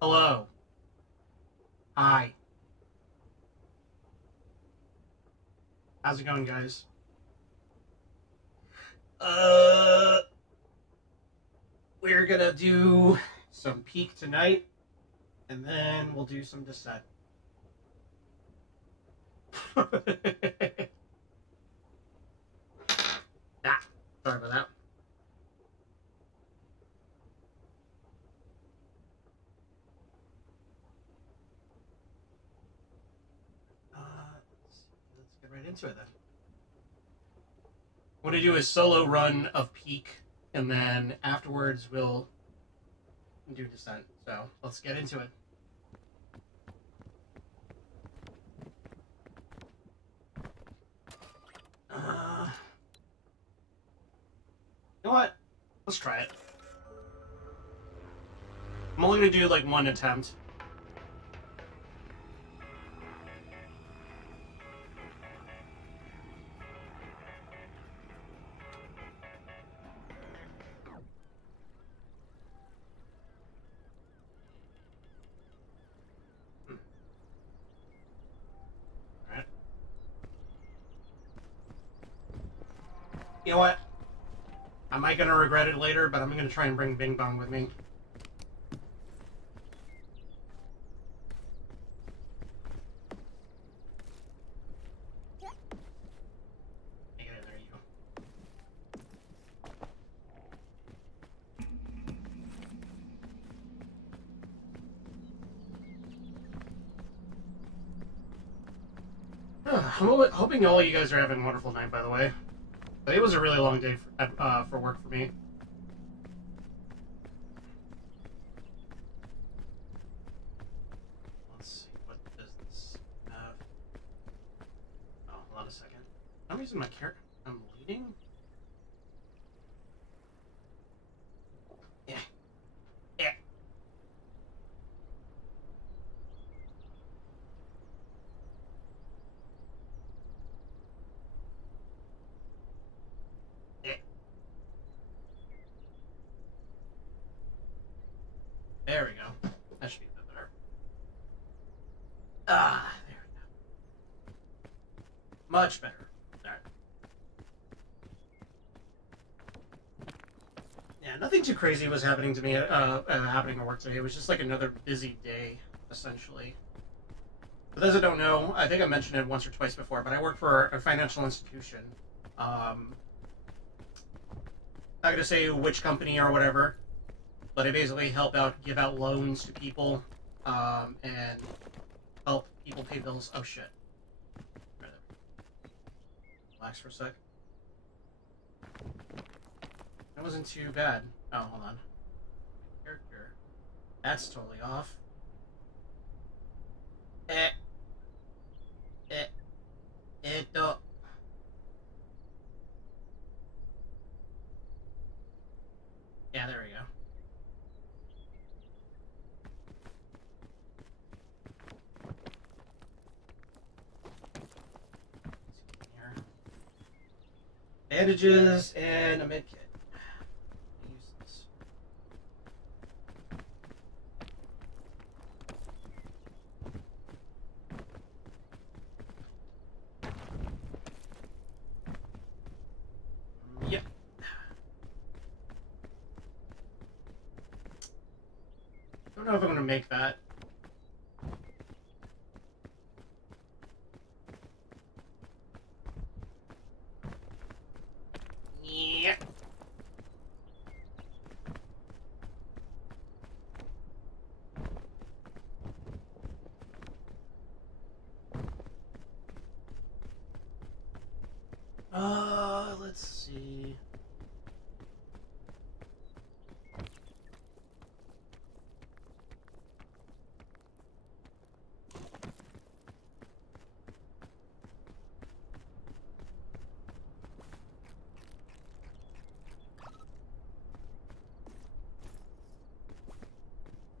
Hello. Hi. How's it going, guys? Uh, we're gonna do some Peak tonight, and then we'll do some Descent. ah, sorry about that. Let's get right into it then. What I do is solo run of Peak, and then afterwards we'll do Descent. So let's get into it. You know what? Let's try it. I'm only gonna do like one attempt. All right. You know what? I might gonna regret it later, but I'm gonna try and bring Bing Bong with me. There you go. I'm hoping all you guys are having a wonderful night, by the way. But it was a really long day for work for me. Let's see, what does this have? Oh, hold on a second. I'm using my character. I'm leading? Yeah. Yeah. Yeah. There we go. That should be a bit better. There we go. Much better. Alright. Yeah, nothing too crazy was happening to me, happening at work today. It was just like another busy day, essentially. For those that don't know, I think I mentioned it once or twice before, but I work for a financial institution. Not gonna say which company or whatever, but I basically give out loans to people, and help people pay bills. Oh shit! Relax for a sec. That wasn't too bad. Oh, hold on. Character. That's totally off. Eh. Eh. Eto. Yeah, there we go. Here. Bandages and a med kit. Use this. Yep. Don't know if I'm gonna make that. Yeah. Let's see.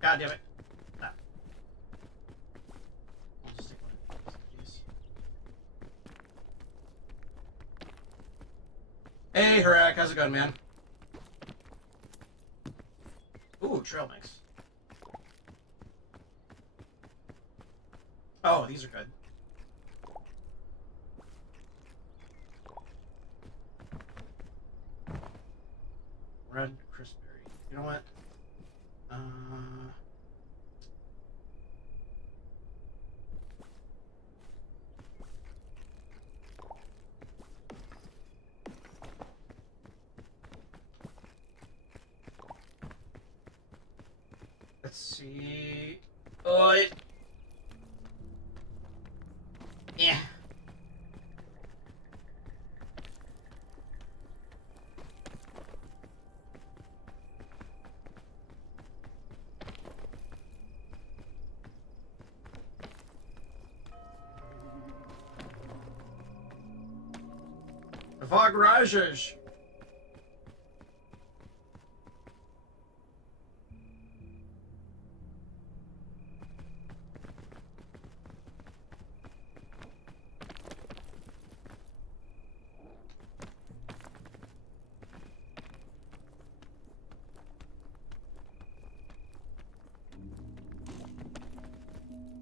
God damn it. Ah. I'll just take one of these. Hey, Harak, how's it going, man? Ooh, trail mix. these are good. Red crispberry. You know what? Let's see. Oh, yeah. The fog rises.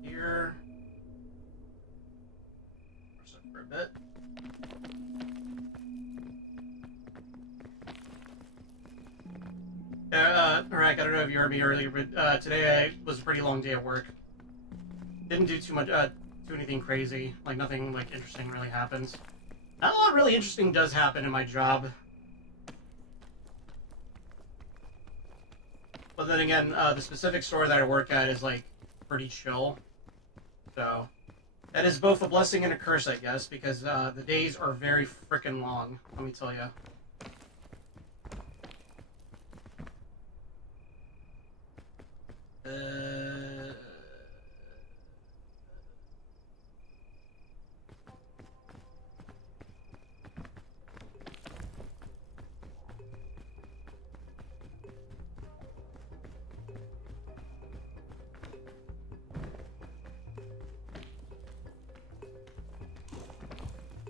Here. For a bit. Alright, I don't know if you heard me earlier, but today was a pretty long day at work. Didn't do too much, do anything crazy. Like, nothing, like, interesting really happens. Not a lot really interesting does happen in my job. But then again, the specific store that I work at is, like, pretty chill. So, that is both a blessing and a curse, I guess, because the days are very freaking long, let me tell you.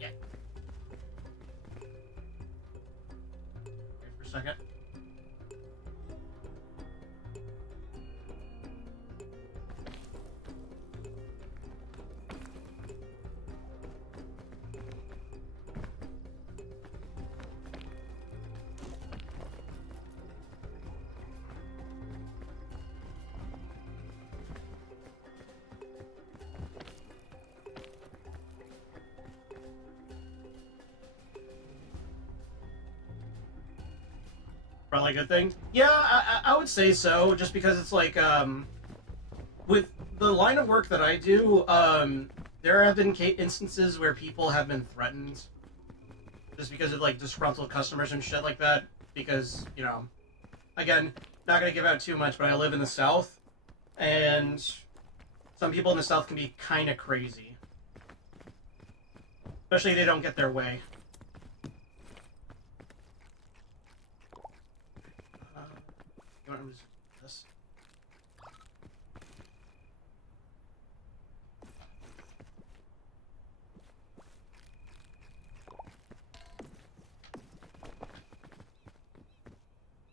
Yeah. Wait for a second. Probably a good thing. Yeah, I would say so, just because it's like, with the line of work that I do, there have been instances where people have been threatened just because of, like, disgruntled customers and shit like that. Because, you know, again, not gonna give out too much, but I live in the South, and some people in the South can be kind of crazy. Especially if they don't get their way. You want to use this?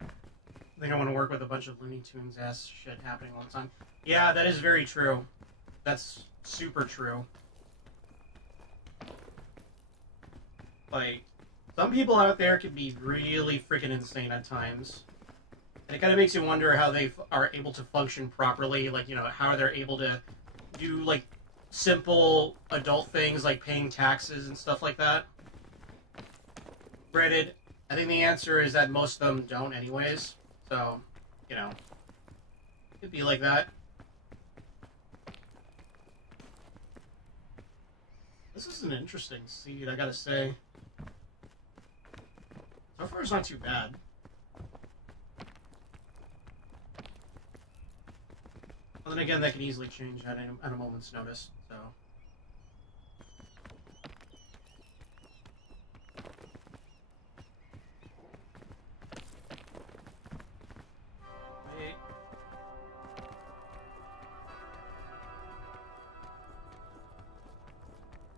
I think I want to work with a bunch of Looney Tunes ass shit happening all the time. Yeah, that is very true. That's super true. Like, some people out there can be really freaking insane at times. And it kind of makes you wonder how they are able to function properly. Like, you know, how they're able to do, like, simple adult things like paying taxes and stuff like that. Granted, I think the answer is that most of them don't anyways. So, you know, it could be like that. This is an interesting seed, I gotta say. So far, it's not too bad. Well, then again, that can easily change at a moment's notice, so... Wait.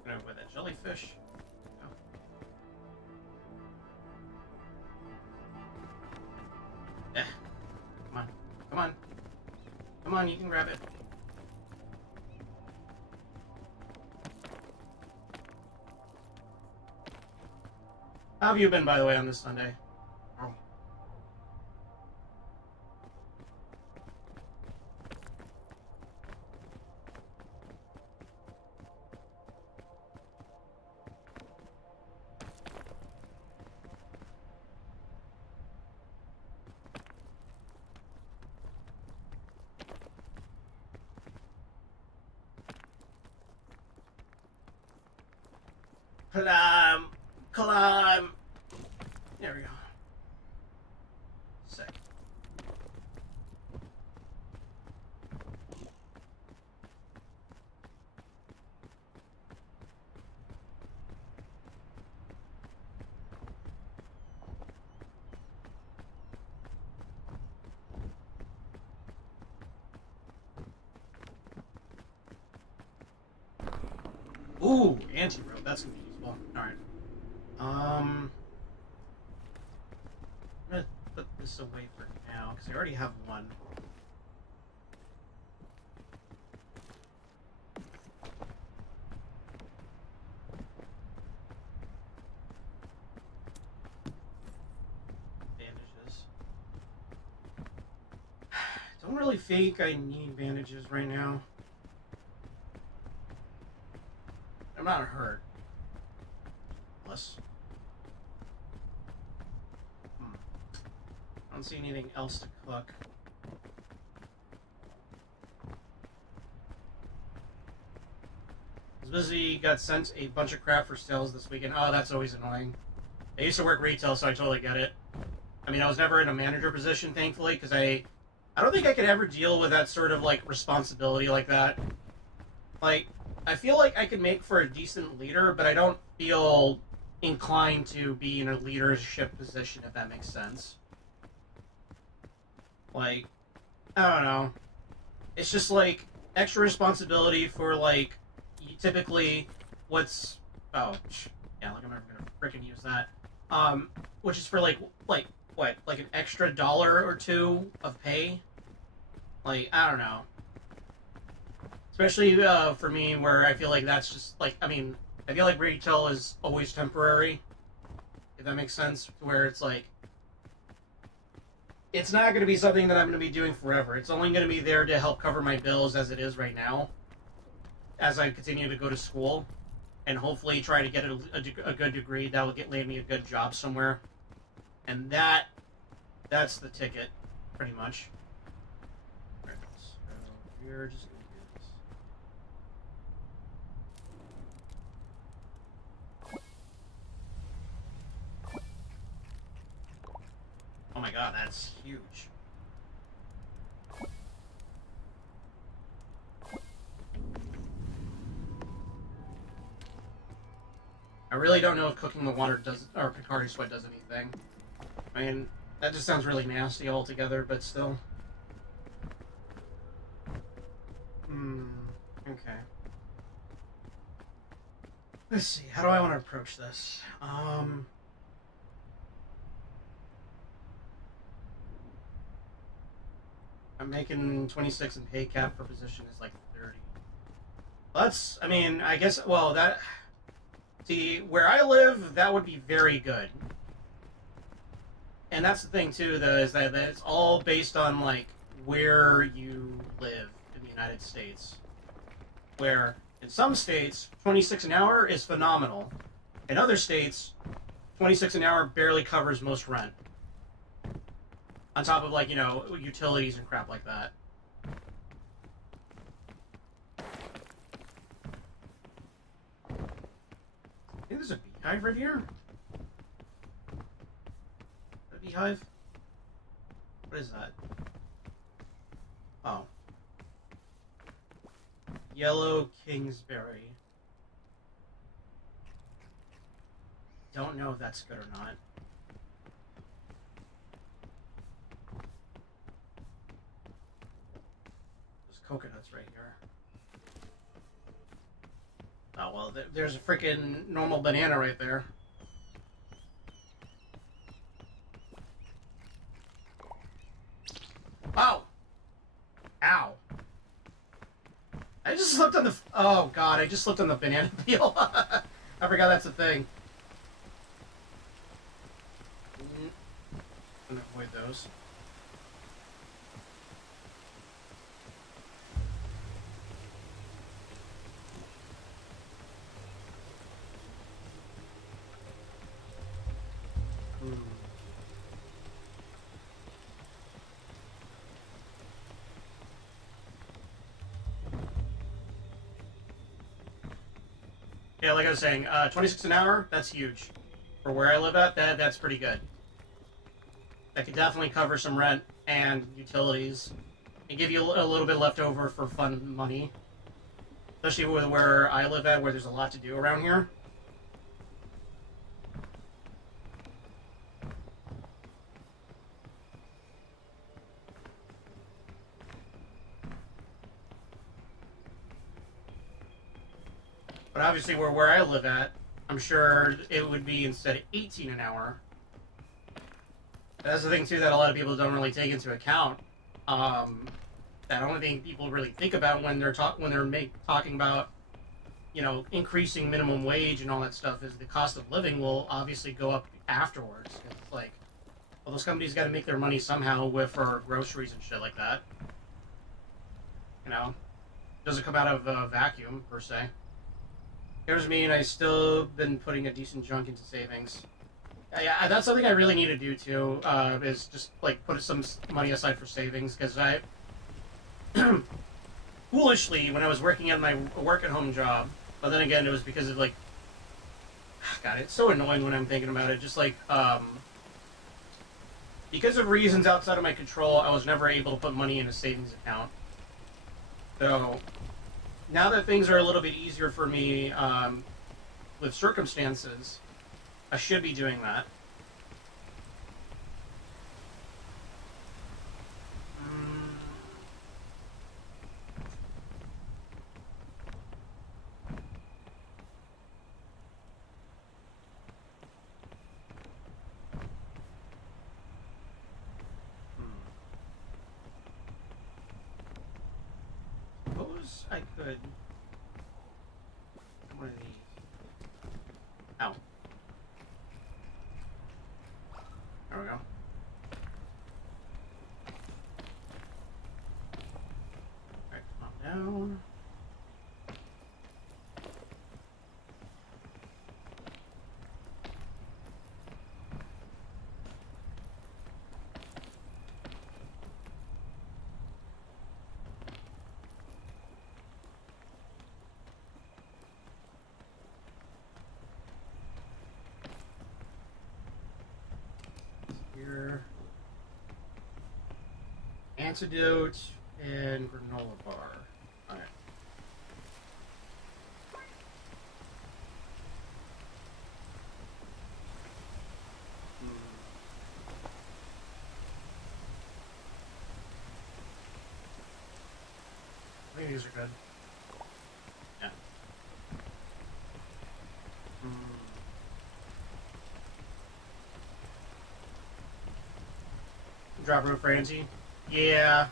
Gonna with that jellyfish. No. Eh. Come on. Come on. Come on, you can grab it. How have you been, by the way, on this Sunday? Oh. Climb, climb. There we go. Sick. Ooh, anti-rope. That's gonna be useful. Alright. I'm gonna put this away for now, because I already have one. Bandages. Don't really think I need bandages right now. I'm not hurt. Unless... I don't see anything else to cook. I was busy, got sent a bunch of crap for sales this weekend. Oh, that's always annoying. I used to work retail, so I totally get it. I mean, I was never in a manager position, thankfully, because I don't think I could ever deal with that sort of, like, responsibility like that. Like, I feel like I could make for a decent leader, but I don't feel inclined to be in a leadership position, if that makes sense. Like, I don't know. It's just like extra responsibility for like typically what's yeah, like I'm never gonna freaking use that. Which is for like what like an extra dollar or two of pay. Like I don't know. Especially for me, where I feel like that's just like I mean I feel like retail is always temporary. If that makes sense, where it's like. It's not going to be something that I'm going to be doing forever. It's only going to be there to help cover my bills as it is right now, as I continue to go to school, and hopefully try to get a good degree that will land me a good job somewhere. And that's the ticket, pretty much. All right, so we're just going to do this. Oh my god, that's huge. I really don't know if cooking the water does, or Picari Sweat does anything. I mean, that just sounds really nasty altogether, but still. Okay. Let's see, how do I want to approach this? I'm making 26 and pay cap per position is like 30. That's, I mean, I guess, well, that, see, where I live, that would be very good. And that's the thing, too, though, is that it's all based on, like, where you live in the United States. Where, in some states, 26 an hour is phenomenal. In other states, 26 an hour barely covers most rent. On top of, like, you know, utilities and crap like that. I think there's a beehive right here. A beehive? What is that? Oh. Yellow Kingsbury. Don't know if that's good or not. Coconuts right here. Oh, well, there's a freaking normal banana right there. Oh! Ow. I just slipped on the... Oh, God, I just slipped on the banana peel. I forgot that's a thing. And avoid those. Hmm. Yeah, like I was saying, 26 an hour, that's huge. For where I live at, that's pretty good. That could definitely cover some rent and utilities and give you a little bit left over for fun money. Especially with where I live at, where there's a lot to do around here. But obviously, where I live at, I'm sure it would be instead of 18 an hour. That's the thing too that a lot of people don't really take into account. That only thing people really think about when they're talking about increasing minimum wage and all that stuff is the cost of living will obviously go up afterwards. It's like, well, those companies got to make their money somehow with for groceries and shit like that. You know, doesn't come out of a vacuum per se. Here's me, and I still been putting a decent chunk into savings. Yeah, that's something I really need to do too. Is just like put some money aside for savings because I foolishly when I was working at my work at home job, but then again it was because of like, God, it's so annoying when I'm thinking about it. Just like because of reasons outside of my control, I was never able to put money in a savings account. So now that things are a little bit easier for me with circumstances, I should be doing that. Suppose I could. One of these. Ow. There we go. Alright, calm down. Here. Antidote and granola bar. Alright. I think these are good. Yeah. Drop rope for Angie? Yeah.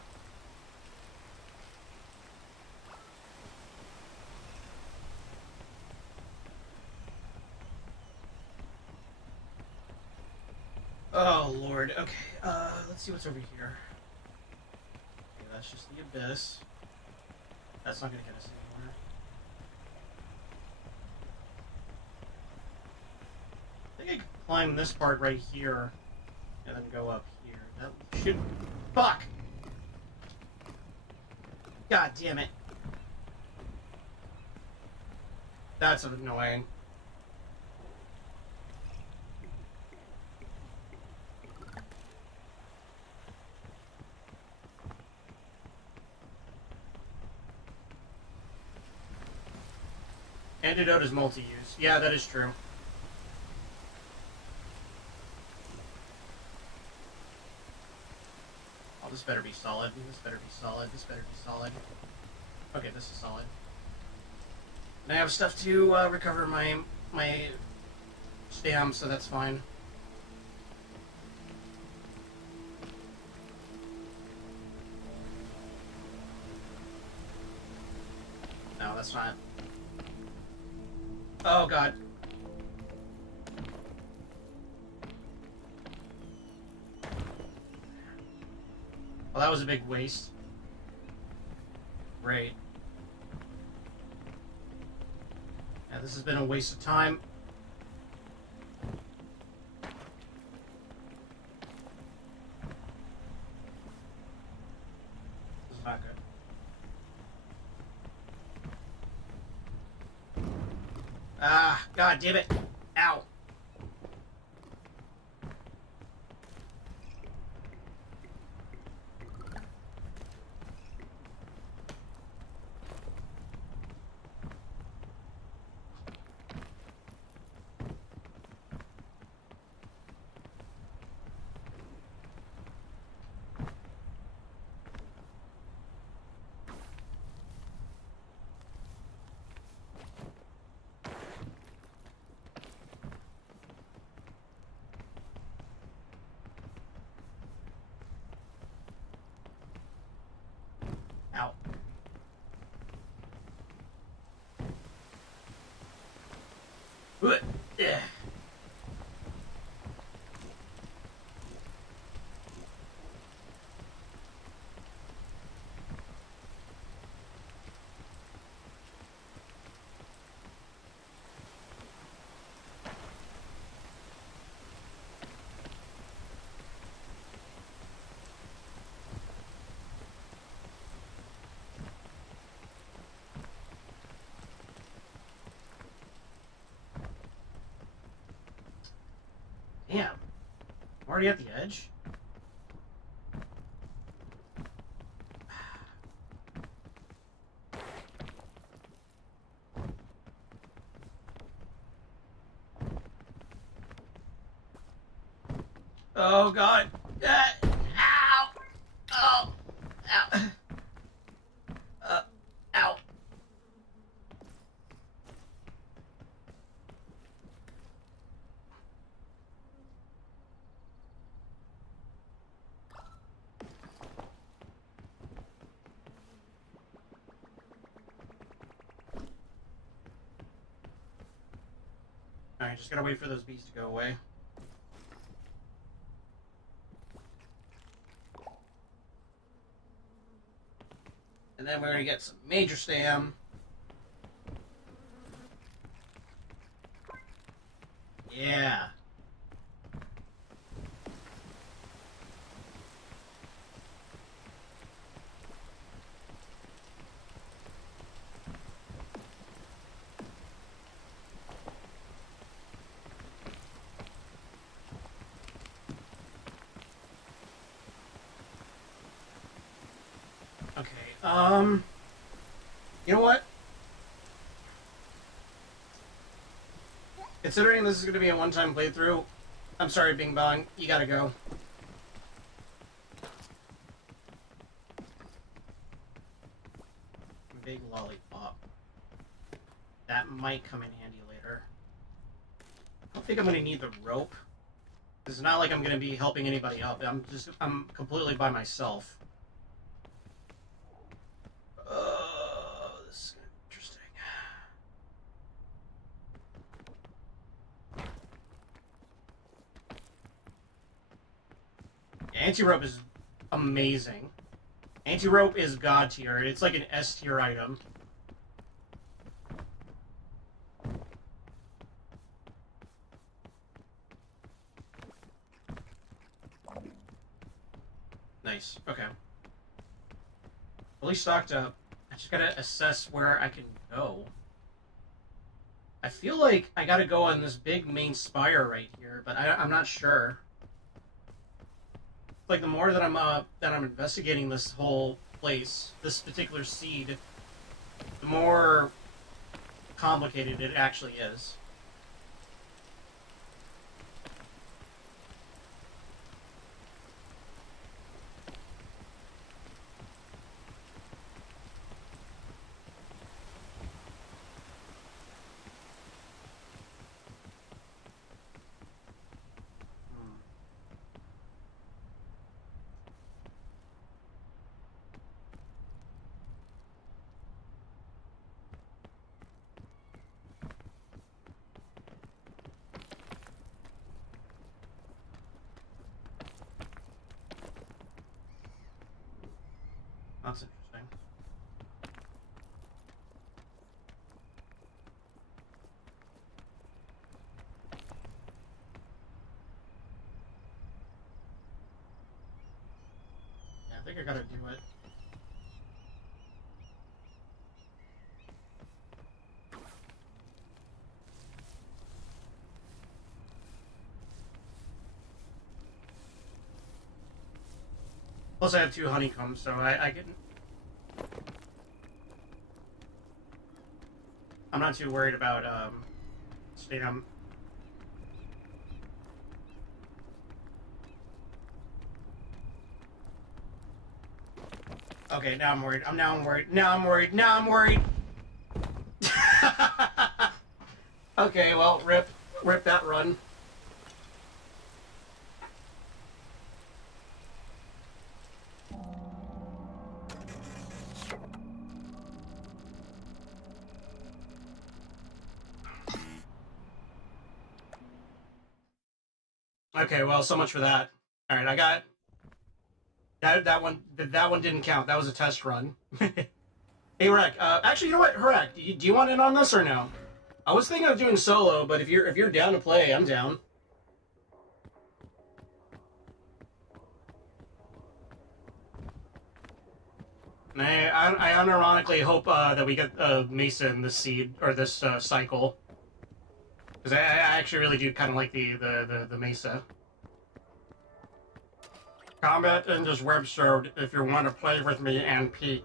Oh, Lord. Okay, let's see what's over here. Okay, that's just the abyss. That's not gonna get us anywhere. I think I could climb this part right here and then go up here. That should... Fuck! God damn it. That's annoying. Antidote is multi-use. Yeah, that is true. Oh, this better be solid. This better be solid. This better be solid. Okay, this is solid. And I have stuff to recover my stamps, so that's fine. No, that's not. Oh, God. Well, that was a big waste. Great. Yeah, this has been a waste of time. This is not good. Ah, god damn it. Ow. Ow. Yeah. Damn. I'm already at the edge? Oh god. Ow! Oh! Ow! Ow! Alright, just gotta wait for those bees to go away. And then we're gonna get some major stam. Yeah. Okay, you know what? Considering this is going to be a one-time playthrough, I'm sorry, Bing Bong, you gotta go. Big lollipop. That might come in handy later. I don't think I'm going to need the rope. It's not like I'm going to be helping anybody out. I'm completely by myself. This is interesting. Anti-rope is amazing. Anti-rope is god tier. It's like an S tier item. Nice. Okay. Fully stocked up. I just gotta assess where I can go. I feel like I gotta go on this big main spire right here, but I'm not sure. Like the more that I'm investigating this whole place, this particular seed, the more complicated it actually is. think I gotta do it. Plus, I have 2 honeycombs, so I can. I'm not too worried about staying. Okay, now I'm worried. Now I'm worried. Now I'm worried. Now I'm worried. Okay, well, rip that run. Okay, well, so much for that. All right, I got that one. That one didn't count. That was a test run. Hey, Rek. Actually, you know what, Rek? Do you want in on this or no? I was thinking of doing solo, but if you're down to play, I'm down. And I unironically hope that we get Mesa in this seed or this cycle, because I actually really do kind of like the Mesa. Combat in this websode if you want to play with me and peek.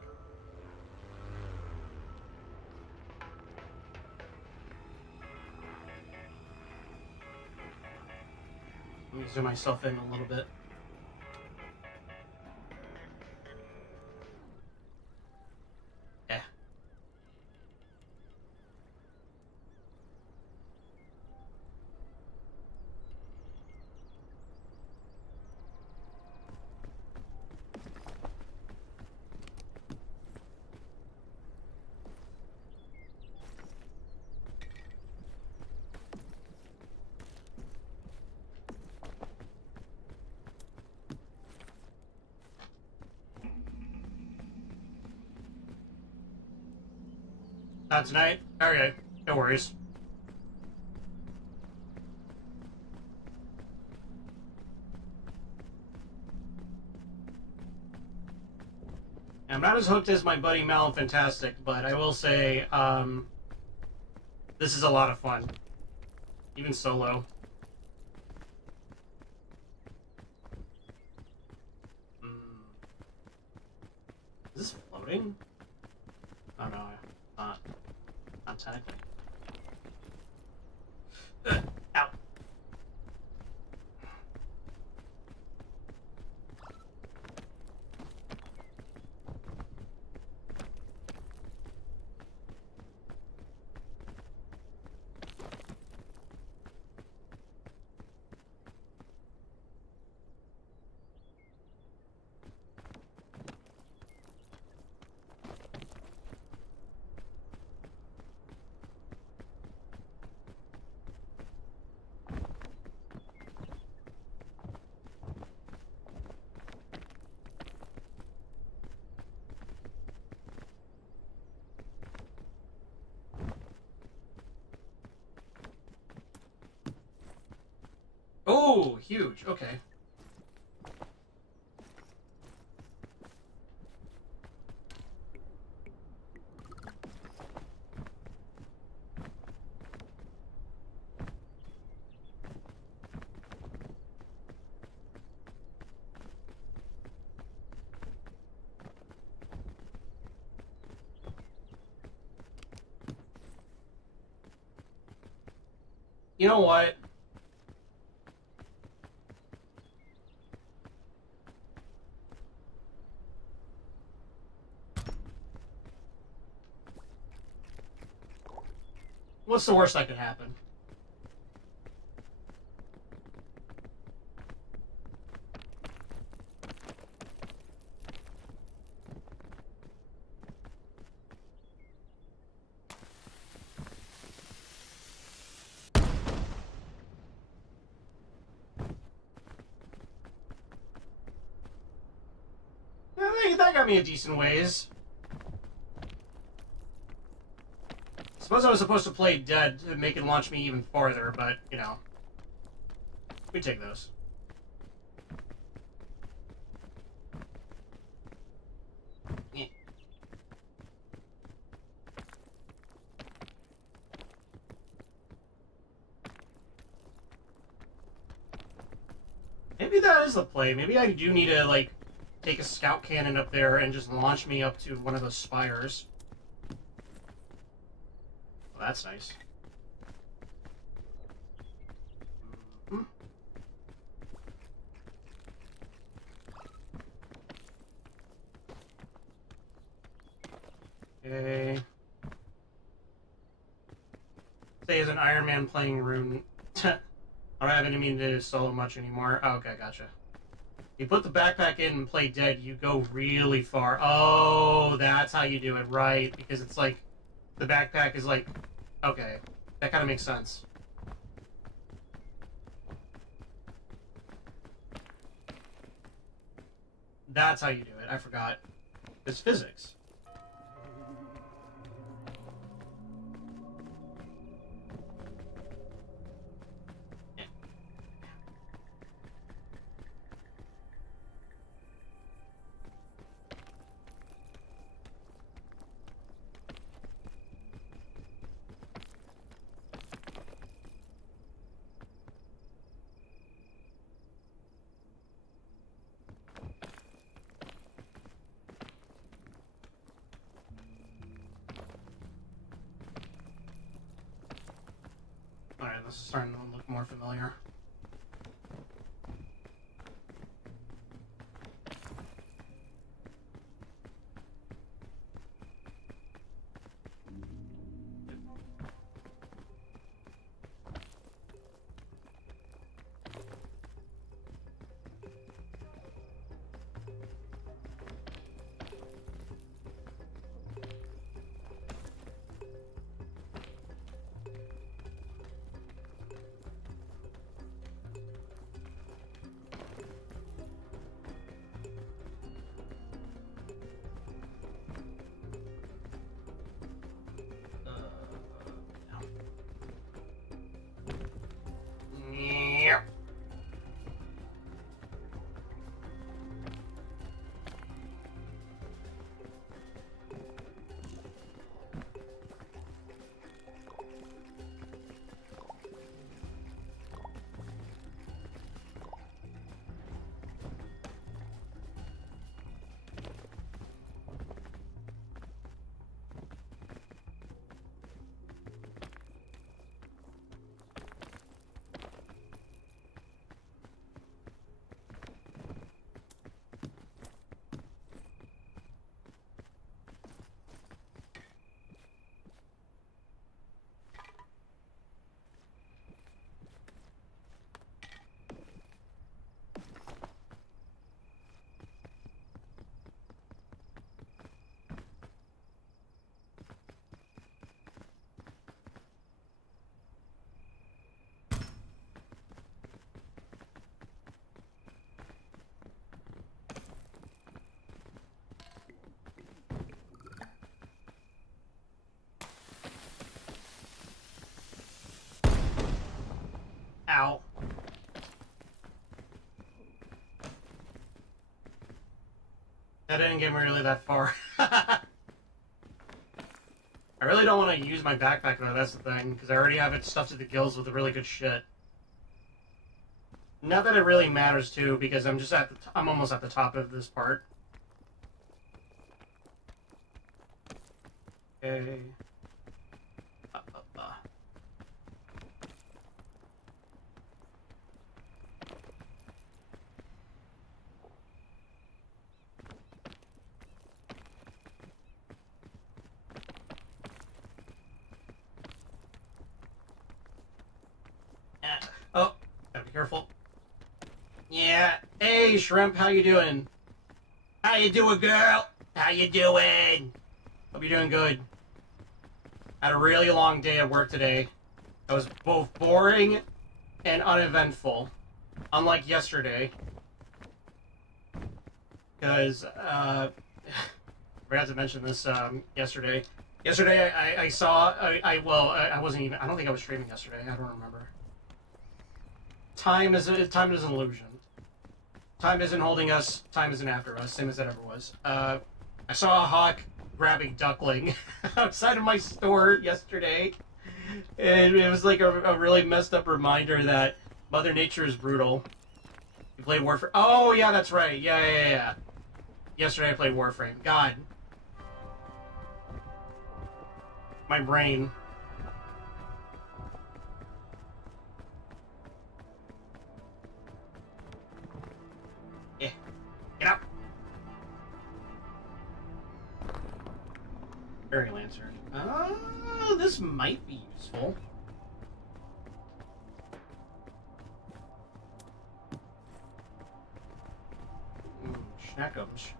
Let me zoom myself in a little bit. Yeah. Not tonight? Okay, no worries. I'm not as hooked as my buddy Fantastic, but I will say, this is a lot of fun. Even solo. Is this floating? Oh no, not. Not technically. Ow. Oh, huge. Okay. You know what? What's the worst that could happen? Yeah, that got me a decent ways. Suppose I was supposed to play dead to make it launch me even farther, but, you know. We take those. maybe that is the play. Maybe I do need to, like, take a scout cannon up there and just launch me up to one of those spires. Well, that's nice. Mm-hmm. Okay. Say as an Iron Man playing Rune. I don't have any mean to solo much anymore. Oh, okay, gotcha. You put the backpack in and play dead, you go really far. Oh, that's how you do it, right? Because it's like, the backpack is like, okay, that kind of makes sense. That's how you do it, I forgot. It's physics. Alright, this is starting to look more familiar. Yeah. Ow. That didn't get me really that far. I really don't want to use my backpack though, that's the thing, because I already have it stuffed to the gills with really good shit. Not that it really matters too, because I'm just I'm almost at the top of this part. Okay. Oh, gotta be careful. Yeah. Hey, Shrimp, how you doing? How you doing, girl? How you doing? Hope you're doing good. Had a really long day at work today. It was both boring and uneventful, unlike yesterday. Because, I forgot to mention this yesterday. Yesterday, I saw, I wasn't even, I don't think I was streaming yesterday. I don't remember. Time is an illusion. Time isn't holding us. Time isn't after us. Same as it ever was. I saw a hawk grabbing duckling outside of my store yesterday, and it was like a really messed up reminder that Mother Nature is brutal. You played Warframe. Oh, yeah, that's right. Yeah. Yesterday I played Warframe. God. My brain. Yeah. Get out. Fairy Lancer. This might be useful. Schnackums.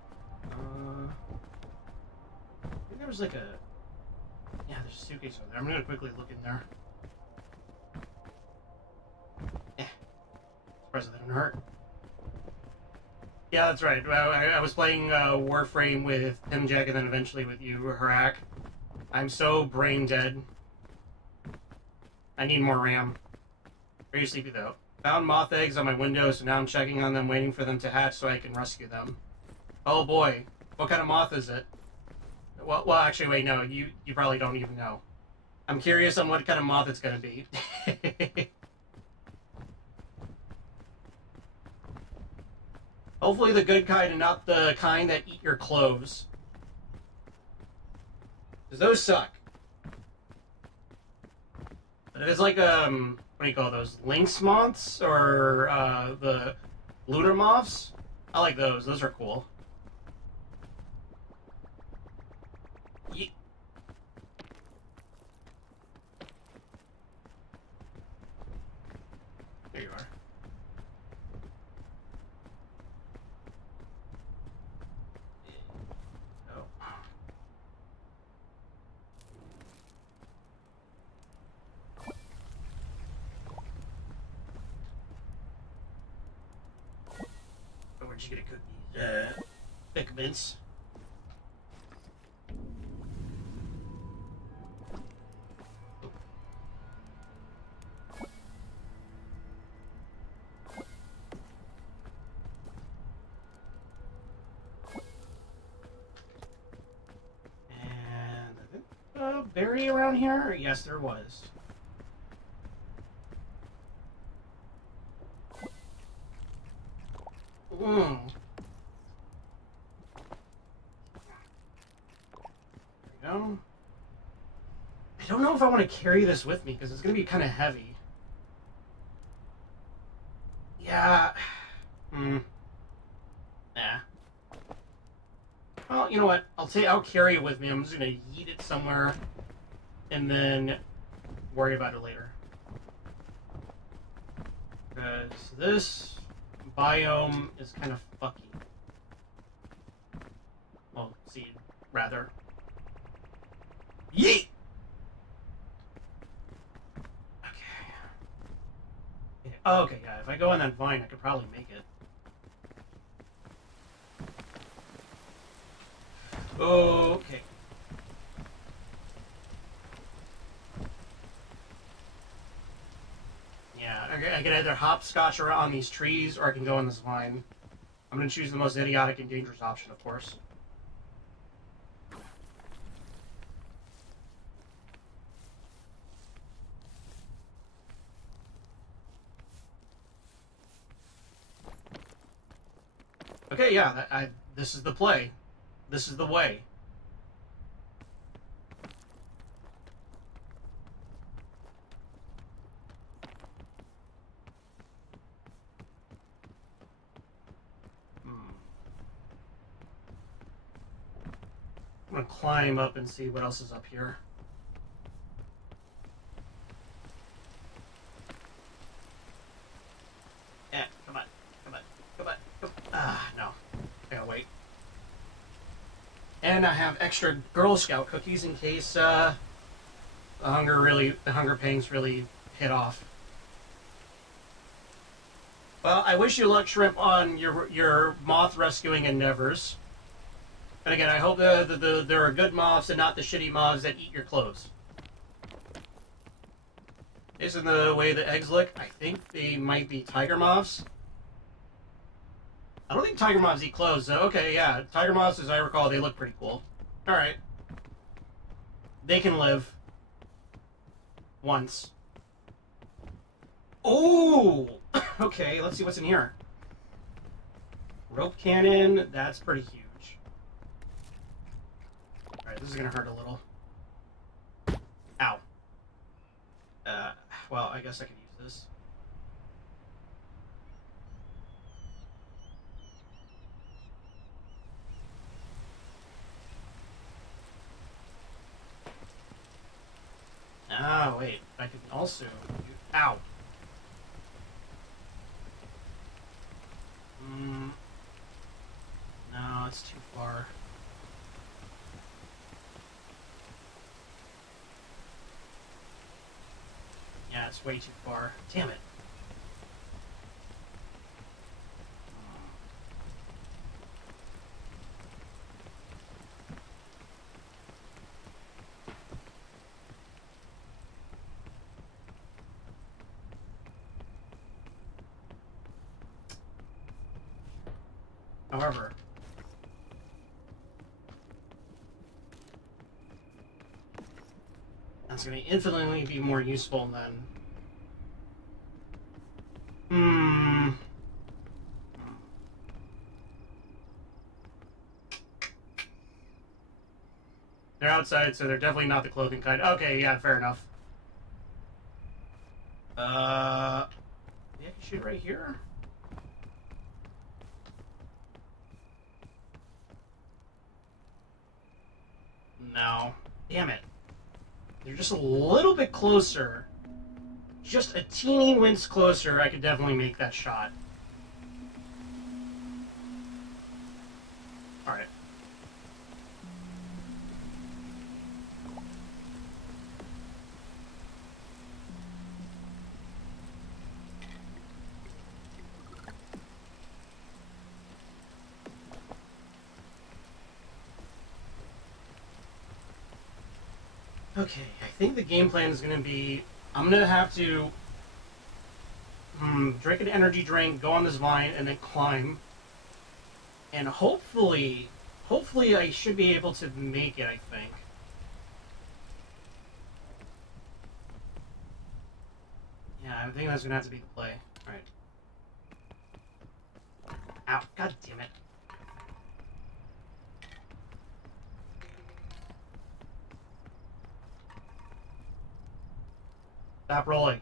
I think there was like a... Yeah, there's a suitcase over there. I'm gonna quickly look in there. Surprised it didn't hurt. Yeah, that's right. I was playing Warframe with Tim Jack and then eventually with you, Harak. I'm so brain dead. I need more RAM. Very sleepy though. Found moth eggs on my window, so now I'm checking on them, waiting for them to hatch so I can rescue them. Oh boy, what kind of moth is it? Well, actually, wait, no, you probably don't even know. I'm curious on what kind of moth it's gonna be. Hopefully the good kind and not the kind that eat your clothes. Because those suck. But if it's like, what do you call those? Lynx moths? Or, the lunar moths? I like those. Those are cool. Yeet. There you are. Where'd you get a cookie? Thick mints. And I think a berry around here? Yes, there was. There we go. I don't know if I want to carry this with me because it's going to be kind of heavy. Yeah. Nah. Well, you know what? I'll carry it with me. I'm just going to yeet it somewhere and then worry about it later. Because this biome is kind of fucky. Well, seed, rather. Yeet! Okay. Yeah. Oh, okay, yeah, if I go on that vine, I could probably make it. Okay. Yeah, I can either hopscotch around these trees or I can go on this vine. I'm going to choose the most idiotic and dangerous option, of course. Okay, yeah, this is the play. This is the way. I'm gonna climb up and see what else is up here. Yeah, come on. Ah, no. I gotta wait. And I have extra Girl Scout cookies in case the hunger pangs really hit off. Well, I wish you luck, Shrimp, on your moth rescuing endeavors. And again, I hope there are good moths and not the shitty moths that eat your clothes. Isn't the way the eggs look? I think they might be tiger moths. I don't think tiger moths eat clothes, so okay, yeah. Tiger moths, as I recall, they look pretty cool. Alright. They can live. Once. Ooh! Okay, let's see what's in here. rope cannon, that's pretty huge. Alright, this is gonna hurt a little. Ow. Well, I guess I could use this. Ah, wait. I can also... Ow. No, it's too far. Yeah, it's way too far. Damn it. However, that's going to infinitely be more useful than... They're outside, so they're definitely not the clothing kind. Okay, yeah, fair enough. Yeah, you shoot right here? No. Damn it. They're just a little bit closer. Just a teeny wince closer, I could definitely make that shot. Alright. Okay, I think the game plan is going to be... I'm going to have to... drink an energy drink, go on this vine, and then climb. And hopefully I should be able to make it, I think. Yeah, I think that's going to have to be the play. Alright. Ow, god damn it. Stop rolling.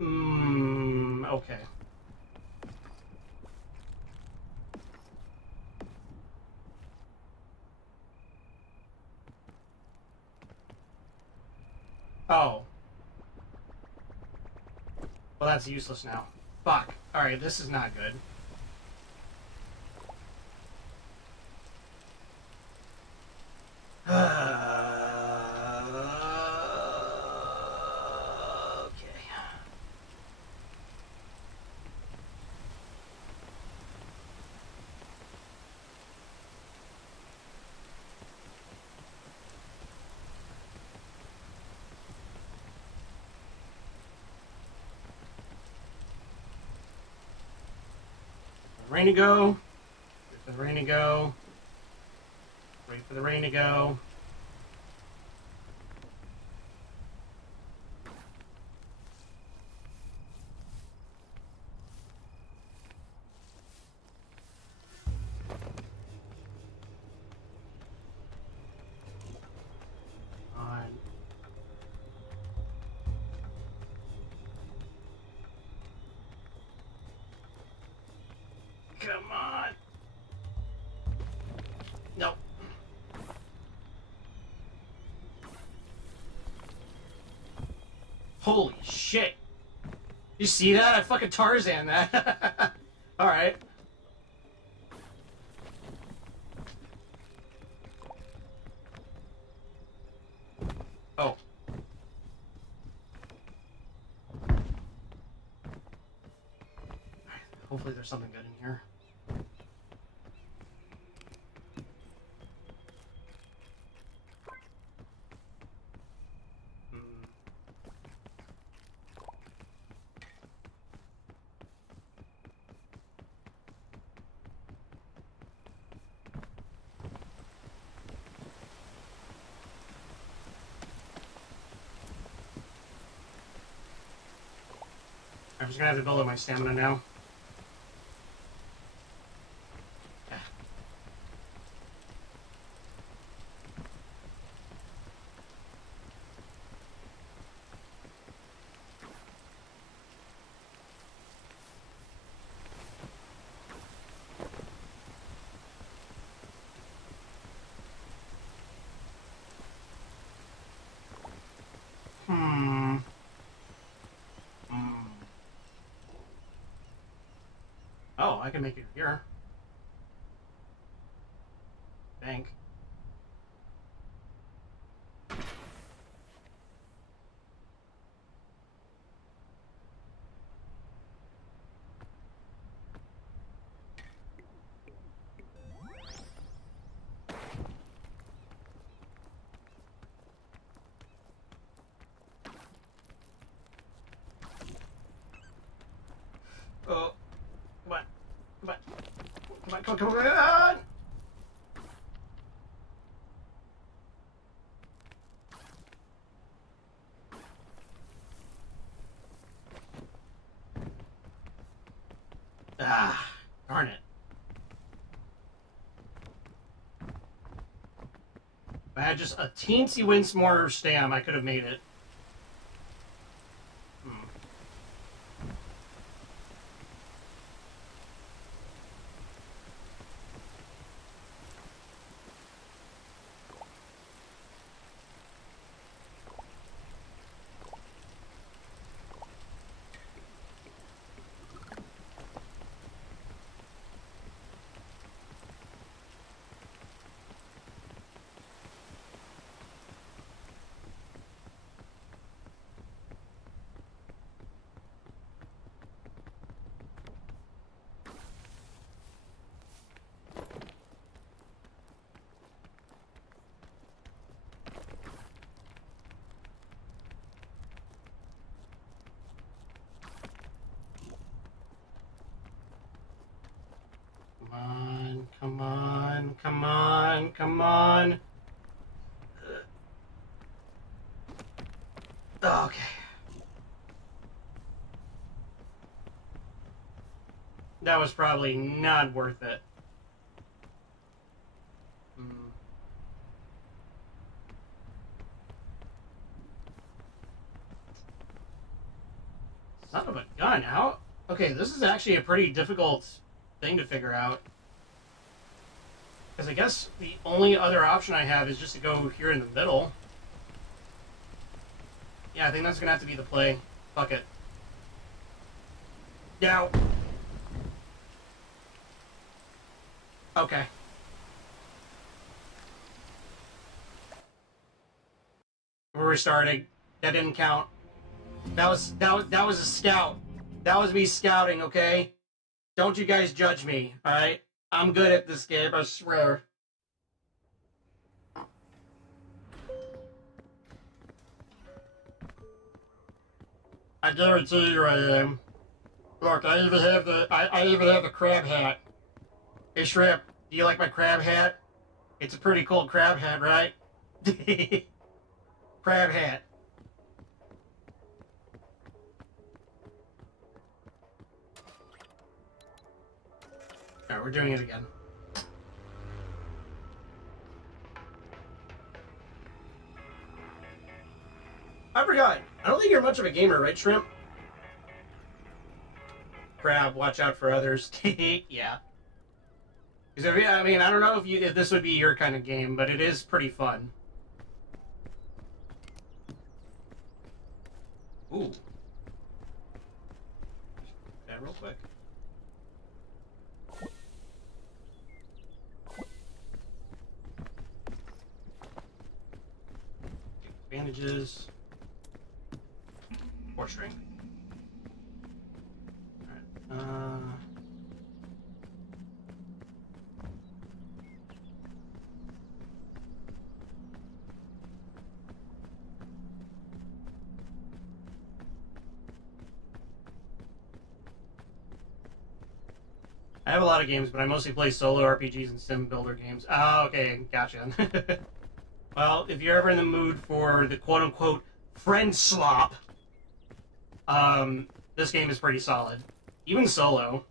Okay. Oh. Well, that's useless now. Fuck. Alright, this is not good. Rain to go. Wait for the rain to go. Wait for the rain to go. Come on. No. Holy shit. You see that? I fucking Tarzan that. Alright. Oh. Hopefully there's something good in here. I'm just gonna have to build up my stamina now. Oh, I can make it here. Bank. Oh, come on, come on, come on, come on, come on! Ah, darn it. If I had just a teensy wince more stam, I could have made it. Come on, come on, come on. Okay. That was probably not worth it. Son of a gun, how? Okay, this is actually a pretty difficult thing to figure out. Because I guess the only other option I have is just to go here in the middle. Yeah, I think that's going to have to be the play. Fuck it. Now. Okay. We're restarting. That didn't count. That was a scout. That was me scouting, okay? Don't you guys judge me, alright? I'm good at this game, I swear. I guarantee you I am. Look, I even have the crab hat. Hey Shrimp, do you like my crab hat? It's a pretty cool crab hat, right? Crab hat. Alright, we're doing it again. I forgot. I don't think you're much of a gamer, right, Shrimp? Crab, watch out for others. Yeah. Because I mean, I don't know if this would be your kind of game, but it is pretty fun. Ooh. That real quick. Bandages. 4 strength. Alright. I have a lot of games, but I mostly play solo RPGs and sim builder games. Ah, okay, gotcha. Well, if you're ever in the mood for the quote-unquote friend slop, this game is pretty solid. Even solo.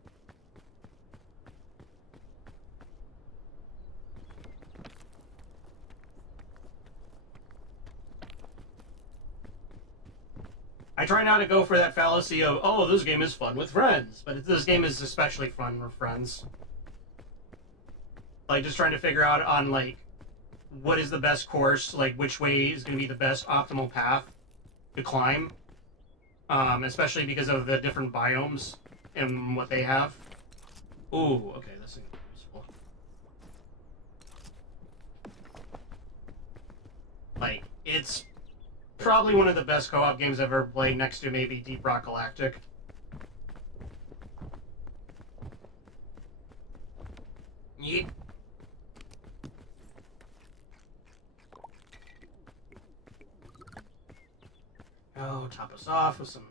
I try not to go for that fallacy of, oh, this game is fun with friends, but this game is especially fun with friends. Like, just trying to figure out on, like, what is the best course, like, which way is going to be the best optimal path to climb, especially because of the different biomes and what they have. Ooh, okay, this is useful. Like, it's probably one of the best co-op games I've ever played, next to maybe Deep Rock Galactic. Yeet. Oh, top us off with some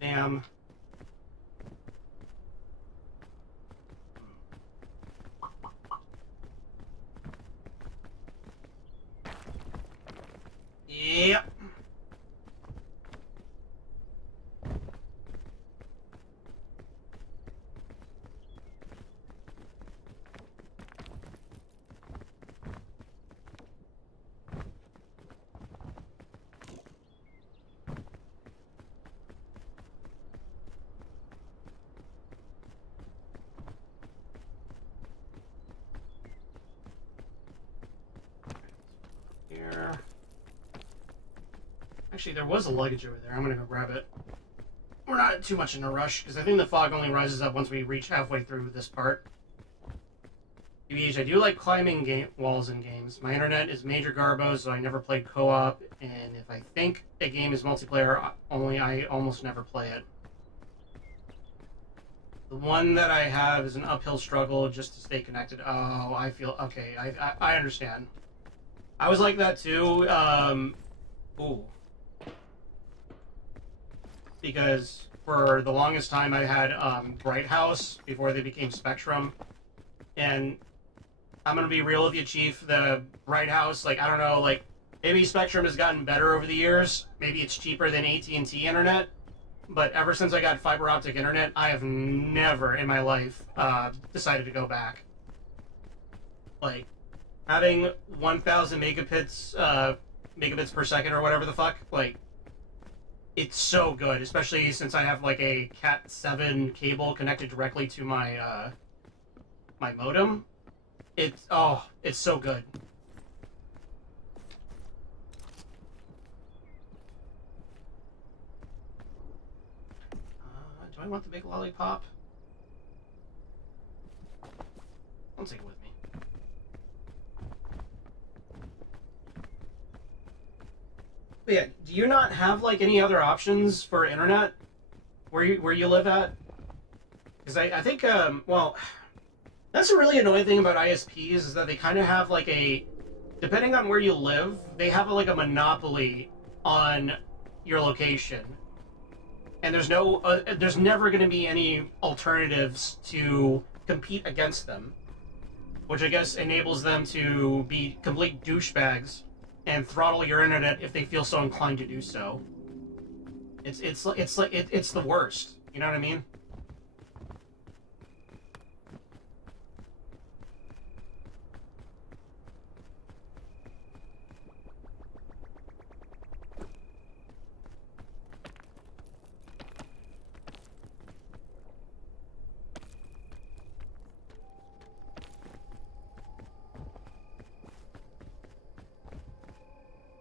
Sam. Yep. Here. Actually, there was a luggage over there. I'm gonna go grab it. We're not too much in a rush, because I think the fog only rises up once we reach halfway through this part. TBH, I do like climbing walls in games. My internet is major garbo, so I never played co-op, and if I think a game is multiplayer only, I almost never play it. The one that I have is an uphill struggle just to stay connected. Oh, I feel... Okay, I understand. I was like that too. Ooh. Because for the longest time I had Bright House before they became Spectrum, and I'm gonna be real with you, Chief. The Bright House, like, I don't know, like, maybe Spectrum has gotten better over the years. Maybe it's cheaper than AT&T internet, but ever since I got fiber optic internet, I have never in my life decided to go back. Like, having 1,000 megabits per second or whatever the fuck, like, it's so good, especially since I have like a Cat 7 cable connected directly to my my modem. It's so good. Do I want the big lollipop? I'll take it with me. But yeah, do you not have like any other options for internet where you live at? Because I think well, that's a really annoying thing about ISPs is that they kind of have like a, depending on where you live, they have like a monopoly on your location, and there's never going to be any alternatives to compete against them, which I guess enables them to be complete douchebags and throttle your internet if they feel so inclined to do so. It's the worst. You know what I mean?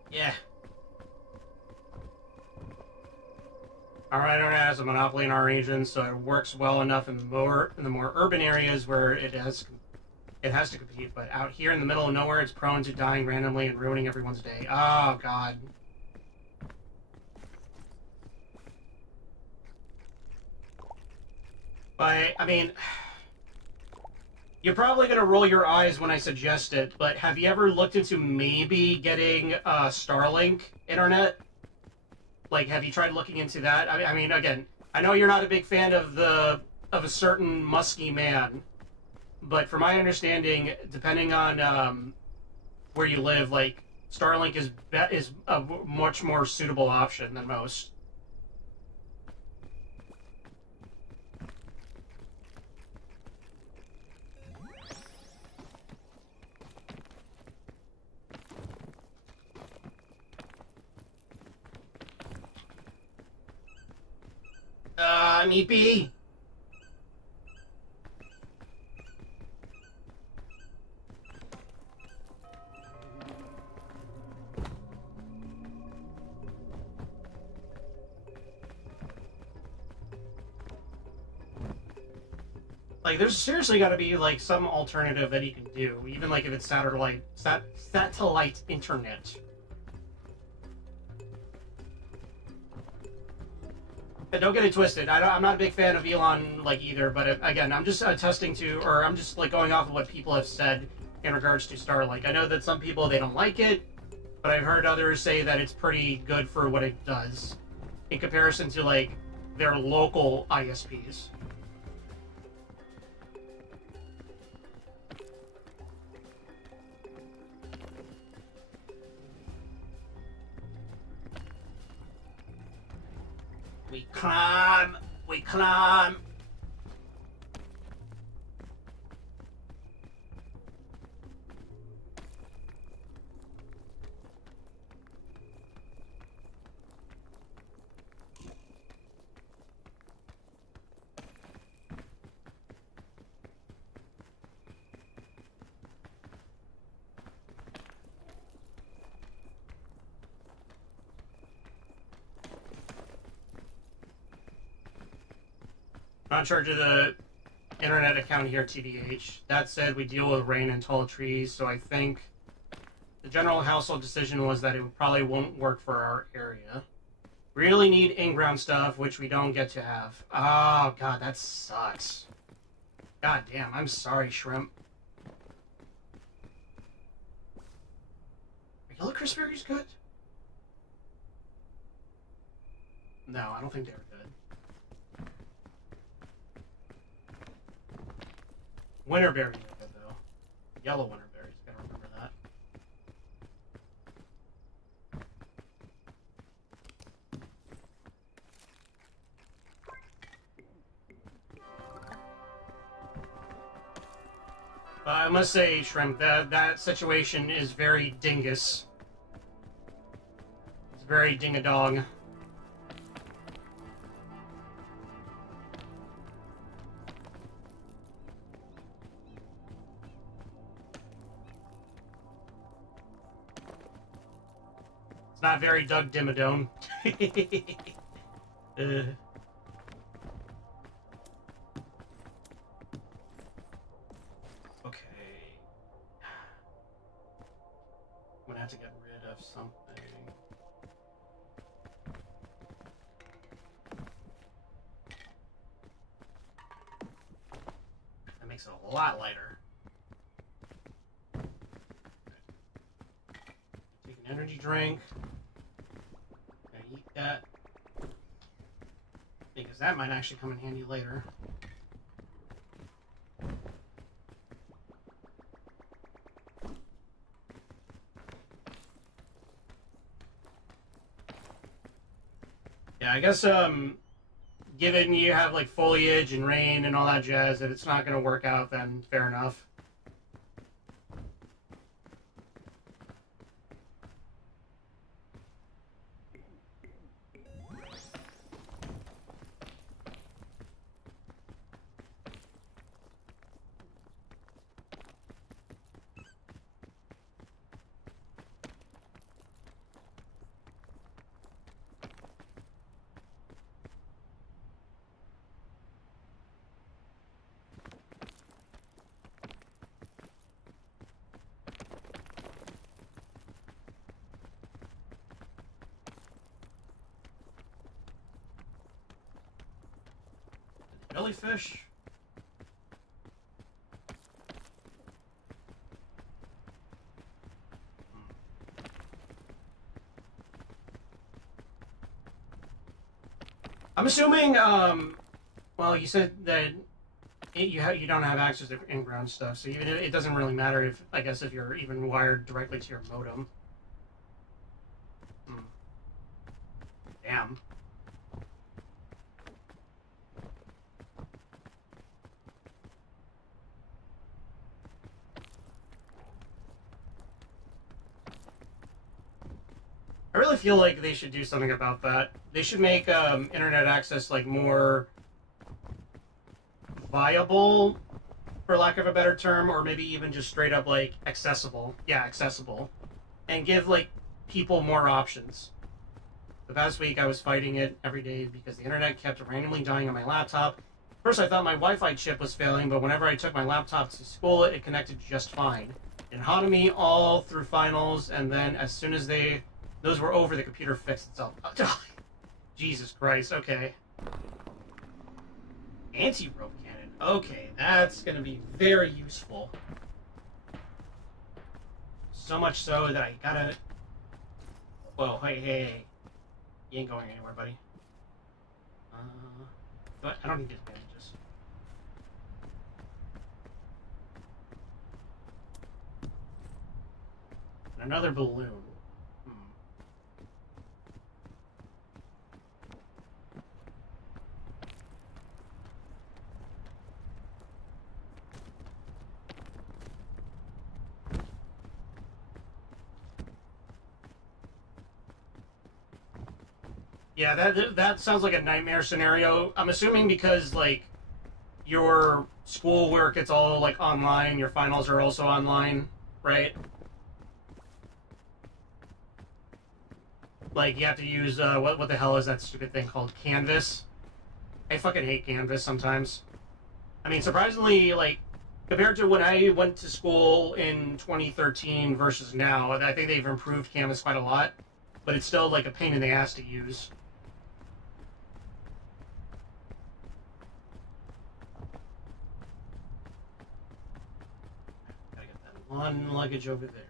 Yeah. Our internet has a monopoly in our region, so it works well enough in the more urban areas where it has to compete. But out here in the middle of nowhere, it's prone to dying randomly and ruining everyone's day. Oh God. But I mean, you're probably gonna roll your eyes when I suggest it, but have you ever looked into maybe getting Starlink internet? Like, have you tried looking into that? I mean, again, I know you're not a big fan of a certain musky man, but from my understanding, depending on where you live, like, Starlink is a much more suitable option than most. Meepy. Like, there's seriously got to be like some alternative that he can do, even like if it's satellite internet. And don't get it twisted. I'm not a big fan of Elon like either, but again, I'm just attesting to, or I'm just like going off of what people have said in regards to Starlink. I know that some people they don't like it, but I've heard others say that it's pretty good for what it does in comparison to like their local ISPs. We climb, we climb. Not in charge of the internet account here, TBH. That said, we deal with rain and tall trees, so I think the general household decision was that it probably won't work for our area. Really need in-ground stuff, which we don't get to have. Oh, God, that sucks. God damn, I'm sorry, Shrimp. Are yellow crisp berries good? No, I don't think they were good. Winter berries are good, though. Yellow winter berries, gotta remember that. I must say, Shrimp, that situation is very dingus. It's very ding-a-dong. It's not very Doug Dimmadome. Okay. I'm gonna have to get rid of something. That makes it a lot lighter. Take an energy drink. Gonna eat that. Because that might actually come in handy later. Yeah, I guess, given you have, like, foliage and rain and all that jazz, if it's not gonna work out, then fair enough. Jellyfish? I'm assuming, well, you said that you don't have access to in-ground stuff, so even it doesn't really matter if, I guess, if you're even wired directly to your modem. Hmm. Damn. I really feel like they should do something about that. They should make internet access like more viable, for lack of a better term, or maybe even just straight up like accessible. Yeah, accessible, and give like people more options. The past week, I was fighting it every day because the internet kept randomly dying on my laptop. First, I thought my Wi-Fi chip was failing, but whenever I took my laptop to school, it connected just fine. It haunted me all through finals, and then as soon as those were over, the computer fixed itself. Jesus Christ. Okay. Anti-rope cannon. Okay, that's gonna be very useful. So much so that I gotta. Whoa! Hey! You ain't going anywhere, buddy. But I don't need advantages. And another balloon. Yeah, that sounds like a nightmare scenario. I'm assuming because like your schoolwork, it's all like online. Your finals are also online, right? Like you have to use what the hell is that stupid thing called Canvas? I fucking hate Canvas sometimes. I mean, surprisingly, like compared to when I went to school in 2013 versus now, I think they've improved Canvas quite a lot. But it's still like a pain in the ass to use. Gotta get that one luggage over there.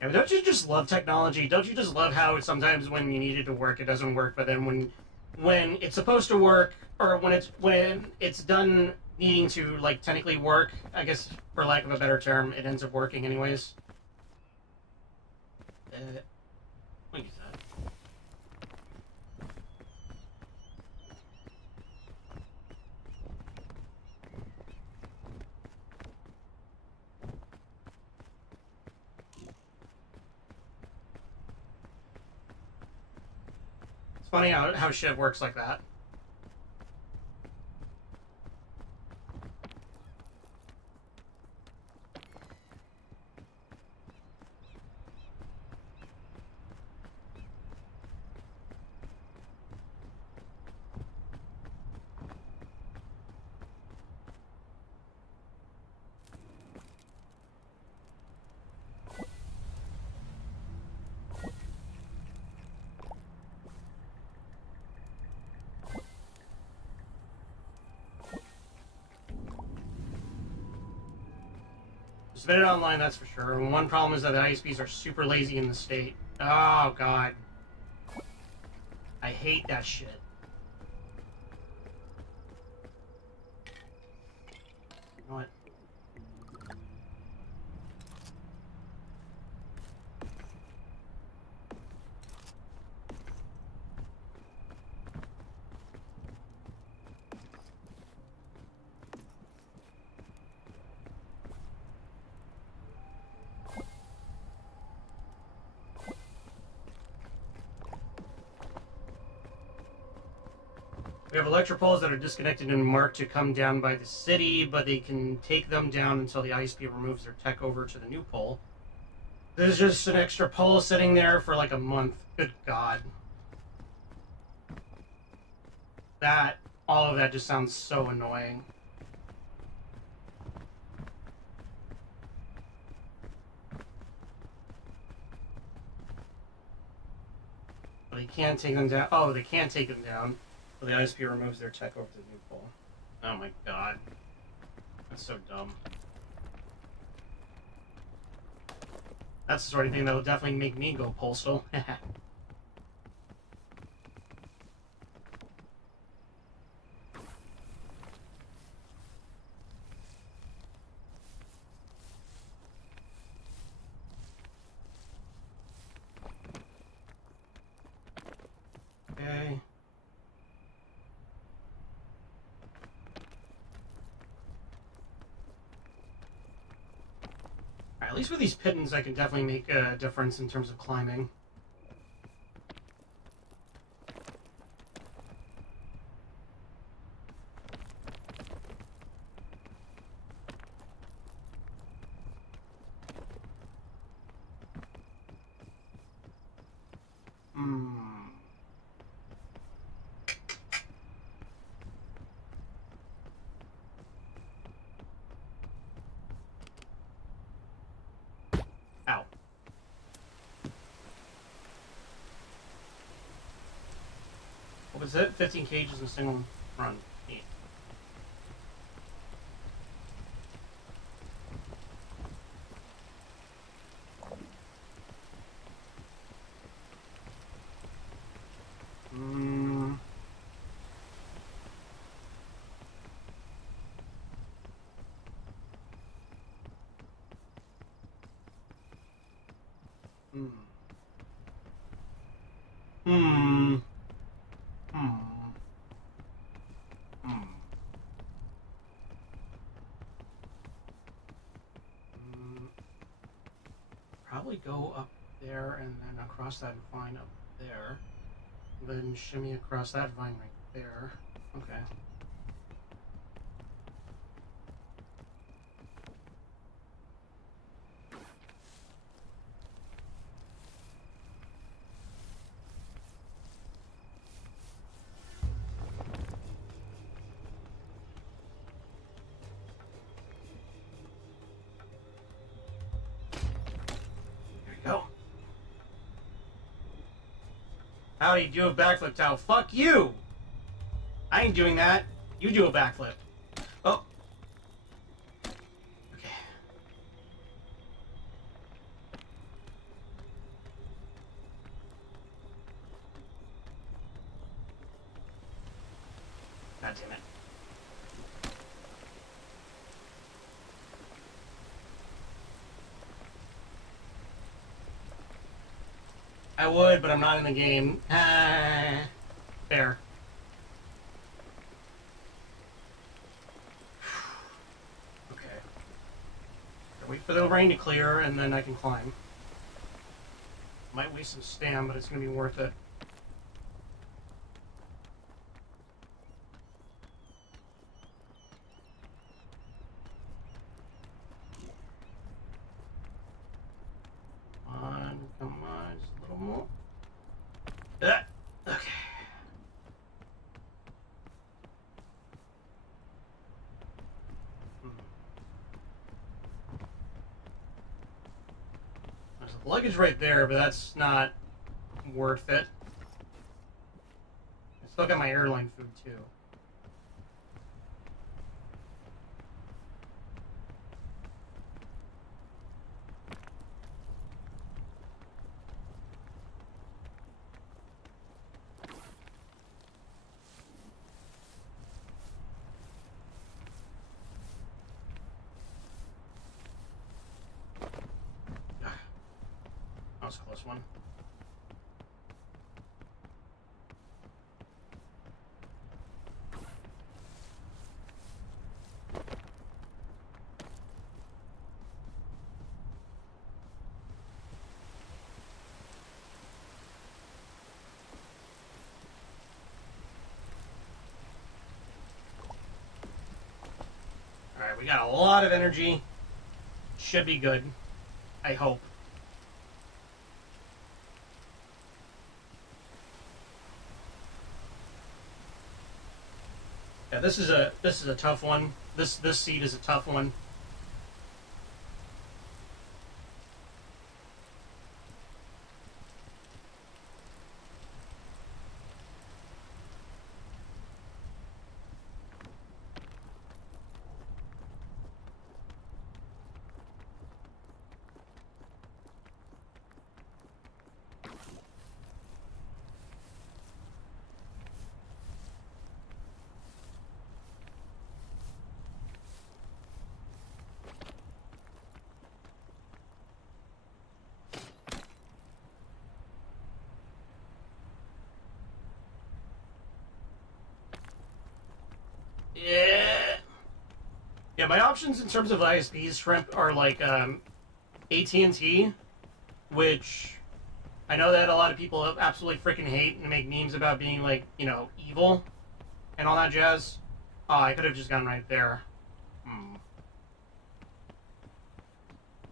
Yeah, but don't you just love technology? Don't you just love how sometimes when you need it to work, it doesn't work, but then when it's supposed to work, or when it's done needing to like technically work, I guess for lack of a better term, it ends up working anyways. What is that? It's funny how shit works like that. Submit it online, that's for sure. And one problem is that the ISPs are super lazy in the state. Oh god, I hate that shit. You know what? We have electric poles that are disconnected and marked to come down by the city, but they can take them down until the ISP removes their tech over to the new pole. There's just an extra pole sitting there for like a month. Good God. All of that just sounds so annoying. But they can't take them down. Oh, they can take them down. But the ISP removes their tech over to the new pole. Oh my god. That's so dumb. That's the sort of thing that will definitely make me go postal. Okay. At least with these pittons, I can definitely make a difference in terms of climbing. Ow. What was it? 15 cages in a single run. Neat. Hmm. Hmm. Hmm. Probably go up there and then across that vine up there. Then shimmy across that vine right there. Okay. Go. Howdy, do a backflip, Tao. Fuck you! I ain't doing that. You do a backflip. Oh. Okay. God damn it. I would, but I'm not in the game. Fair. Okay. Wait for the rain to clear, and then I can climb. Might waste some stam, but it's gonna be worth it. Come on, just a little more. Okay. There's luggage right there, but that's not worth it. I still got my airline food too. That was a close one. Alright, we got a lot of energy. Should be good. I hope. Yeah, this is a tough one. This seed is a tough one. Yeah. Yeah, my options in terms of ISPs shrimp are like AT&T, which I know that a lot of people absolutely freaking hate and make memes about being like, evil and all that jazz. Oh, I could have just gone right there.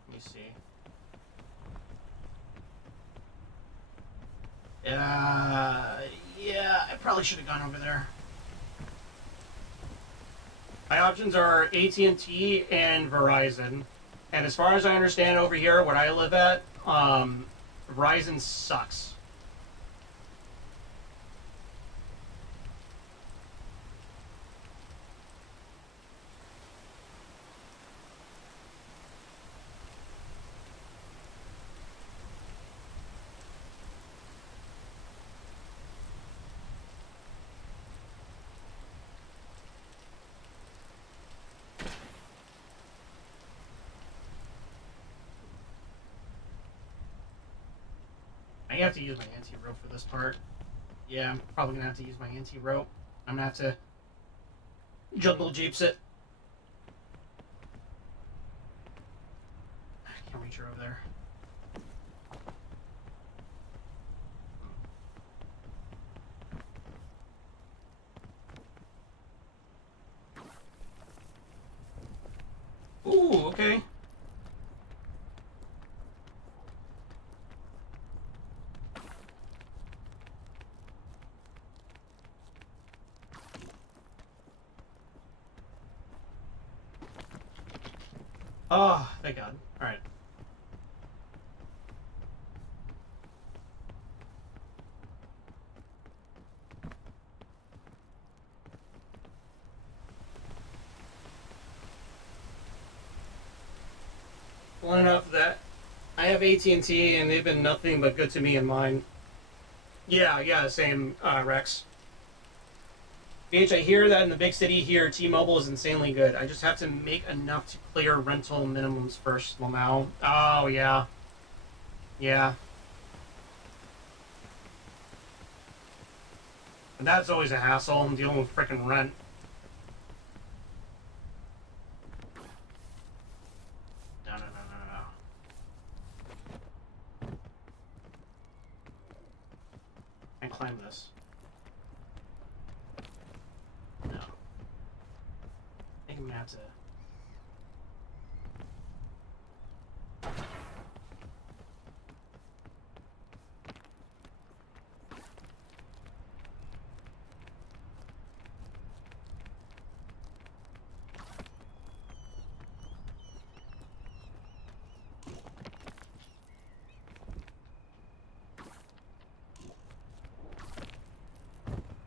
Let me see. Yeah, I probably should have gone over there. My options are AT&T and Verizon. And as far as I understand over here, where I live at, Verizon sucks. I have to use my anti-rope for this part. Yeah, I'm probably gonna have to use my anti-rope. I'm gonna have to jungle jeeps it. I can't reach her over there. Ooh, okay. Oh, thank God. Alright. Well, enough of that. I have AT&T, and they've been nothing but good to me and mine. Yeah, same, Rex. BH, I hear that in the big city here, T-Mobile is insanely good. I just have to make enough to clear rental minimums first, Lamau. Oh, yeah. Yeah. And that's always a hassle. I'm dealing with frickin' rent. No. I can't climb this. No. I think I'm gonna have to...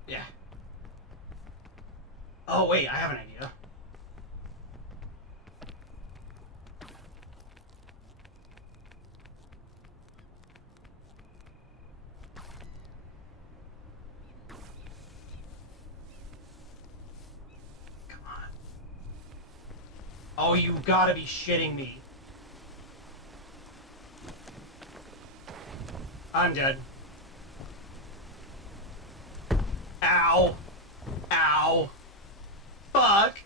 Yeah. Oh, wait, I have an idea. Come on. Oh, you gotta be shitting me. I'm dead. Ow. Ow. Fuck.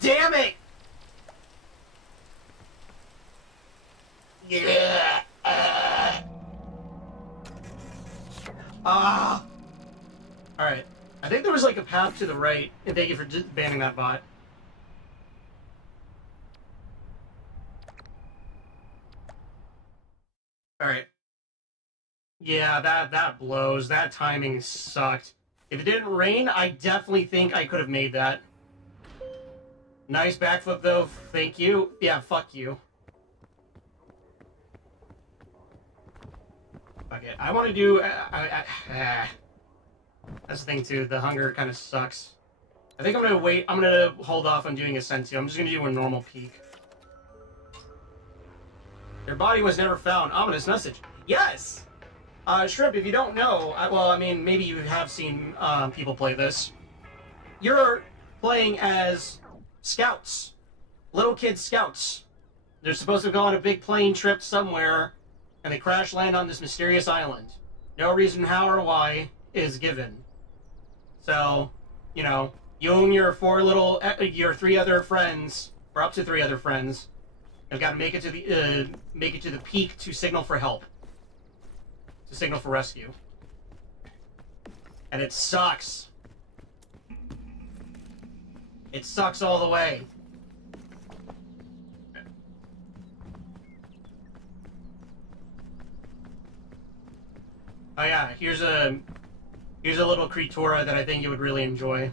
Damn it! Yeah. Ah. Alright. I think there was like a path to the right, and thank you for banning that bot. Alright. Yeah, that blows. That timing sucked. If it didn't rain, I definitely think I could have made that. Nice backflip, though. Thank you. Yeah, fuck you. Fuck it. I want to do... That's the thing, too. The hunger kind of sucks. I think I'm going to wait. I'm going to hold off on doing Ascent 2. I'm just going to do a normal peak. Their body was never found. Ominous message. Yes! Shrimp, if you don't know, well, I mean, maybe you have seen people play this. You're playing as scouts. Little kid scouts. They're supposed to go on a big plane trip somewhere, and they crash land on this mysterious island. No reason how or why is given. So, you and your your 3 other friends, or up to 3 other friends, I've got to make it to the peak to signal for help, to signal for rescue, and it sucks. It sucks all the way. Oh yeah, here's a little Creatura that I think you would really enjoy.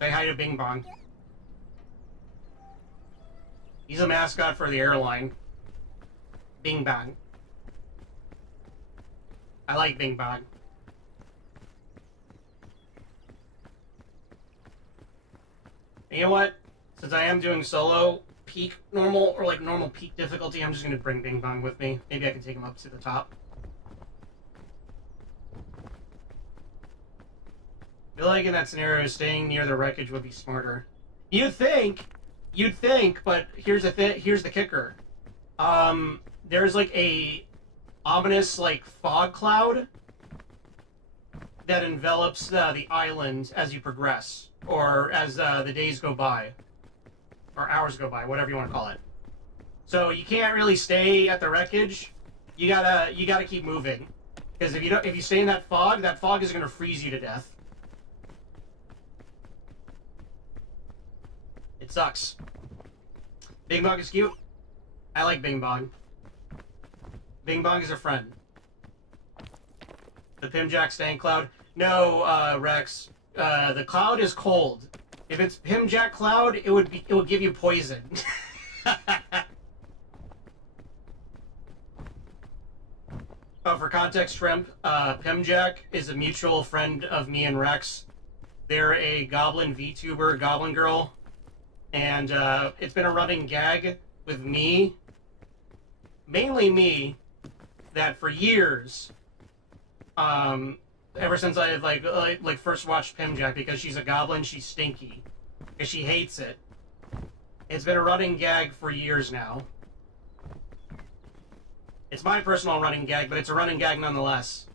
Say hi to Bing Bong. He's a mascot for the airline. Bing Bong. I like Bing Bong. And you know what? Since I am doing solo peak normal, or like normal peak difficulty, I'm just gonna bring Bing Bong with me. Maybe I can take him up to the top. I feel like in that scenario, staying near the wreckage would be smarter. You'd think, but here's the kicker. There's like a ominous like fog cloud that envelops the island as you progress, or as the days go by, or hours go by, whatever you want to call it. So you can't really stay at the wreckage. You gotta keep moving, because if you stay in that fog is gonna freeze you to death. It sucks. Bing Bong is cute. I like Bing Bong. Bing Bong is a friend. The Pimjack Stank Cloud. No, Rex. The cloud is cold. If it's Pimjack Cloud, it would give you poison. Oh, for context, Shrimp, Pimjack is a mutual friend of me and Rex. They're a Goblin VTuber, Goblin Girl. And it's been a running gag with me, mainly me, that for years, ever since I had like first watched Pimjack, because she's a goblin, she's stinky, because she hates it. It's been a running gag for years now. It's my personal running gag, but it's a running gag nonetheless.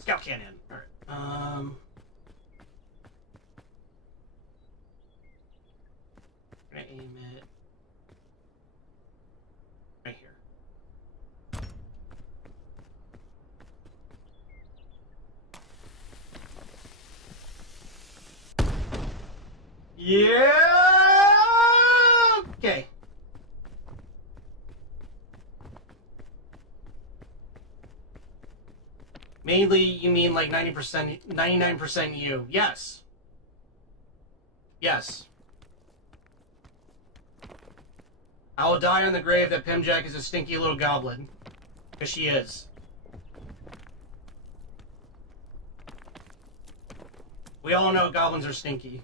Scout cannon. Alright. I'm gonna aim it right here. Yeah! Okay. Mainly, you mean like 90%, 99% you. Yes. Yes. I will die on the grave that Pimjack is a stinky little goblin. Because she is. We all know goblins are stinky.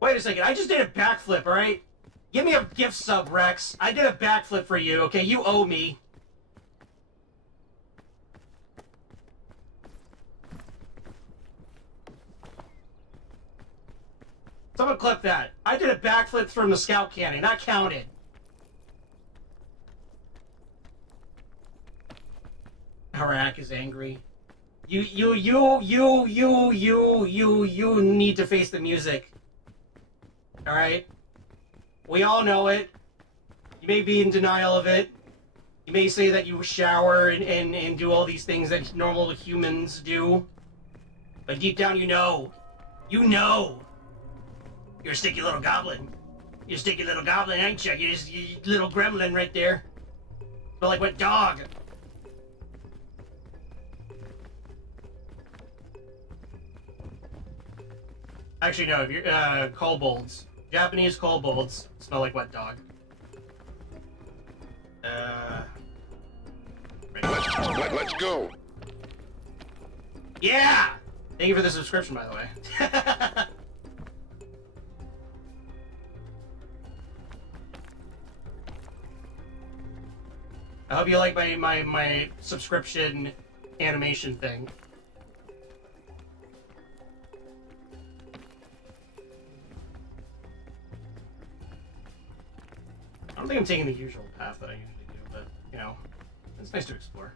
Wait a second, I just did a backflip, alright? Give me a gift sub, Rex. I did a backflip for you, okay? You owe me. Someone clip that. I did a backflip from the scout cannon, not counted. Harak is angry. You need to face the music. Alright? We all know it. You may be in denial of it. You may say that you shower and do all these things that normal humans do. But deep down you know. You know. You're a stinky little goblin. You're a stinky little goblin, ain't you? You're just you little gremlin right there. Smell like wet dog. Actually, no, if you're, kobolds. Japanese kobolds smell like wet dog. Let's go. Yeah! Thank you for the subscription, by the way. I hope you like my subscription animation thing. I don't think I'm taking the usual path that I usually do, but, you know. It's nice to explore.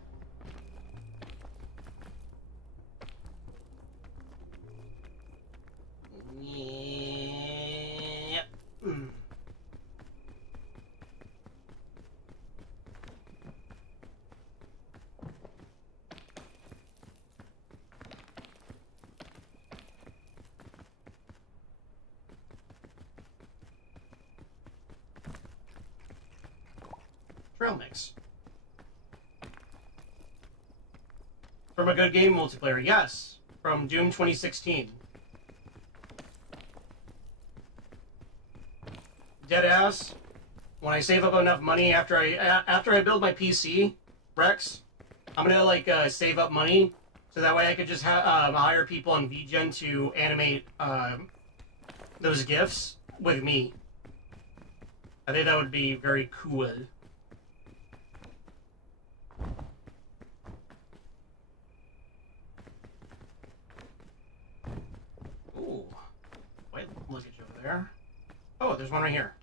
Yeah. Trail mix. From a good game multiplayer, yes. From Doom 2016. Deadass. When I save up enough money after I build my PC, Rex, I'm gonna like save up money so that way I could just hire people on VGen to animate those GIFs with me. I think that would be very cool. Ooh, white luggage over there. Oh, there's one right here.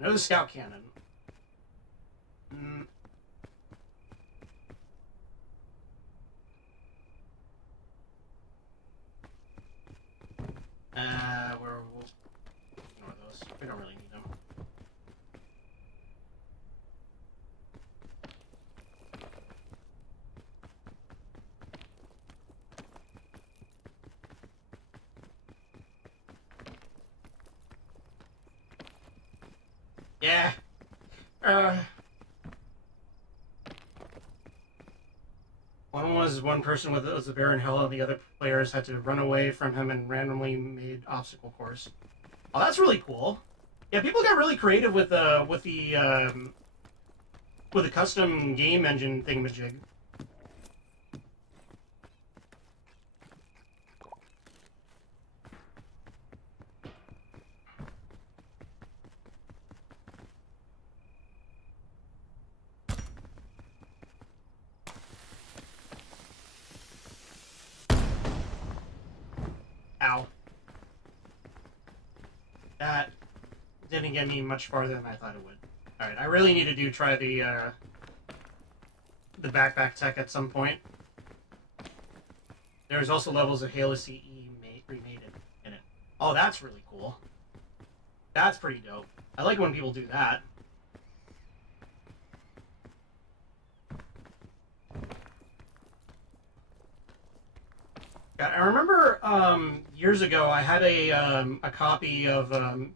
No, the scout cannon. We'll ignore those. We don't really need them. Yeah. One was one person was a bear in hell, and the other players had to run away from him and randomly made obstacle course. Oh, that's really cool. Yeah, people got really creative with the custom game engine thingamajig. Ow. That didn't get me much farther than I thought it would. Alright, I really need to try the backpack tech at some point. There's also levels of Halo CE remade in it. Oh, that's really cool. That's pretty dope. I like when people do that. I remember years ago I had a copy of the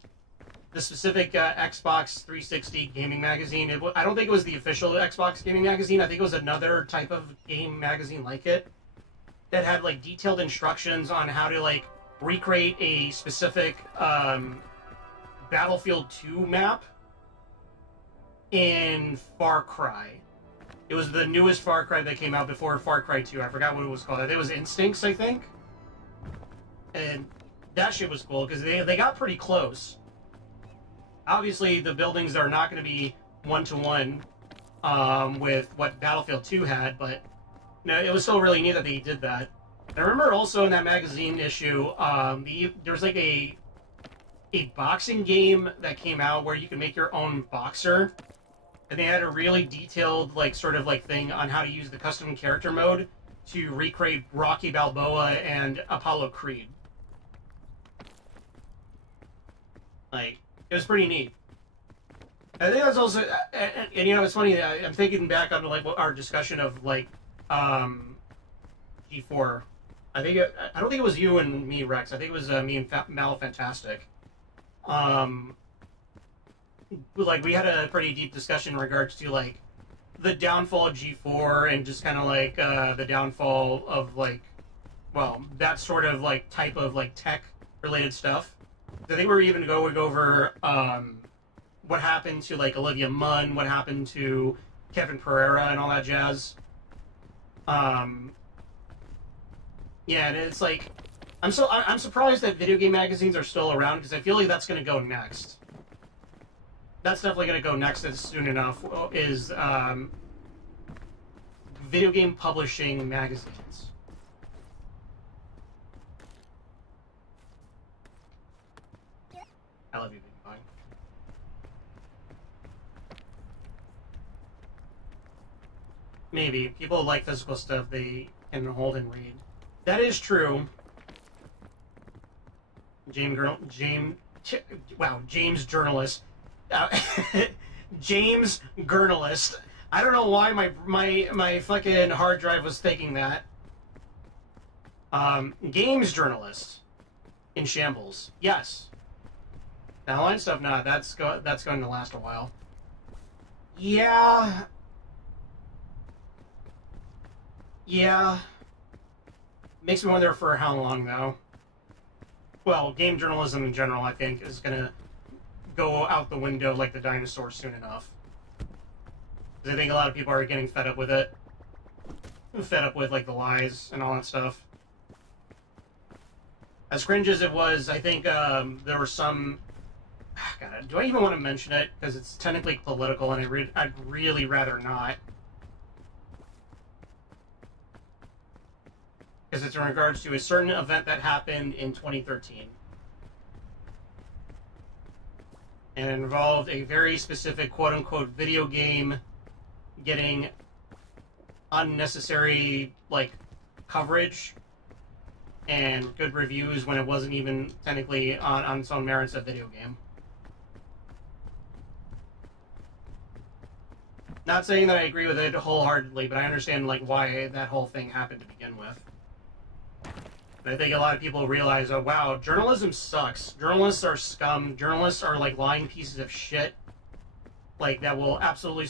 specific Xbox 360 gaming magazine. I don't think it was the official Xbox gaming magazine. I think it was another type of game magazine like it that had like detailed instructions on how to like recreate a specific Battlefield 2 map in Far Cry. It was the newest Far Cry that came out before Far Cry 2. I forgot what it was called. I think it was Instincts, I think. And that shit was cool because they got pretty close. Obviously, the buildings are not going to be one-to-one with what Battlefield 2 had, but no, it was still really neat that they did that. And I remember also in that magazine issue, there was like a boxing game that came out where you could make your own boxer. And they had a really detailed, like, sort of, like, thing on how to use the custom character mode to recreate Rocky Balboa and Apollo Creed. Like, it was pretty neat. I think that's also, and you know, it's funny, I'm thinking back on, like, our discussion of, like, G4. I don't think it was you and me, Rex. I think it was me and Malifantastic. Like, we had a pretty deep discussion in regards to, like, the downfall of G4 and just kind of, like, the downfall of, like, well, that sort of, like, type of, like, tech-related stuff. I think we were even going over what happened to, like, Olivia Munn, what happened to Kevin Pereira and all that jazz. Yeah, and it's like, I'm surprised that video game magazines are still around because I feel like that's going to go next. That's definitely going to go next soon enough, is video game publishing magazines. maybe people like physical stuff they can hold and read. That is true. James journalist, James journalist. I don't know why my fucking hard drive was thinking that. Games journalist in shambles. Yes. The online stuff, nah, that's going to last a while. Yeah. Yeah. Makes me wonder for how long, though. Well, game journalism in general, I think, is going to go out the window like the dinosaurs soon enough. Because I think a lot of people are getting fed up with it. Fed up with, like, the lies and all that stuff. As cringe as it was, I think there were some... God, do I even want to mention it? Because it's technically political, and I'd really rather not. Because it's in regards to a certain event that happened in 2013. And it involved a very specific quote-unquote video game getting unnecessary, like, coverage and good reviews when it wasn't even technically on its own merits a video game. Not saying that I agree with it wholeheartedly, but I understand, like, why that whole thing happened to begin with. And I think a lot of people realize, oh wow, journalism sucks. Journalists are scum. Journalists are like lying pieces of shit. Like, that will absolutely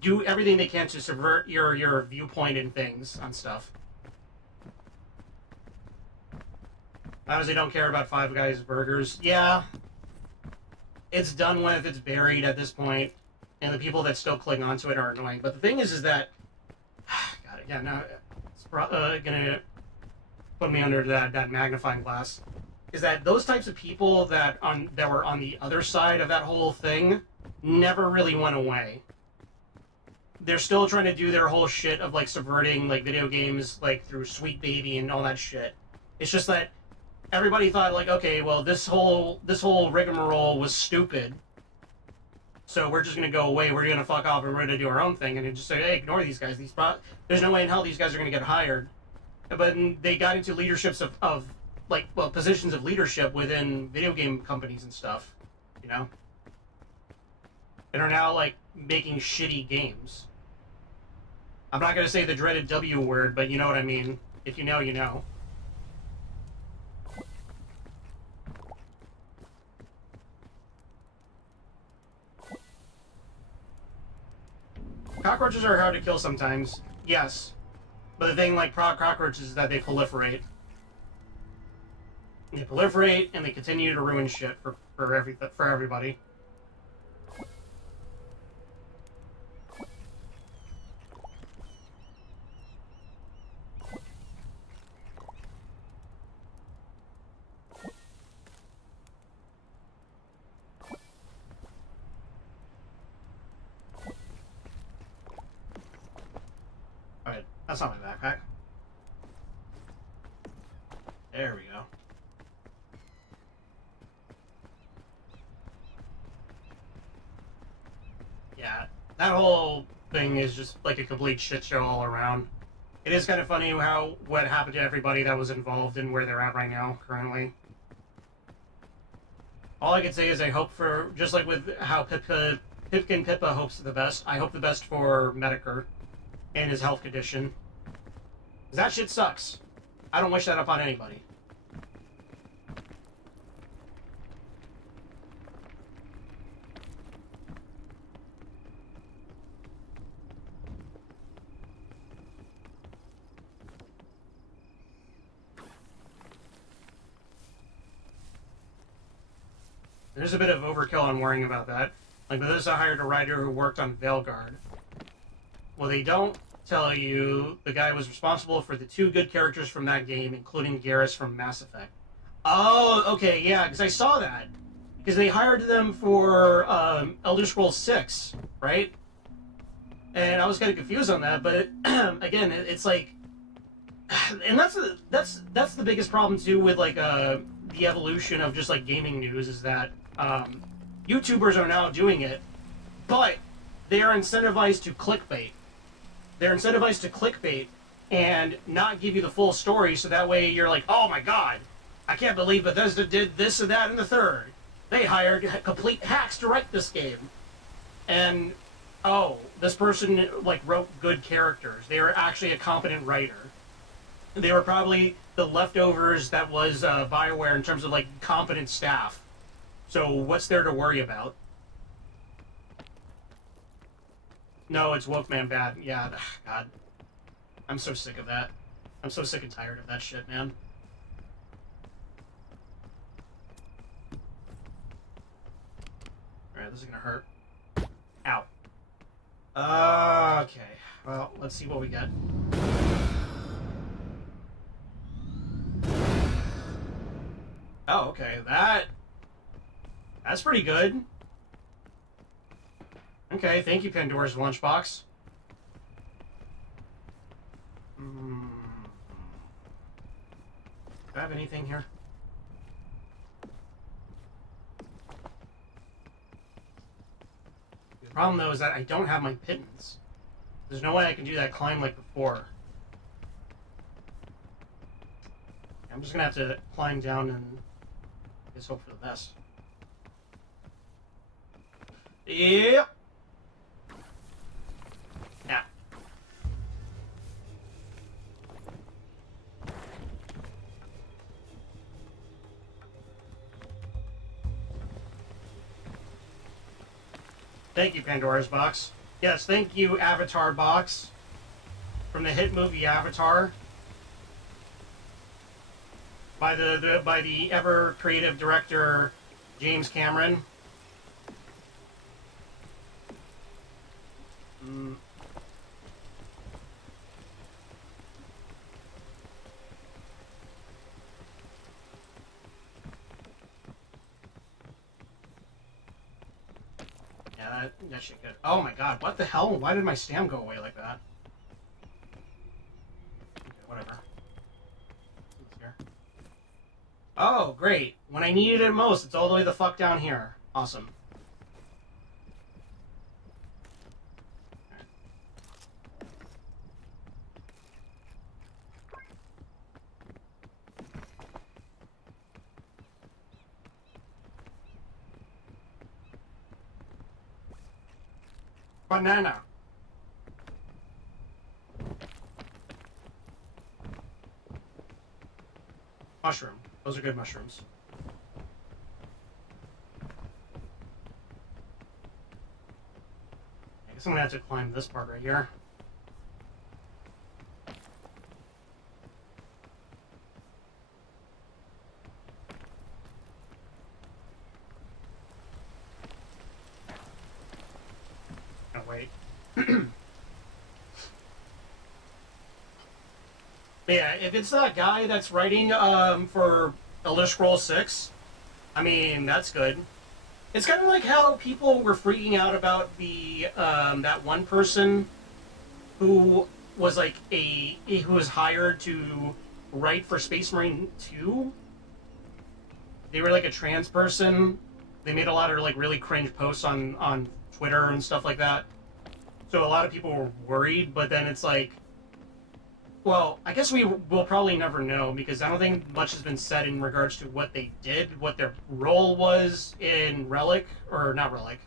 do everything they can to subvert your viewpoint and things on stuff. I honestly don't care about Five Guys burgers. Yeah. It's done with, it's buried at this point, and the people that still cling onto it are annoying. But the thing is that... God, again, now it's gonna put me under that magnifying glass, is that those types of people that were on the other side of that whole thing never really went away. They're still trying to do their whole shit of, like, subverting, like, video games, like, through Sweet Baby and all that shit. It's just that everybody thought, like, okay, well, this whole rigmarole was stupid, so we're just gonna go away, we're gonna fuck off, and we're gonna do our own thing, and just say, hey, ignore these guys, there's no way in hell these guys are gonna get hired. But they got into leaderships of positions of leadership within video game companies and stuff, you know? And are now, like, making shitty games. I'm not gonna say the dreaded W word, but you know what I mean. If you know, you know. Cockroaches are hard to kill sometimes, yes. But the thing, like, cockroaches is that they proliferate. They proliferate, and they continue to ruin shit for everybody. Alright, that's not my backpack. There we go. Yeah, that whole thing is just like a complete shit show all around. It is kind of funny what happened to everybody that was involved and where they're at right now, currently. All I can say is I hope for, just like with how Pipkin Pippa hopes the best, I hope the best for Medicare and his health condition. 'Cause that shit sucks. I don't wish that upon anybody. There's a bit of overkill on worrying about that. Like, Bethesda hired a writer who worked on Veilguard. Well, they don't tell you the guy was responsible for the 2 good characters from that game, including Garrus from Mass Effect. Oh, okay, yeah, because I saw that. Because they hired them for Elder Scrolls 6, right? And I was kind of confused on that, but again, it's like... And that's the biggest problem, too, with, like, the evolution of just, like, gaming news, is that YouTubers are now doing it, but they are incentivized to clickbait. they're incentivized to clickbait and not give you the full story, so that way you're like, oh my god, I can't believe Bethesda did this and that and the third. They hired complete hacks to write this game. And, oh, this person, like, wrote good characters. They were actually a competent writer. They were probably the leftovers that was BioWare in terms of, like, competent staff. So what's there to worry about? No, it's Wolfman Bad. Yeah, God. I'm so sick of that. I'm so sick and tired of that shit, man. Alright, this is gonna hurt. Ow. Okay. Well, let's see what we get. Oh, okay. That's pretty good. Okay, thank you, Pandora's Lunchbox. Do I have anything here? The problem, though, is that I don't have my pittance. There's no way I can do that climb like before. I'm just gonna have to climb down and just hope for the best. Yep. Yeah. Thank you, Pandora's Box. Yes, thank you, Avatar Box, from the hit movie Avatar, by the ever creative director James Cameron. Yeah, that shit good. Oh my god, what the hell? Why did my stam go away like that? Okay, whatever. What's here? Oh, great. When I needed it most, it's all the way the fuck down here. Awesome. Banana. Mushroom. Those are good mushrooms. I guess I'm gonna have to climb this part right here. Oh, wait. Yeah, if it's that guy that's writing for Elder Scrolls 6, I mean, that's good. It's kind of like how people were freaking out about the that one person who was like who was hired to write for Space Marine 2. They were like a trans person. They made a lot of like really cringe posts on Twitter and stuff like that. So a lot of people were worried, but then it's like, well, I guess we will probably never know, because I don't think much has been said in regards to what they did, what their role was in Relic, or not Relic.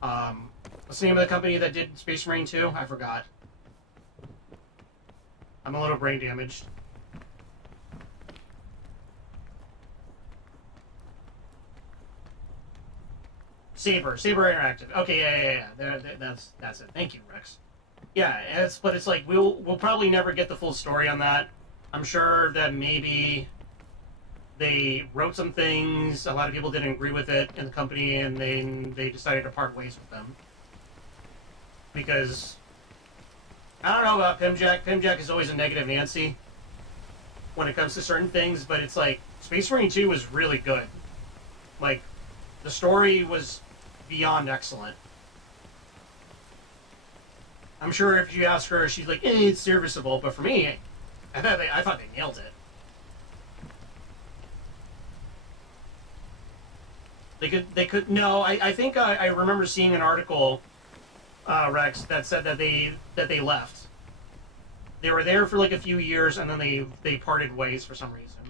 What's the name of the company that did Space Marine 2? I forgot. I'm a little brain damaged. Saber Interactive. Okay, yeah. That's it. Thank you, Rex. Yeah, but it's like we'll probably never get the full story on that. I'm sure that maybe they wrote some things, a lot of people didn't agree with it in the company, and then they decided to part ways with them. Because I don't know about Pimjack. Pimjack is always a negative Nancy when it comes to certain things, but it's like Space Marine 2 was really good. Like, the story was beyond excellent. I'm sure if you ask her, she's like, it's serviceable. But for me, I thought they nailed it. They could. No, I think I remember seeing an article, Rex, that said that they left. They were there for like a few years, and then they parted ways for some reason.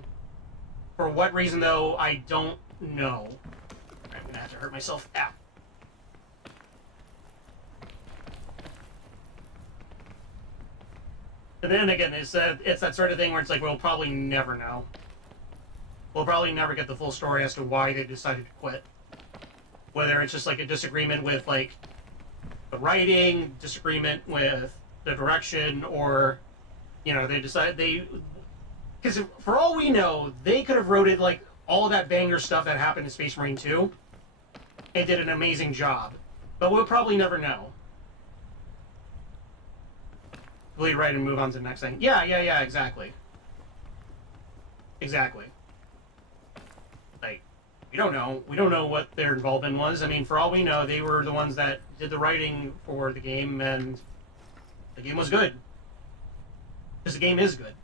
For what reason, though, I don't know. I'm gonna have to hurt myself. Ow. And then again, it's that sort of thing where it's like we'll probably never know. We'll probably never get the full story as to why they decided to quit. Whether it's just like a disagreement with like the writing, disagreement with the direction, or they decide because for all we know, they could have wrote it like all that banger stuff that happened in Space Marine 2 and did an amazing job. But we'll probably never know. Will you write and move on to the next thing? Yeah, exactly. Exactly. Like, we don't know. We don't know what their involvement was. I mean, for all we know, they were the ones that did the writing for the game, and the game was good. Because the game is good.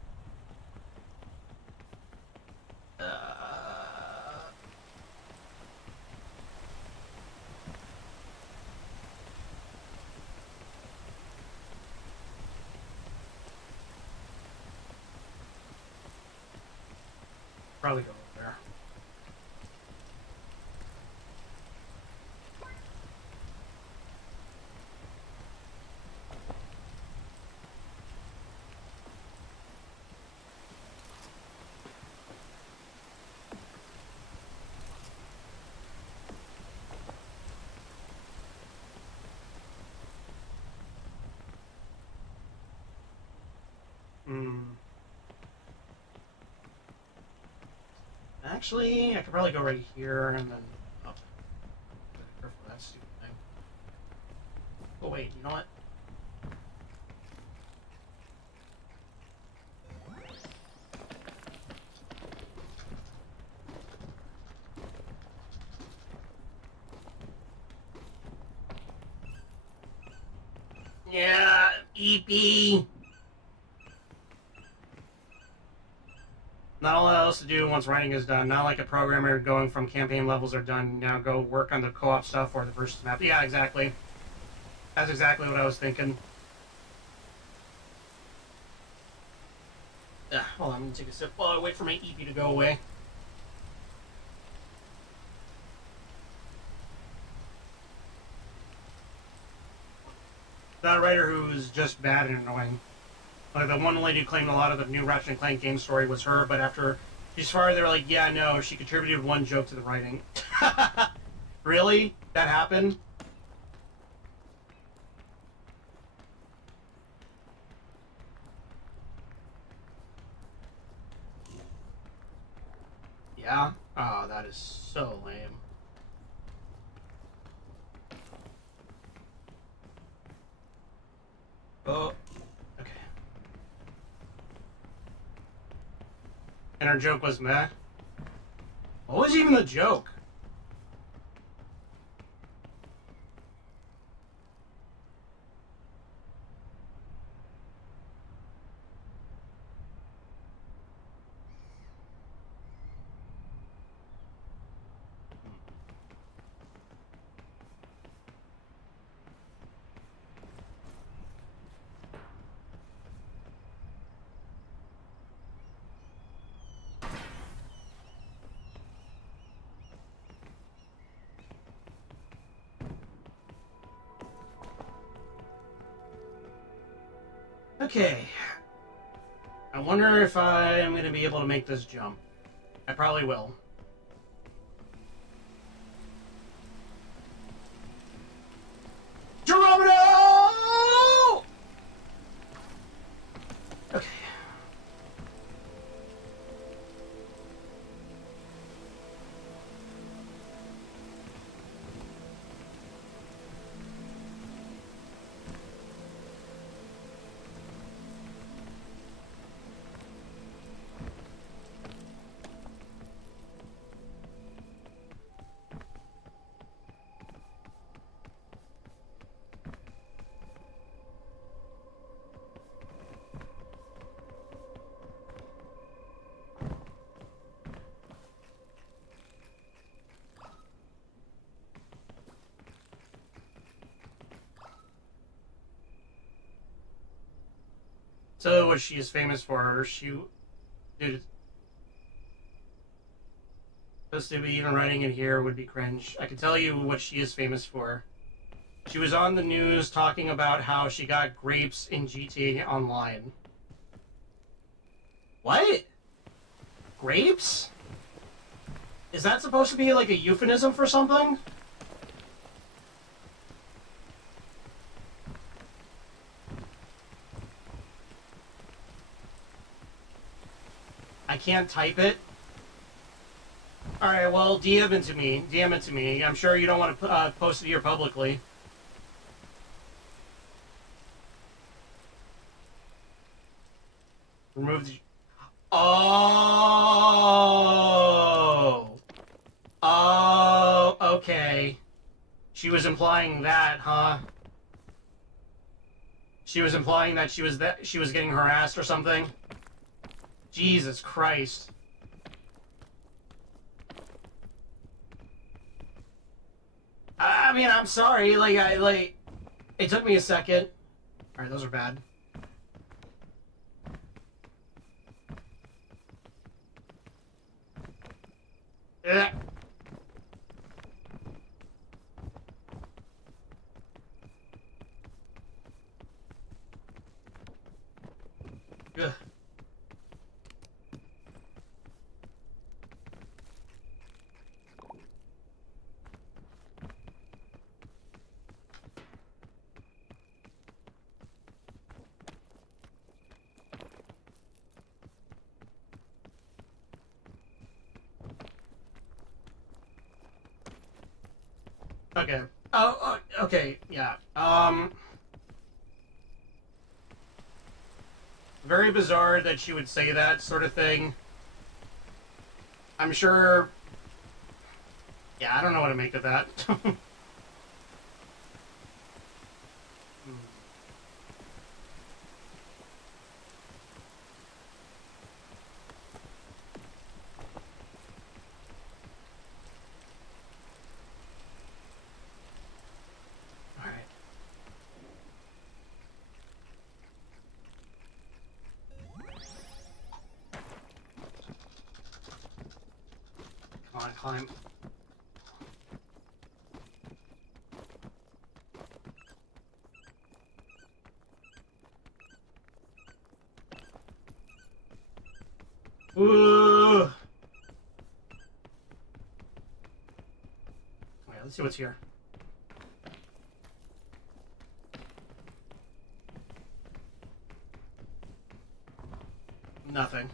Probably go over there. Actually, I could probably go right here and then up. Careful of that stupid thing. Oh wait, you know what? Yeah, EP. Not a lot else to do once writing is done. Not like a programmer going from campaign levels are done. Now go work on the co-op stuff or the versus map. Yeah, exactly. That's exactly what I was thinking. Hold on, I'm gonna take a sip while I wait for my EP to go away. That writer who's just bad and annoying. Like the one lady who claimed a lot of the new Ratchet and Clank game story was her, but after she's fired, they're like, yeah, no, she contributed one joke to the writing. Really? That happened? Yeah? Oh, that is so lame. Oh. And her joke was meh. What was even the joke? Okay. I wonder if I'm going to be able to make this jump. I probably will. Geronimo! Okay. So what she is famous for, dude, supposed to be even writing in here would be cringe. I can tell you what she is famous for. She was on the news talking about how she got grapes in GTA Online. What? Grapes? Is that supposed to be like a euphemism for something? I can't type it. Alright, well, DM it to me. DM it to me. I'm sure you don't want to post it here publicly. Remove the... Oh! Oh, okay. She was implying that, huh? She was implying that she was getting harassed or something? Jesus Christ. I mean, I'm sorry, it took me a second. Alright, those are bad. Ugh. Ugh. Okay. Oh, okay, yeah. Very bizarre that she would say that sort of thing. I'm sure... Yeah, I don't know what to make of that. Alright. Come on, climb. Ooh. Okay, let's see what's here. Nothing.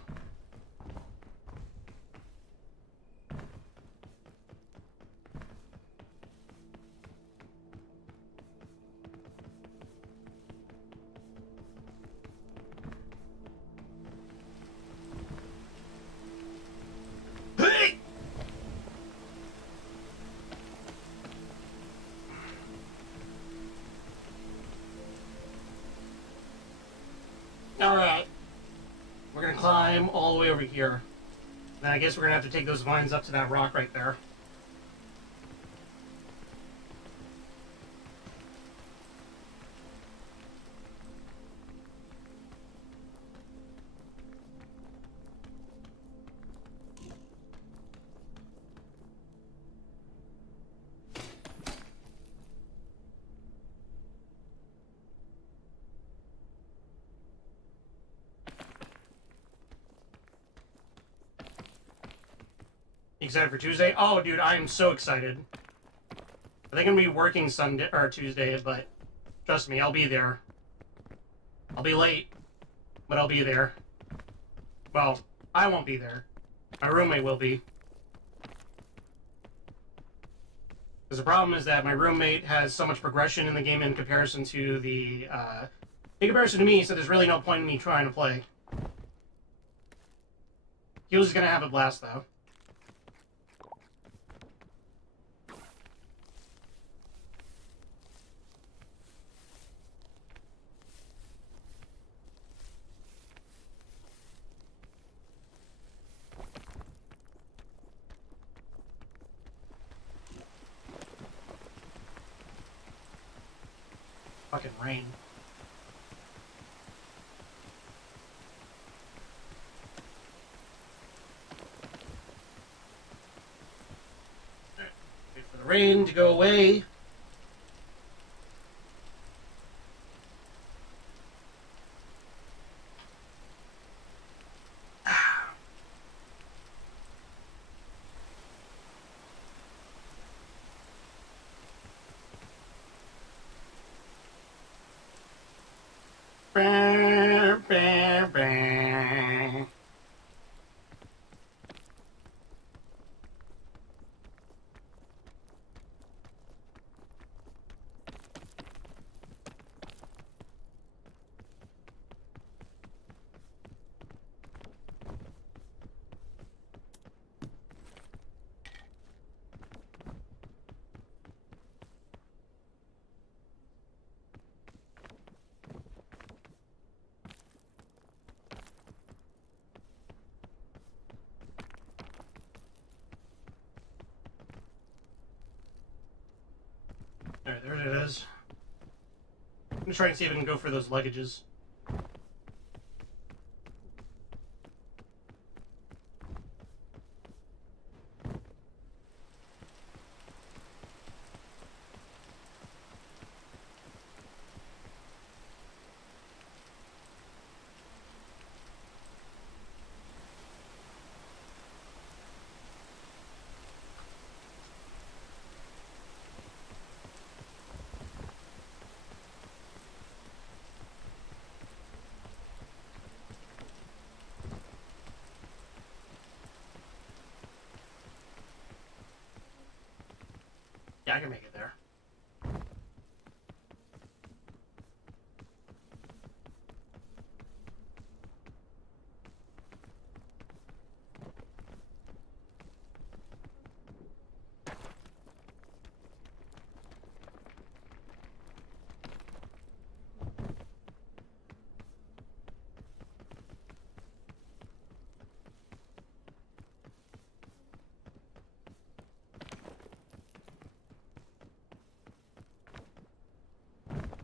Hey! Alright. We're gonna climb all the way over here. Then I guess we're gonna have to take those vines up to that rock right there. Excited for Tuesday? Oh, dude, I am so excited. I think I'm gonna be working Sunday or Tuesday, but trust me, I'll be there. I'll be late, but I'll be there. Well, I won't be there. My roommate will be. Because the problem is that my roommate has so much progression in the game in comparison to me, so there's really no point in me trying to play. He was gonna have a blast though. Fucking rain. rain to go away. Bah, bah, bah. Alright, there it is. I'm gonna try and see if I can go for those luggages. Yeah, I can make it there.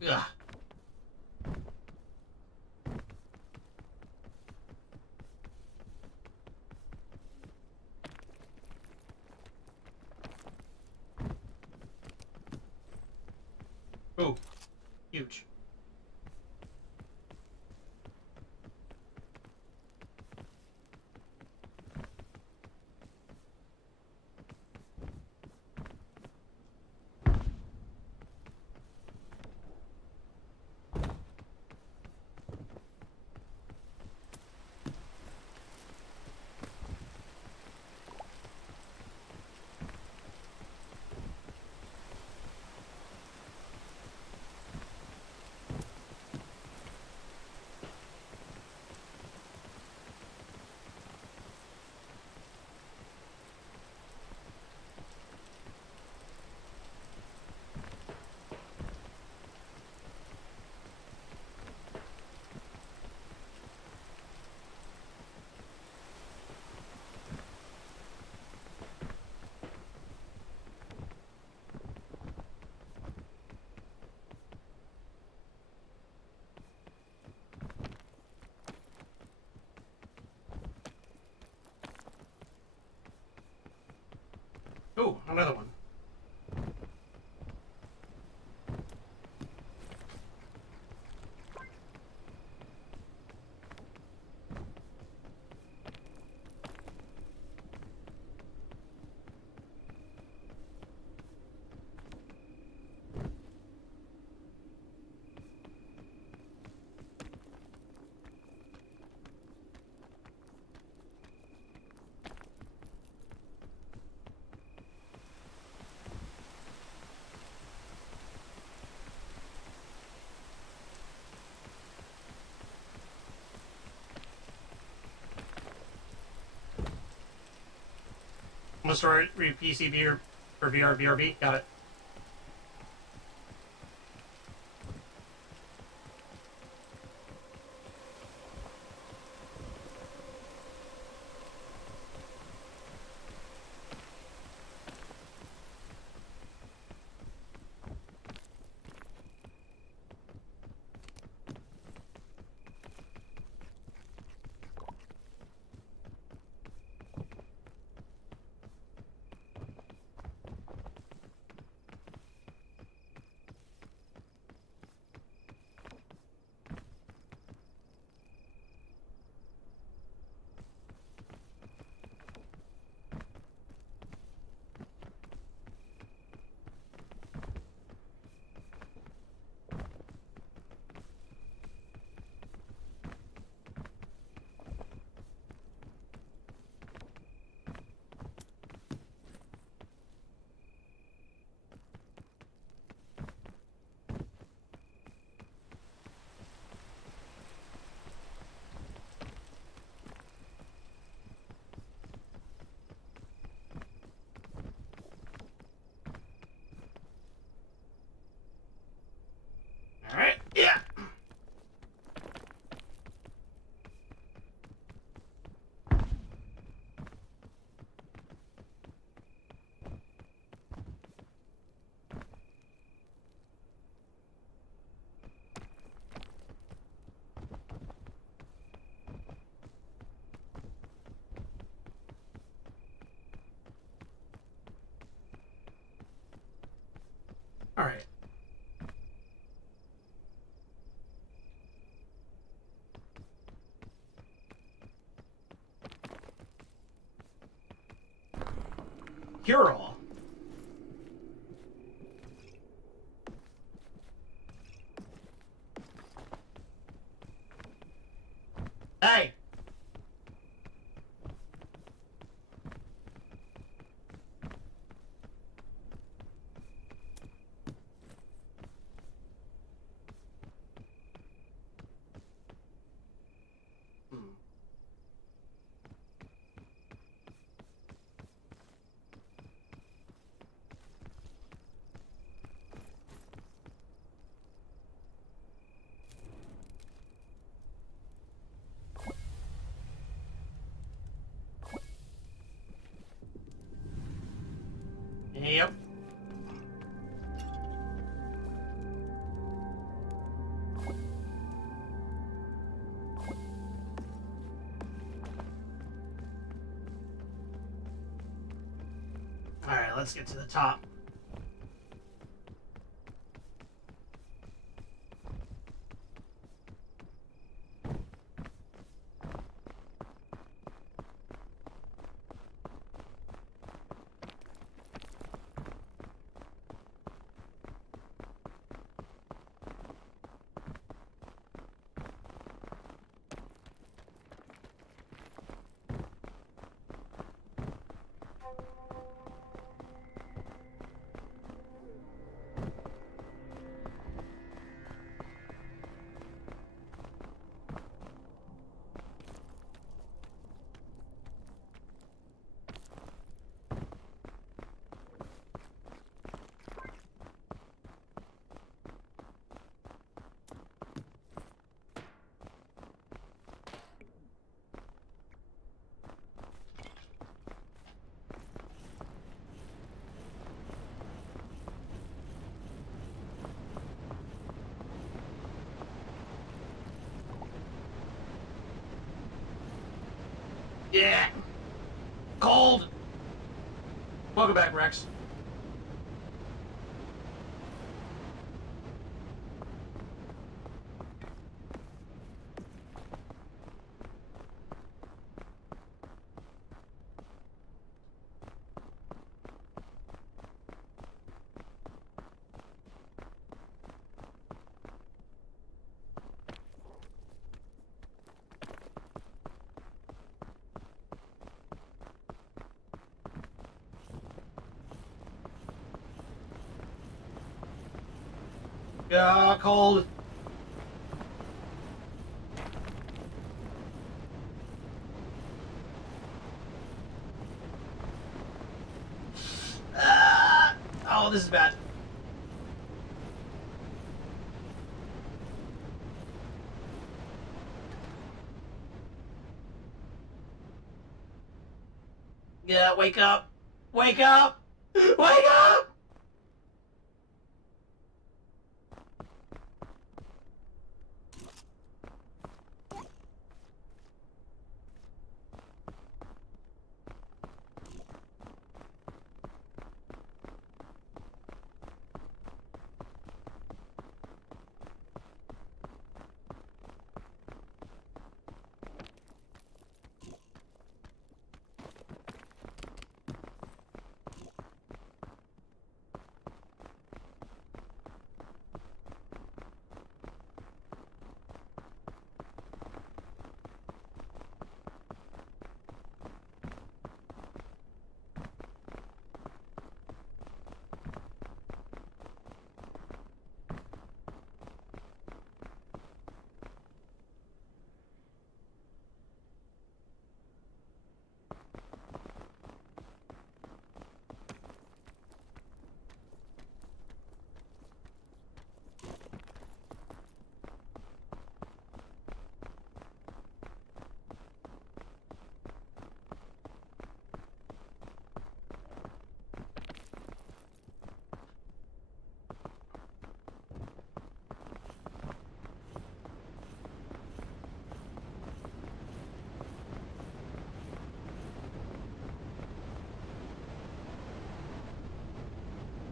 Ugh. Oh, huge. Oh, another one. I'm gonna start PCB or VR BRB. Got it. cure-all. Hey! Yep. Alright, let's get to the top. Yeah! Cold! Welcome back, Rex. Yeah, cold. Oh, this is bad. Yeah, wake up! Wake up! Wake up!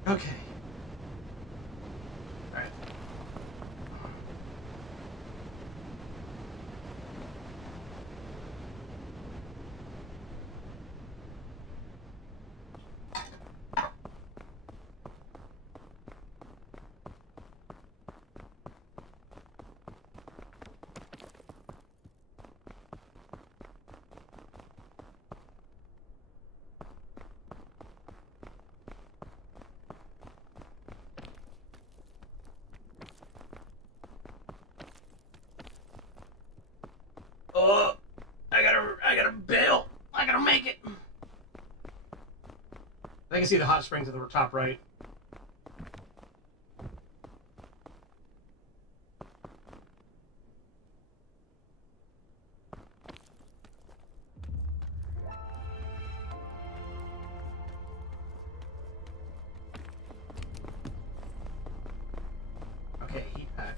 Okay. Alright. can see the hot spring to the top right. Okay, heat pack.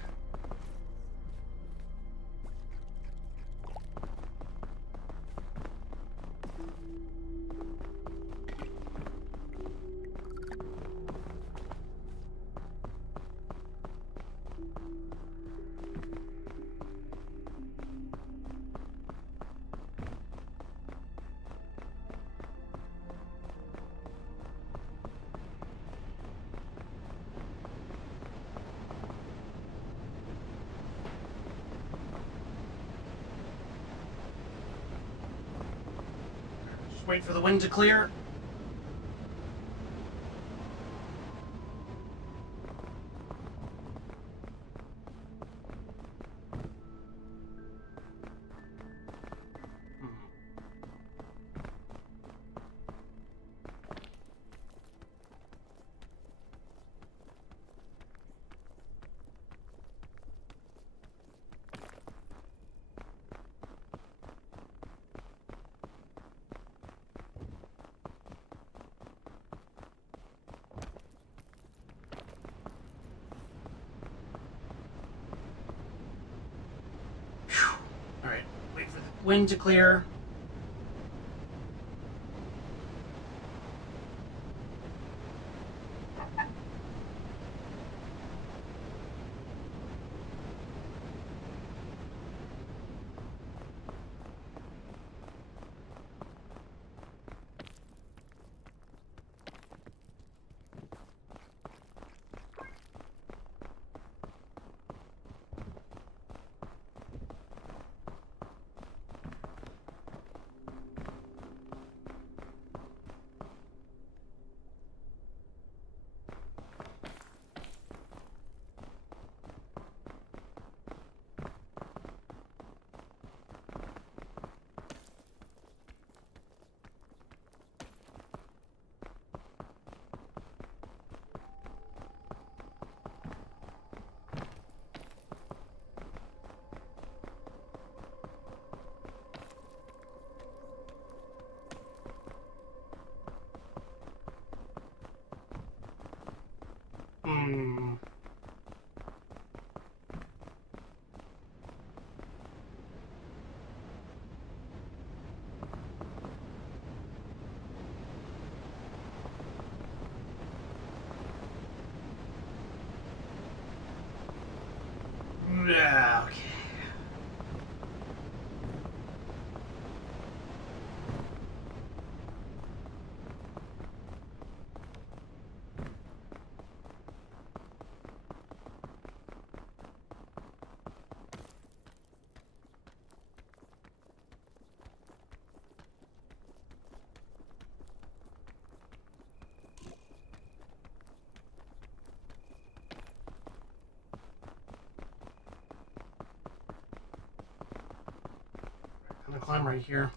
Just wait for the wind to clear. Alright, wait for the wind to clear. Yeah, okay. I'm gonna climb right here.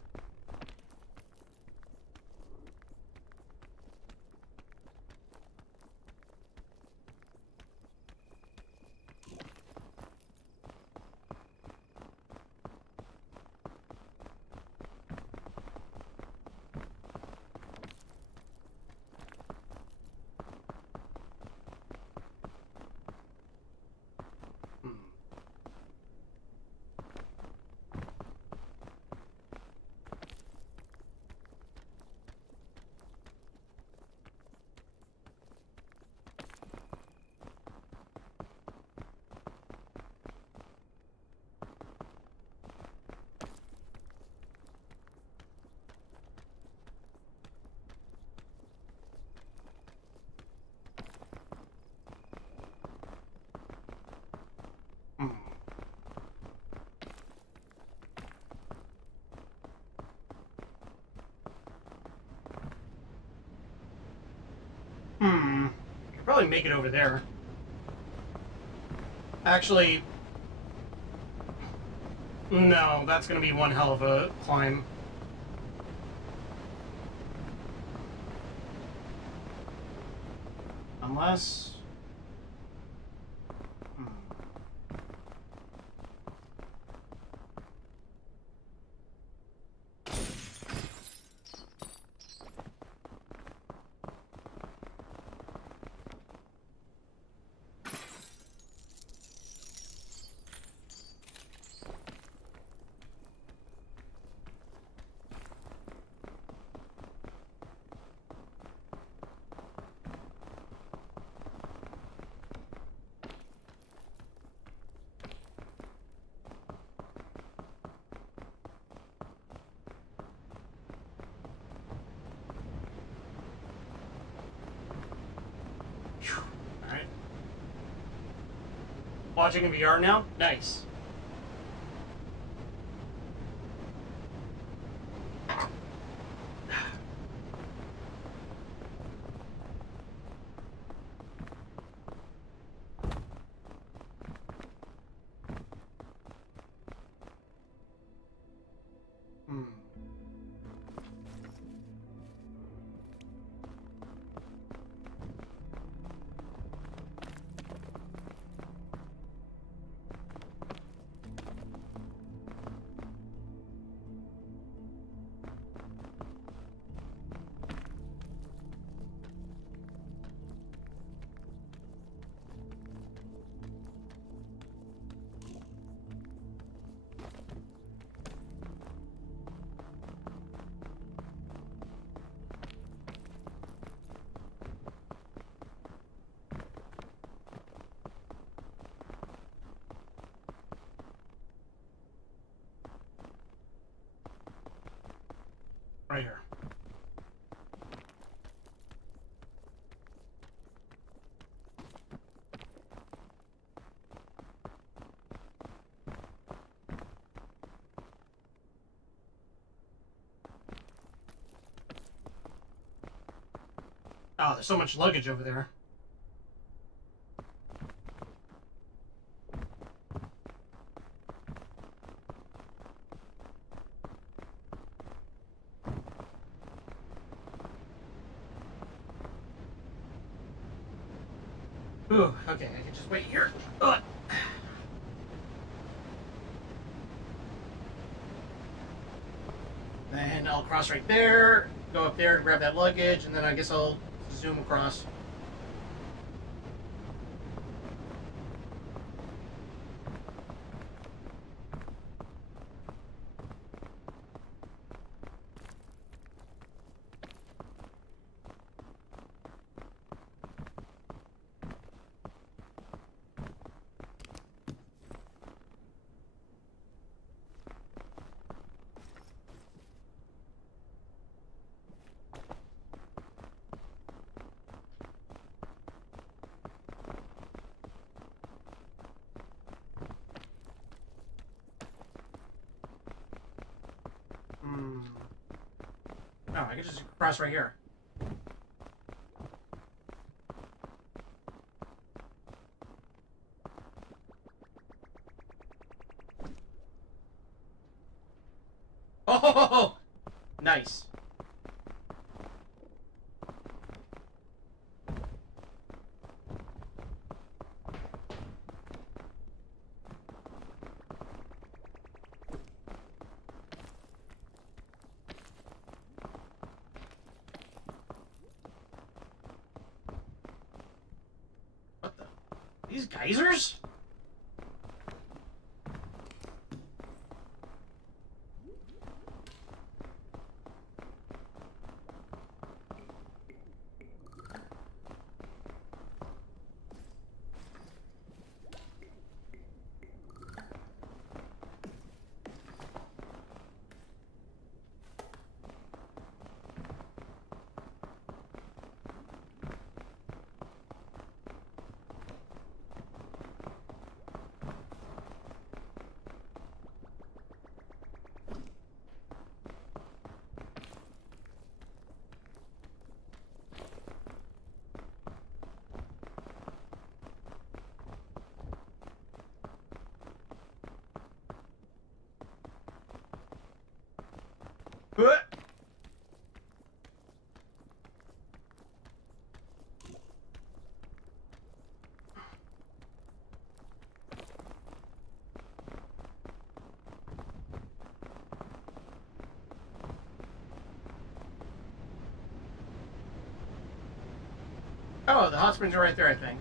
I could probably make it over there. Actually, no, that's gonna be one hell of a climb. Unless... Hmm. Alright. Watching in VR now? Nice. Hmm. Right here. Oh, there's so much luggage over there. Ooh, okay, I can just wait here. Ugh. Then I'll cross right there, go up there to grab that luggage, and then I guess I'll zoom across. Hmm. Oh, I can just cross right here. Oh, nice. What the? These geysers? the hot springs are right there, I think.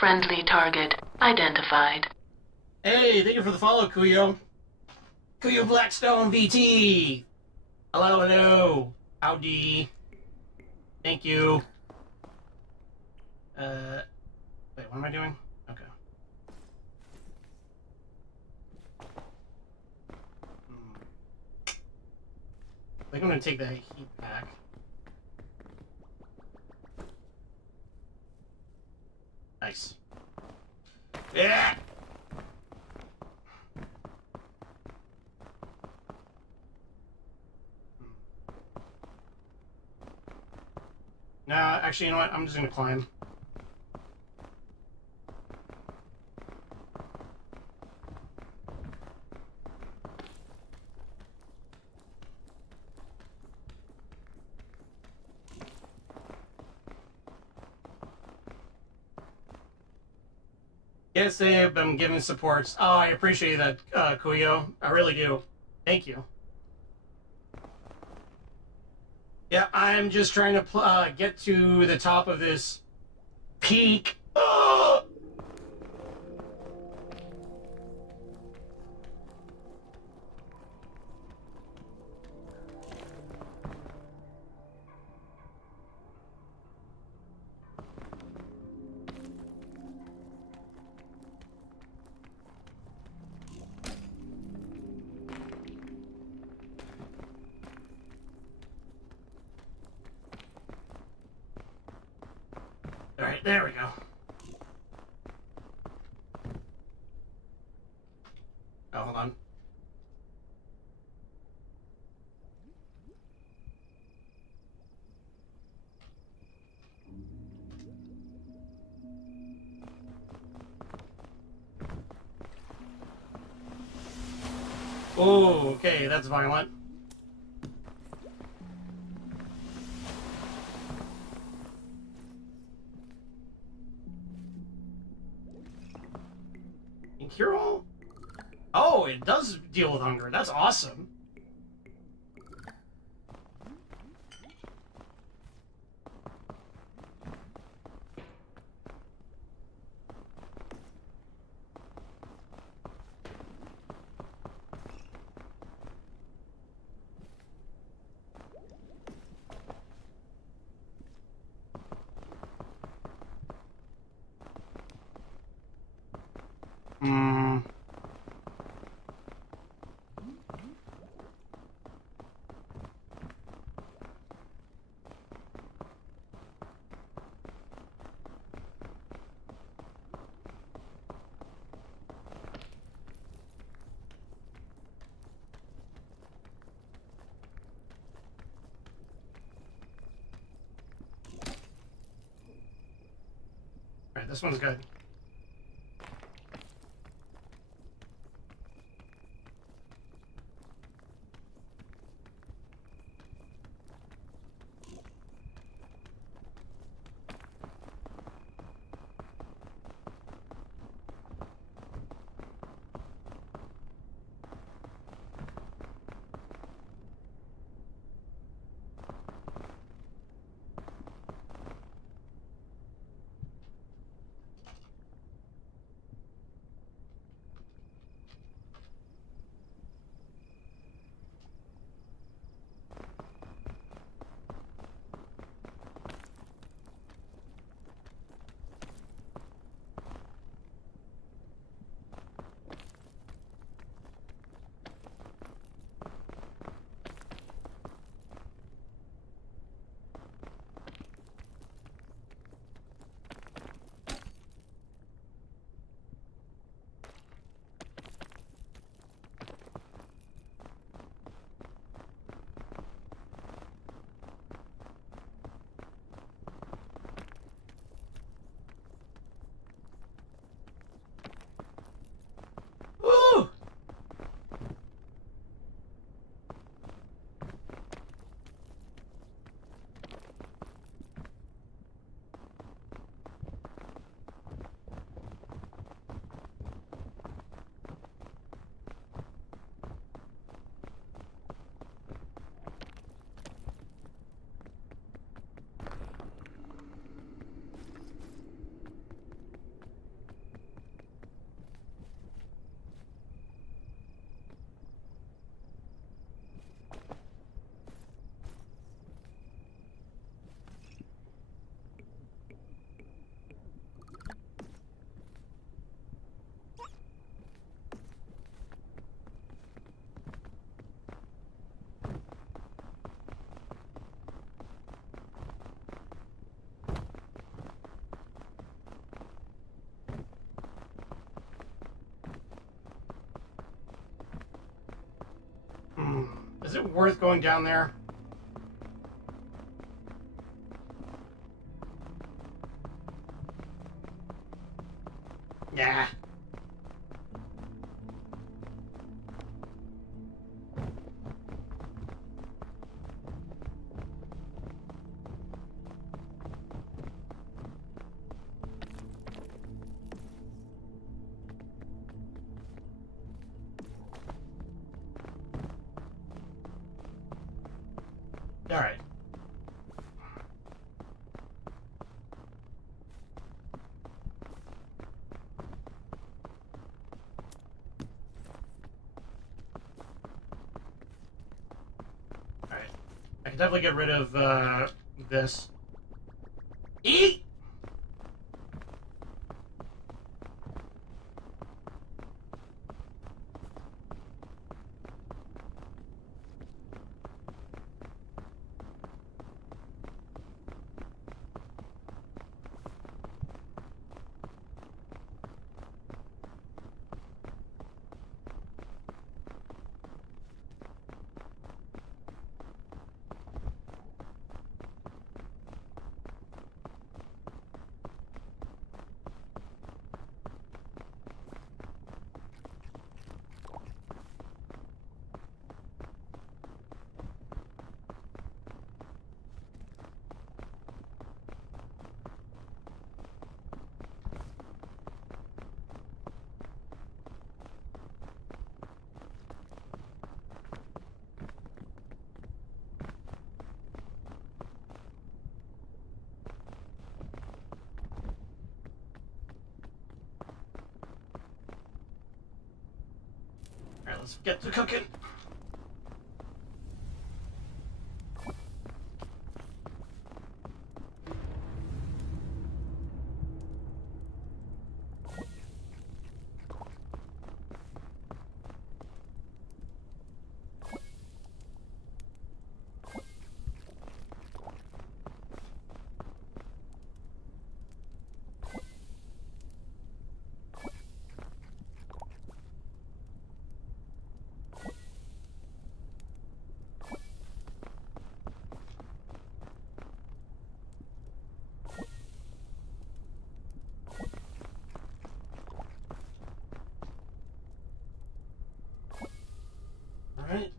Friendly target identified. Hey, thank you for the follow, Kuyo. Kuyo Blackstone VT. Hello, hello. Howdy. Thank you. Wait, what am I doing? Okay. I think I'm gonna take the heat back. Nice. Yeah. Nah, actually, you know what? I'm just gonna climb. Yes, they've been giving supports. Oh, I appreciate that, Kuyo. I really do. Thank you. Yeah, I'm just trying to get to the top of this peak. Ugh! All right, there we go. Oh, hold on. Oh, okay, that's violent. And cure all? Oh, it does deal with hunger. That's awesome. Hmm. All right, this one's good. it worth going down there? Yeah. All right. All right. I can definitely get rid of this. Eat. All right, let's get to cooking. All right.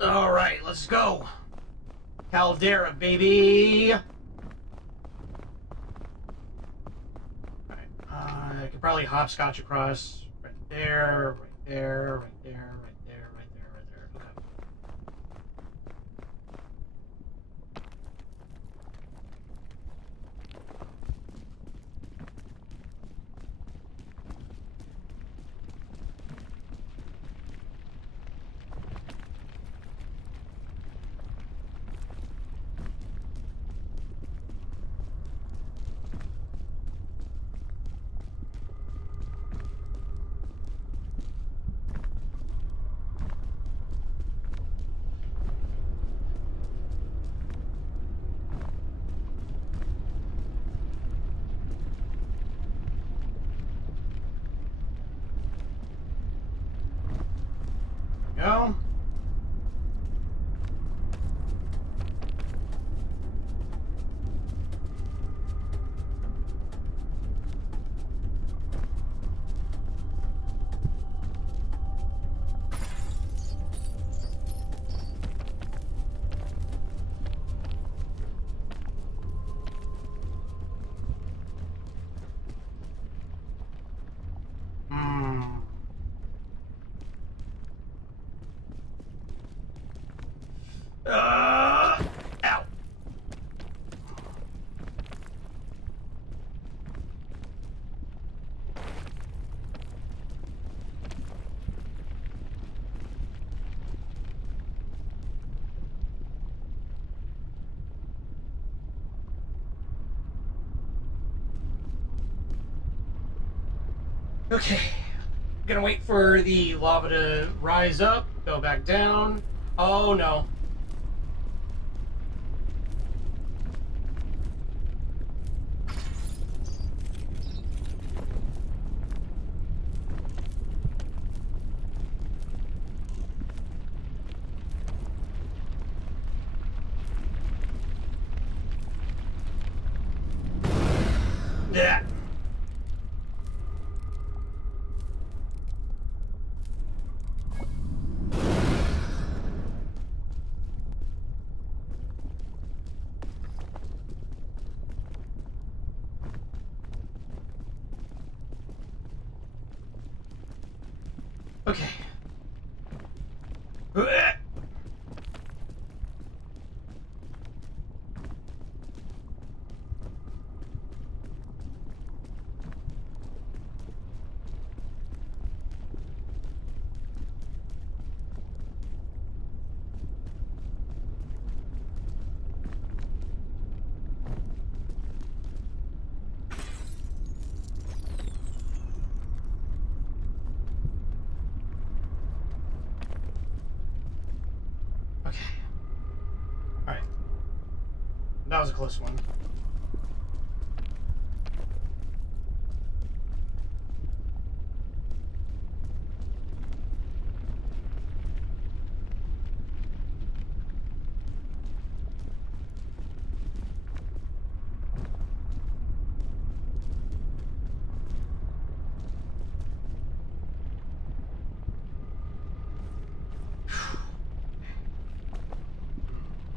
All right, let's go. Caldera, baby. All right. I could probably hopscotch across right there, right there, right there, right there, right there, right there. Okay. Go. Ow. Okay. Gonna wait for the lava to rise up, go back down. Oh no. Okay. Okay. Alright. That was a close one.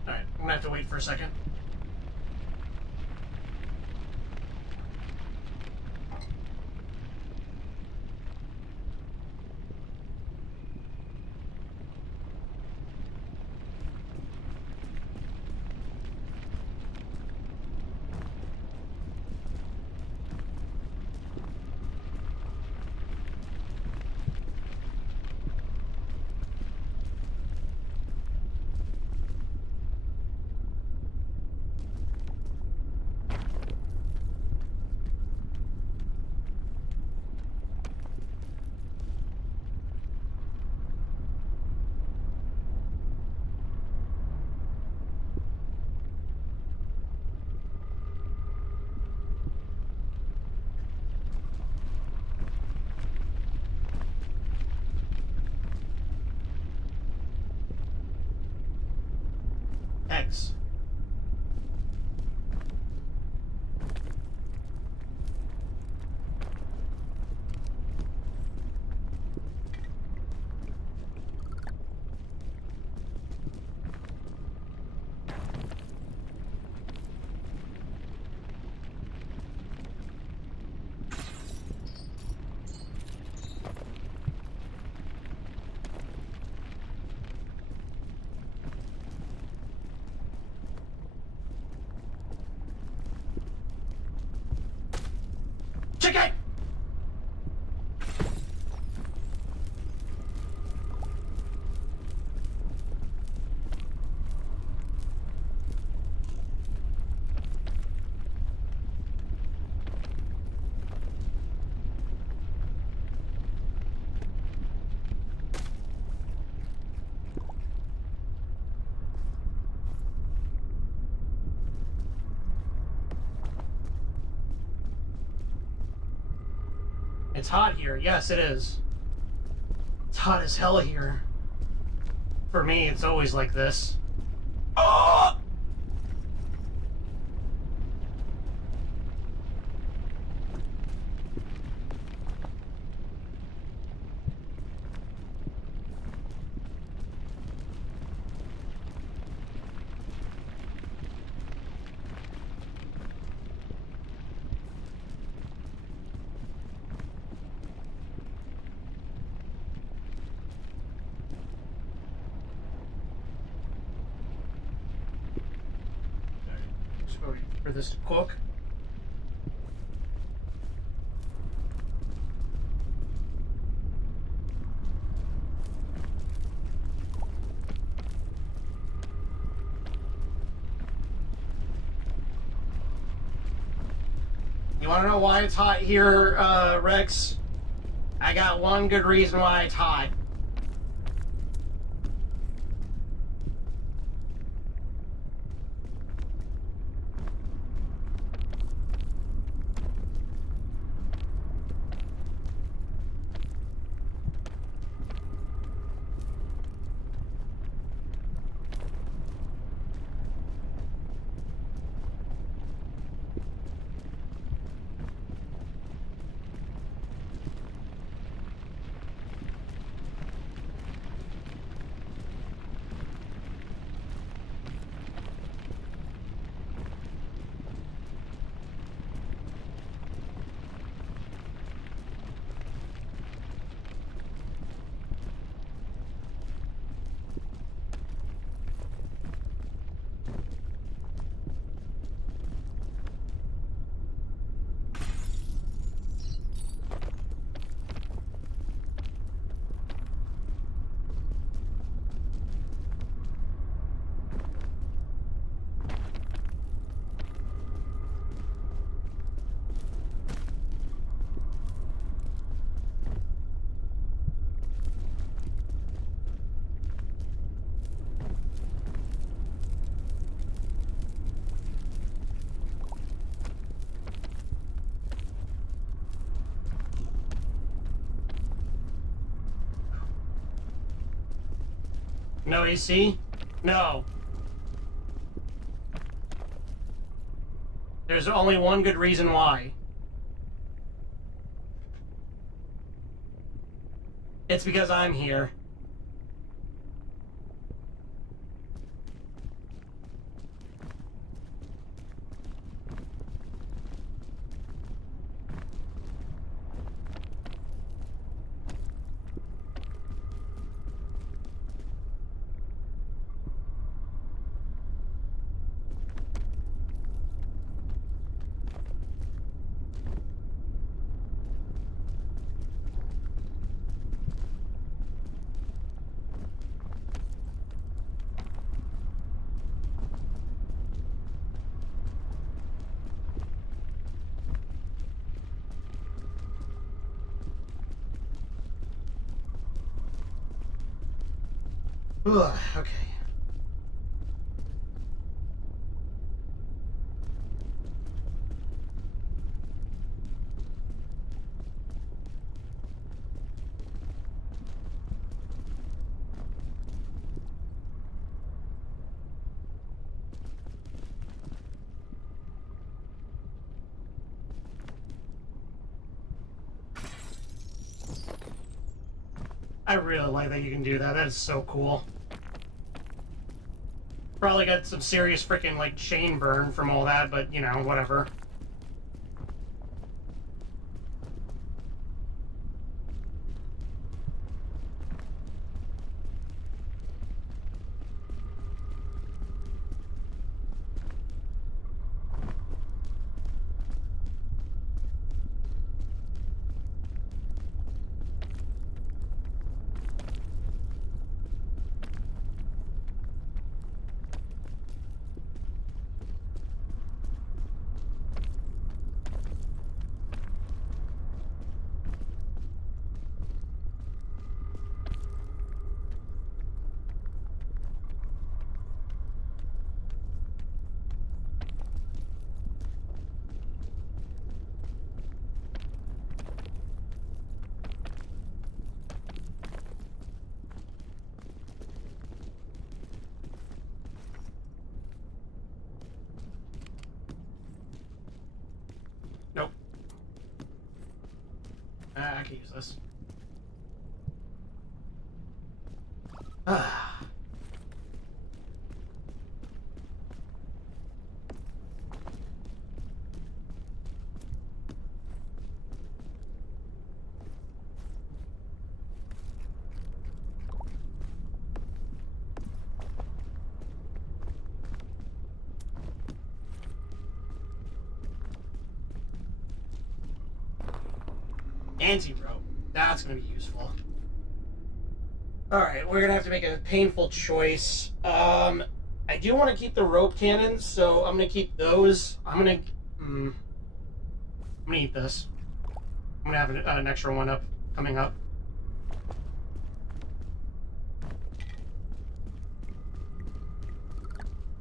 Alright, I'm gonna have to wait for a second. X. Chicken! It's hot here. Yes, it is. It's hot as hell here. For me, it's always like this. Oh! Just wait for this to cook. You want to know why it's hot here, Rex? I got one good reason why it's hot. No AC? No. There's only one good reason why. It's because I'm here. Ugh, okay. I really like that you can do that. That is so cool. Probably got some serious freaking, like, chain burn from all that, but, you know, whatever. Nope. I can use this. Ah. Anti-rope. That's going to be useful. Alright, we're going to have to make a painful choice. I do want to keep the rope cannons, so I'm going to keep those. I'm going to eat this. I'm going to have an extra one coming up.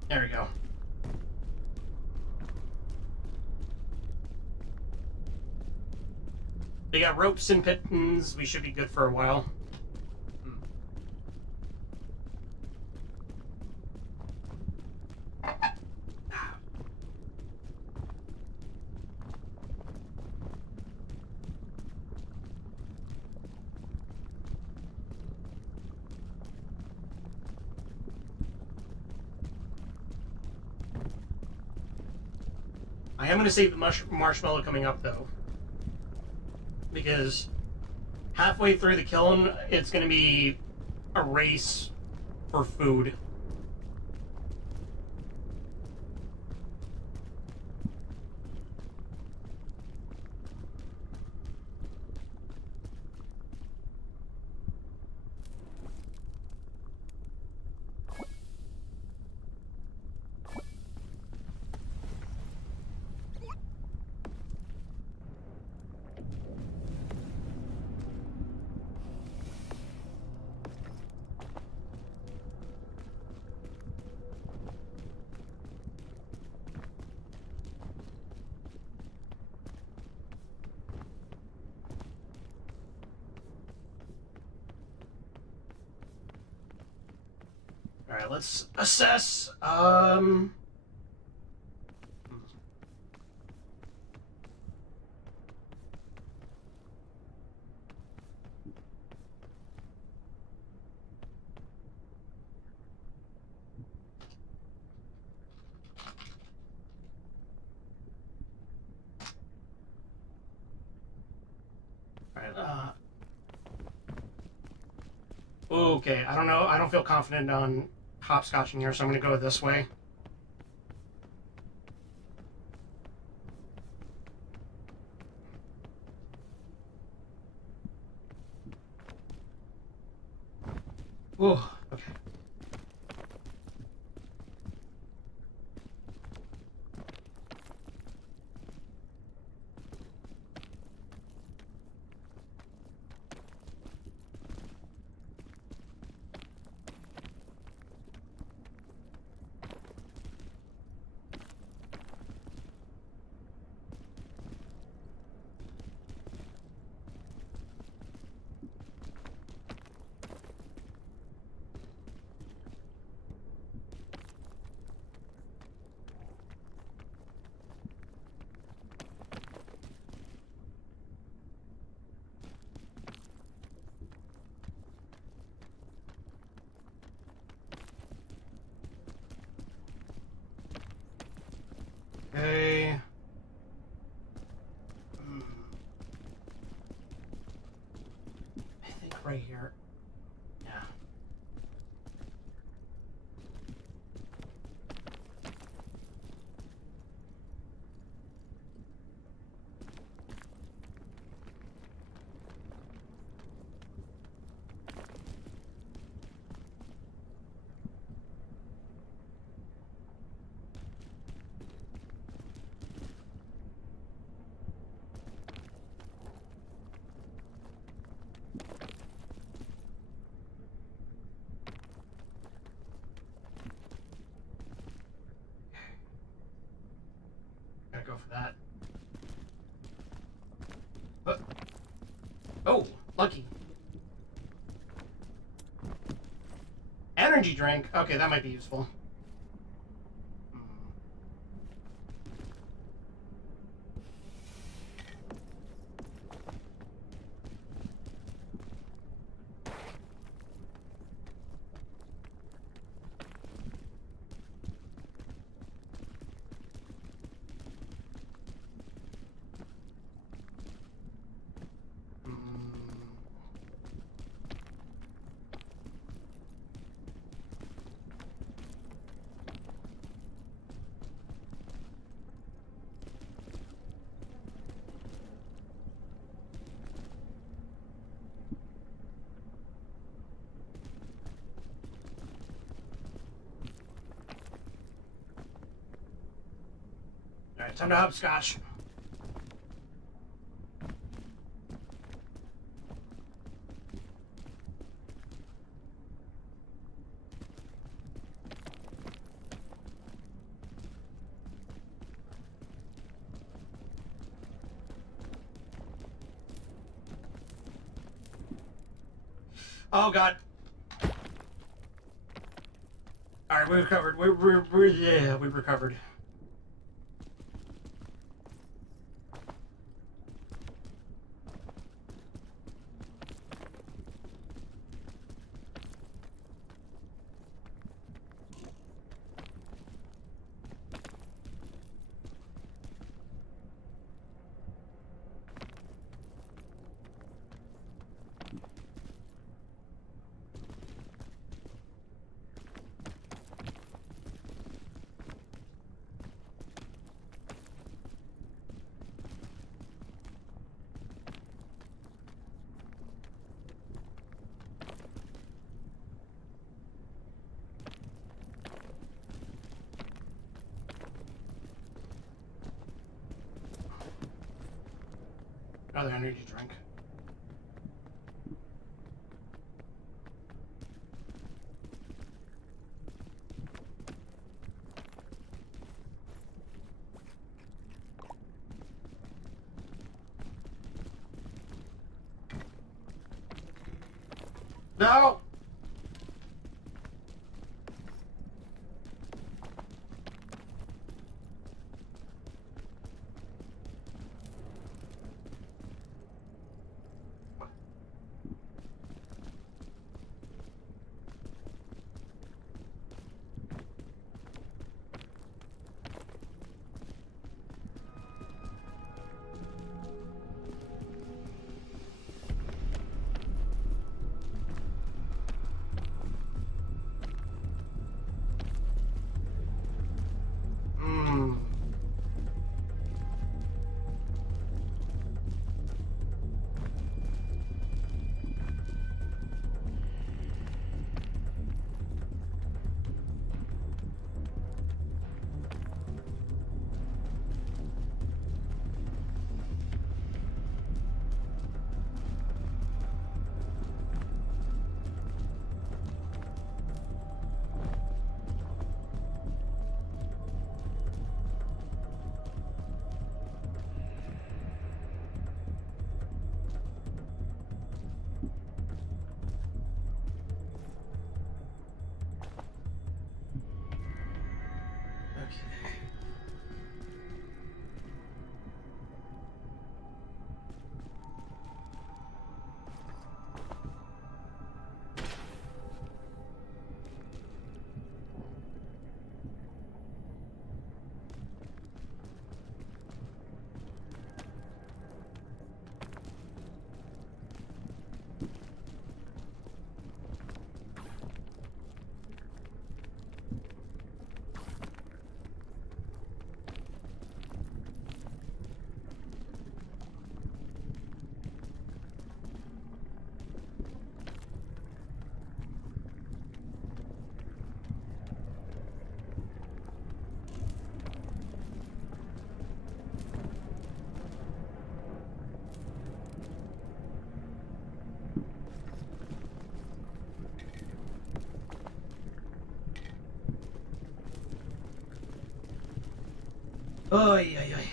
There we go. We got ropes and pitons. We should be good for a while. I am going to save the marshmallow coming up, though. Because halfway through the kiln, it's going to be a race for food. Alright, let's assess. Alright, okay, I don't know. I don't feel confident on hopscotching here, so I'm going to go this way. Ooh, okay. Okay. I think right here. Yeah. Gotta go for that. Oh, lucky. Energy drink. Okay, that might be useful. Alright, time to hopscotch. Oh god. Alright, we recovered. Yeah, we recovered. Another energy drink. No! Oy, oy, oy.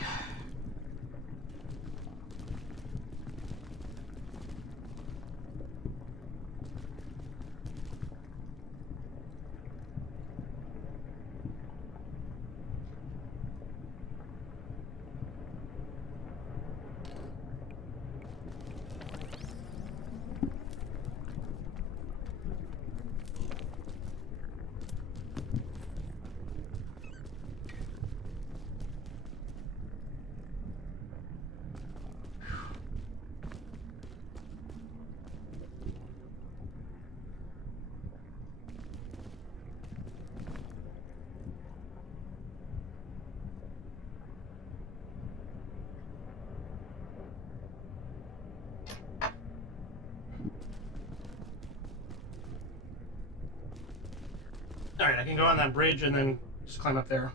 Alright, I can go on that bridge and then just climb up there.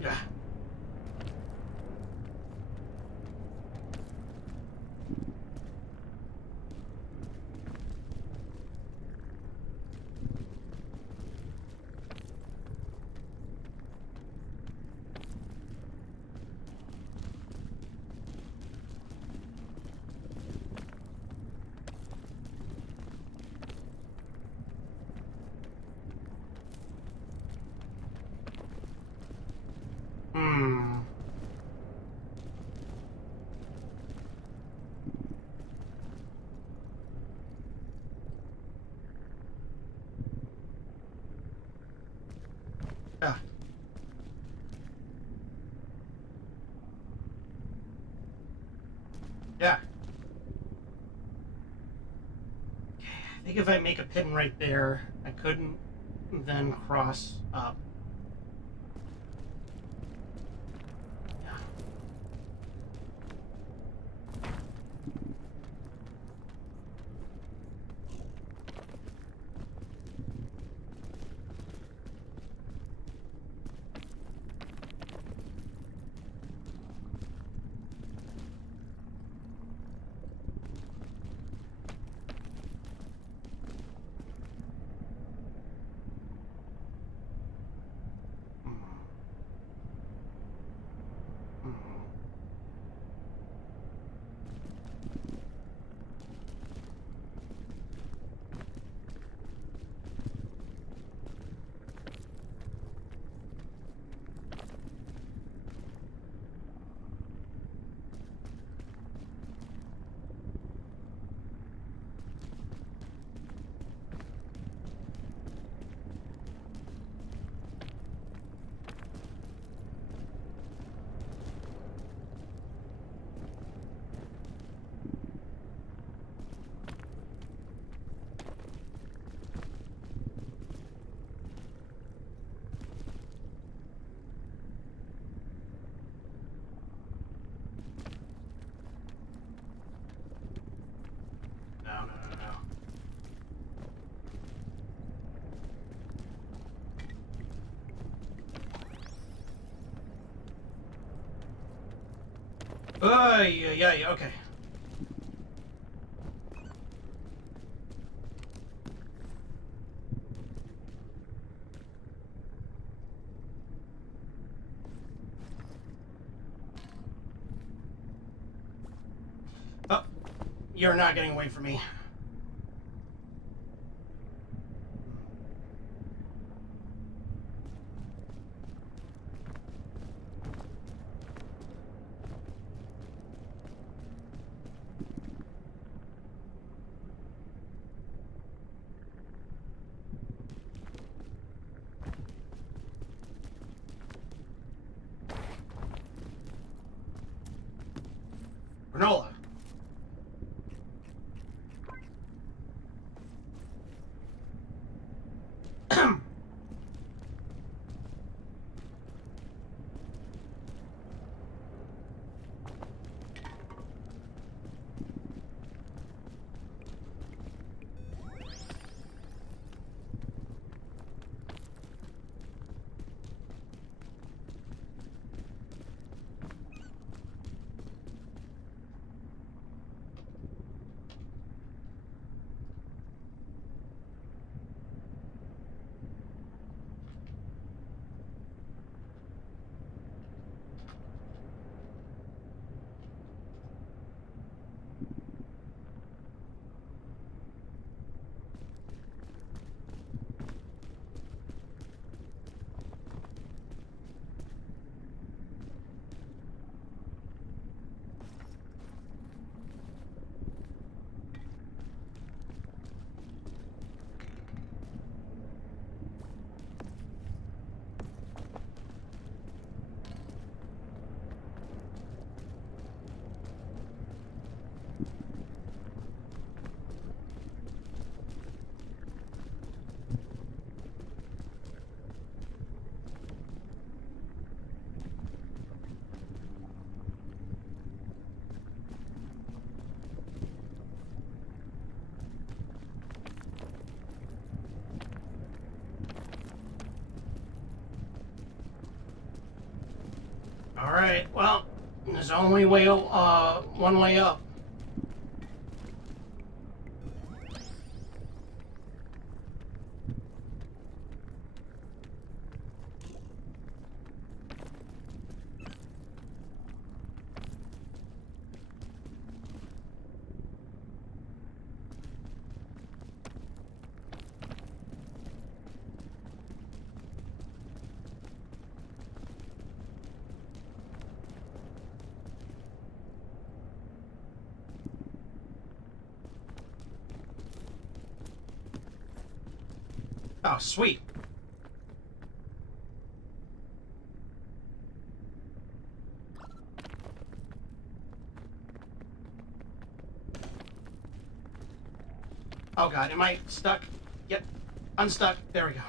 Yeah. Hmm. Yeah. Yeah. I think if I make a pin right there, I couldn't then cross up. Yeah. Yeah, okay. Oh, you're not getting away from me. Granola. All right. Well, there's only one way up. Oh, sweet. Oh god, am I stuck? Yep, unstuck. There we go.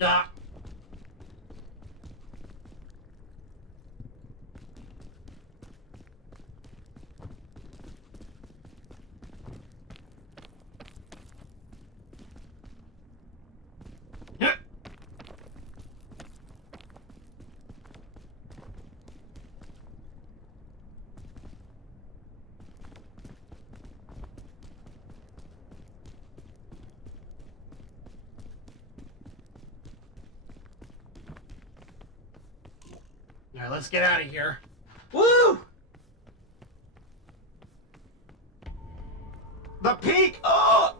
Ah. Yeah. All right, let's get out of here. Woo! The peak! Oh!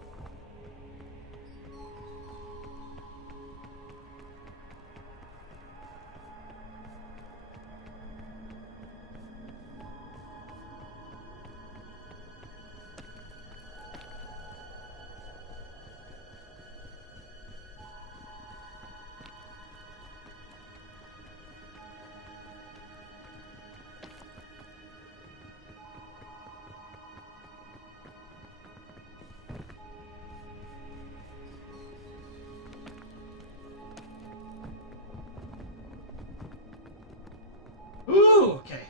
Ooh, okay.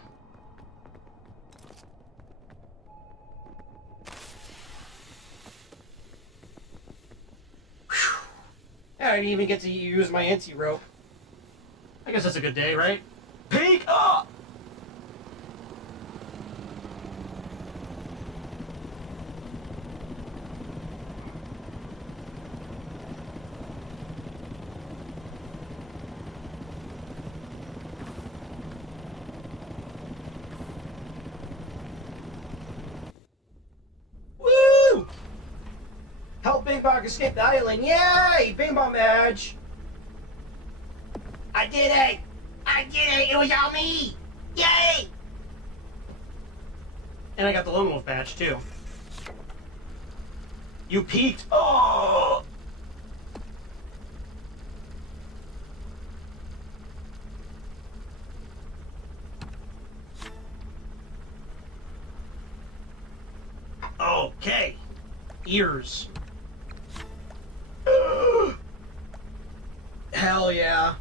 Whew. Yeah, I didn't even get to use my anti-rope. I guess that's a good day, right? Peak up! Woo! Help Bing Bong escape the island. Yay! Bing Bong badge. I did it! I did it! It was all me! Yay! And I got the Lone Wolf badge, too. You peaked! Oh! Okay. Ears. Hell yeah.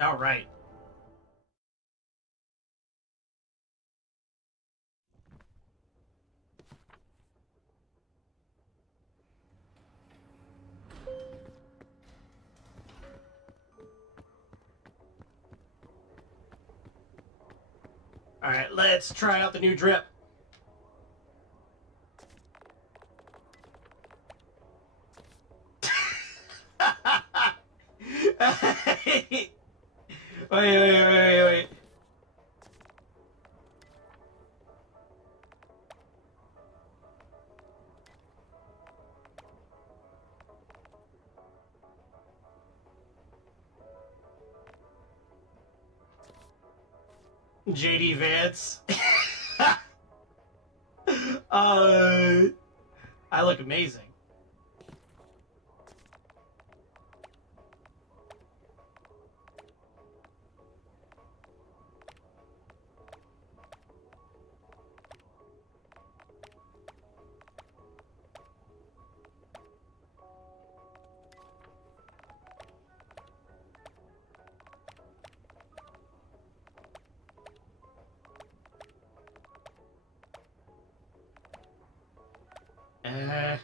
All right. All right, let's try out the new drip. Wait, wait. JD Vance. I look amazing. Uh,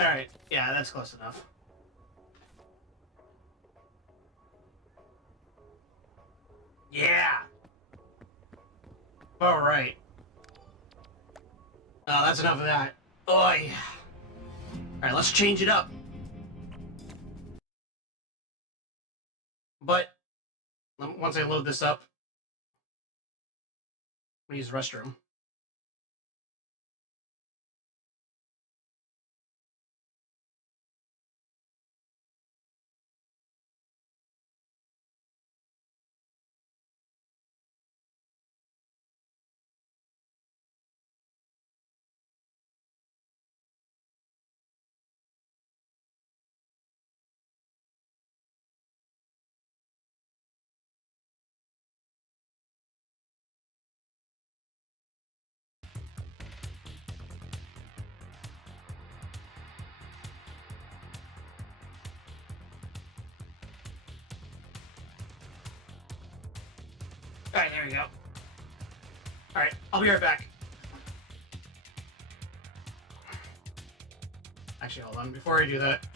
all right. Yeah, that's close enough. Yeah. All right. Oh, that's enough of that. Oh yeah. All right, let's change it up. But once I load this up, I'm gonna use the restroom. Alright, there we go. Alright, I'll be right back. Actually, hold on. Before I do that,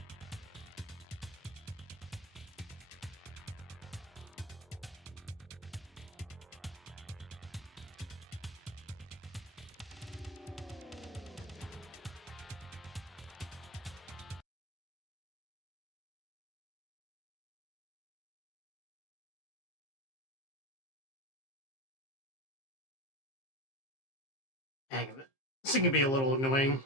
hang on. This thing can be a little annoying.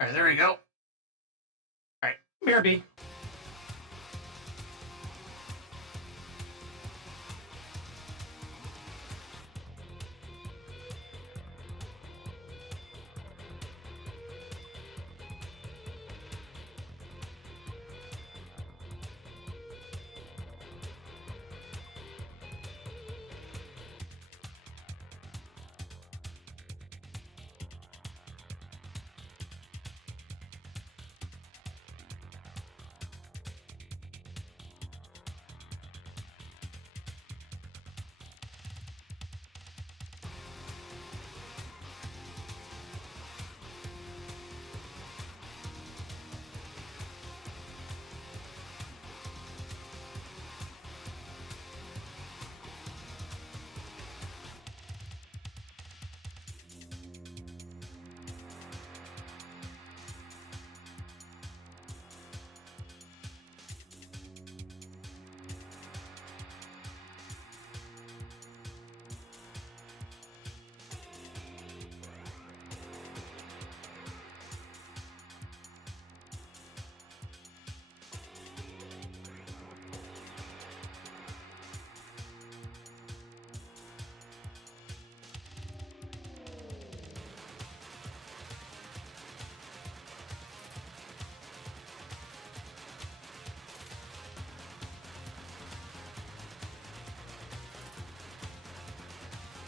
Alright, there we go. Alright, BRB.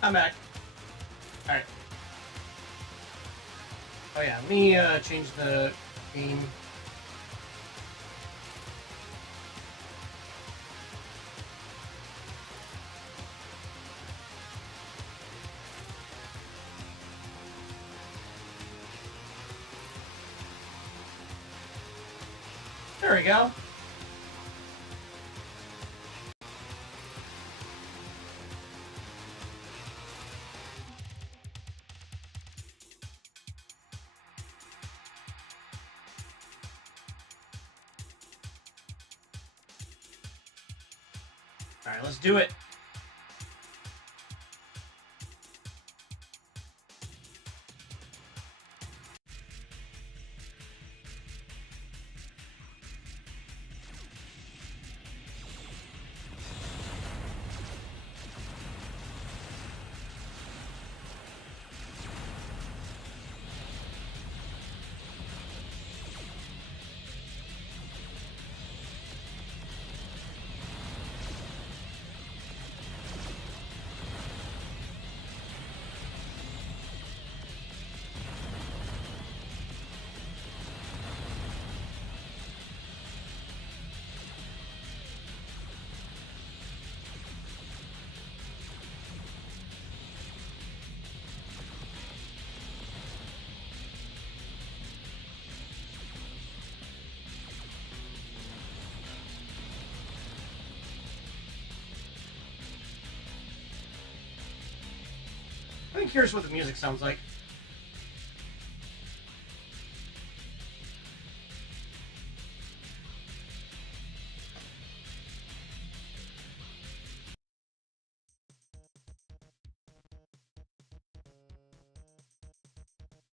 I'm back. Alright. Oh yeah, let me change the game. There we go. Alright, let's do it. I'm curious what the music sounds like.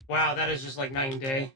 Wow, that is just like night and day.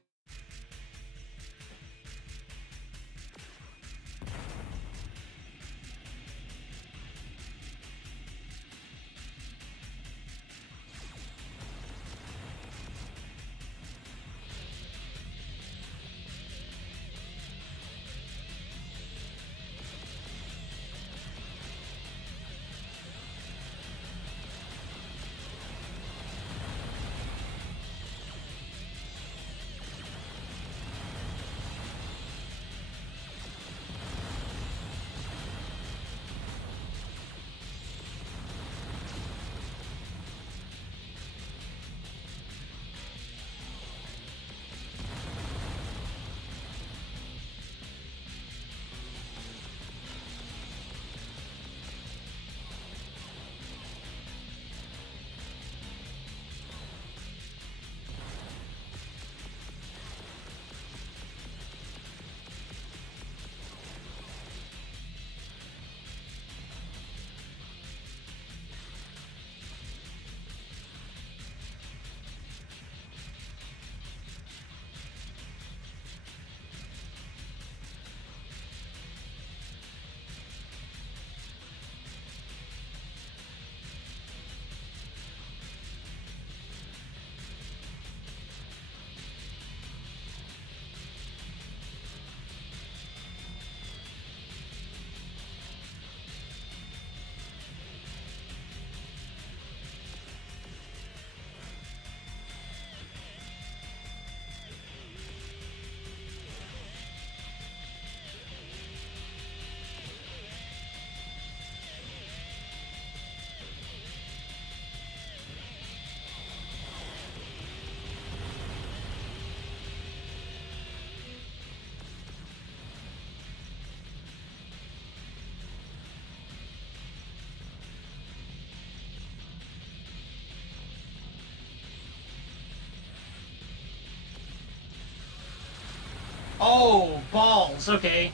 Oh, balls. Okay.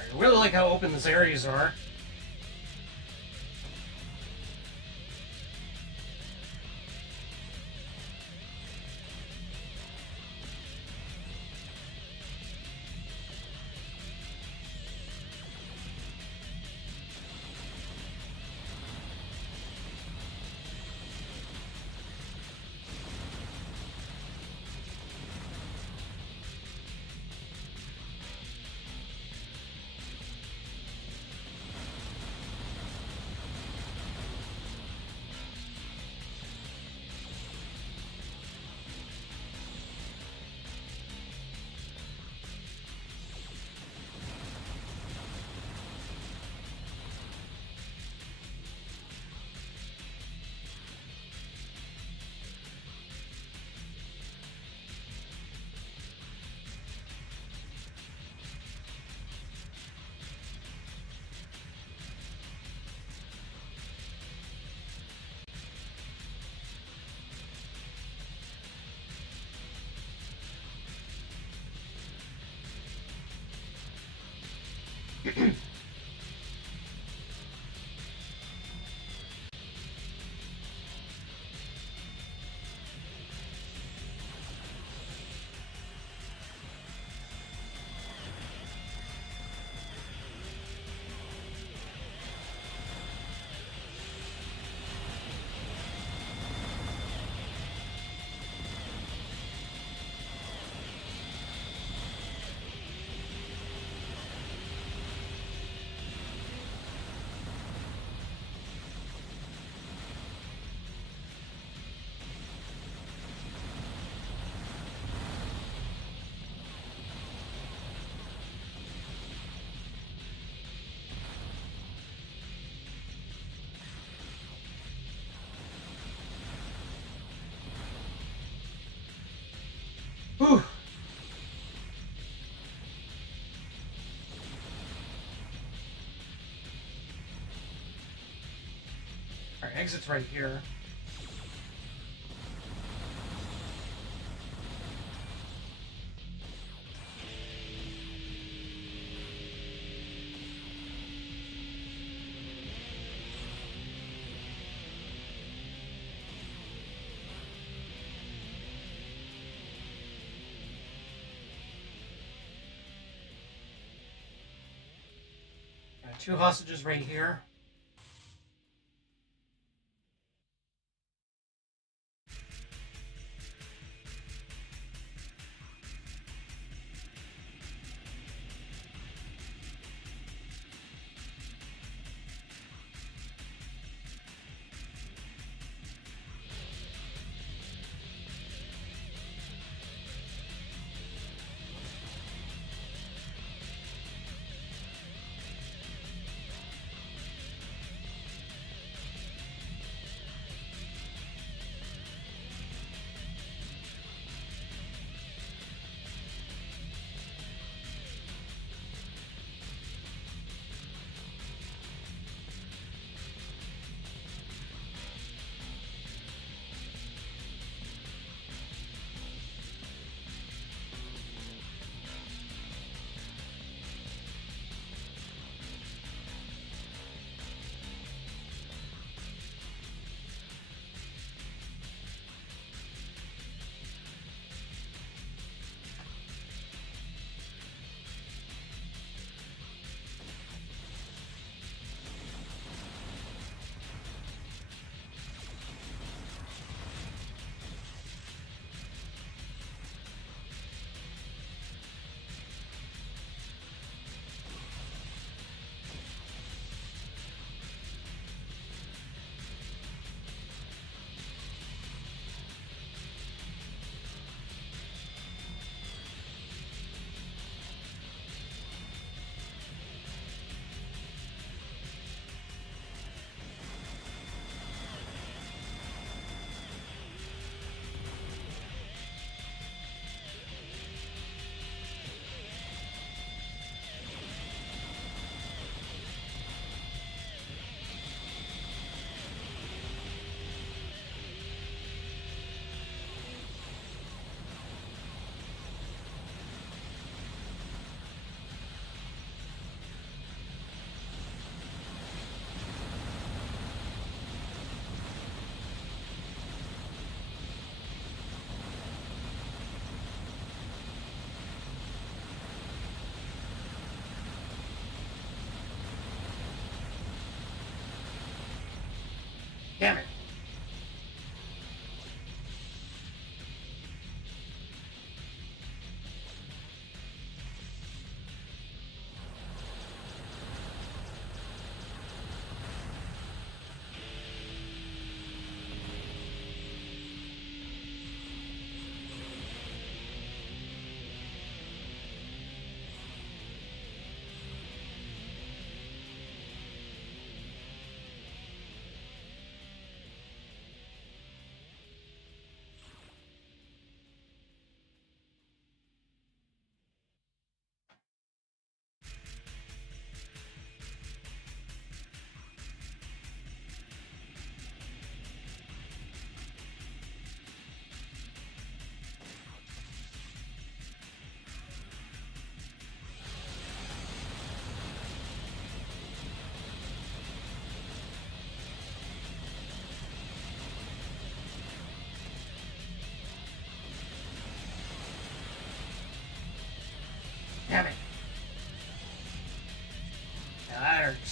I really like how open these areas are. Whew. Alright, exit's right here. Got 2 hostages right here.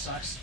sucks.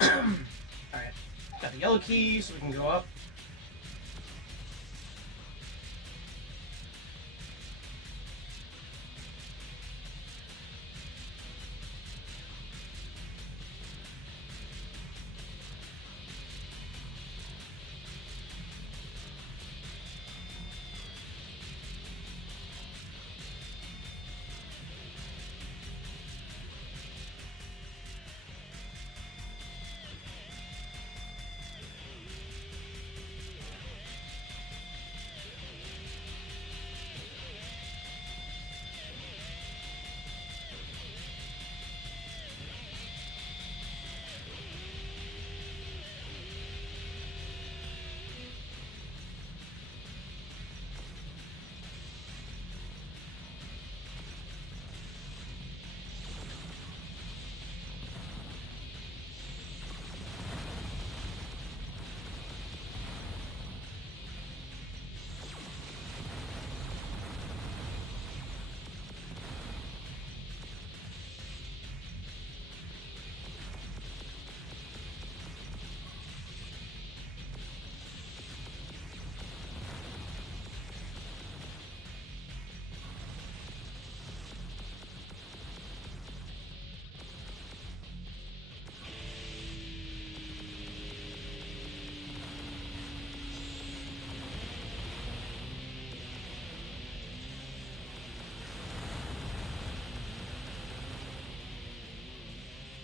Alright, got the yellow key so we can go up.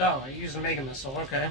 Oh, I used a Mega Missile, okay.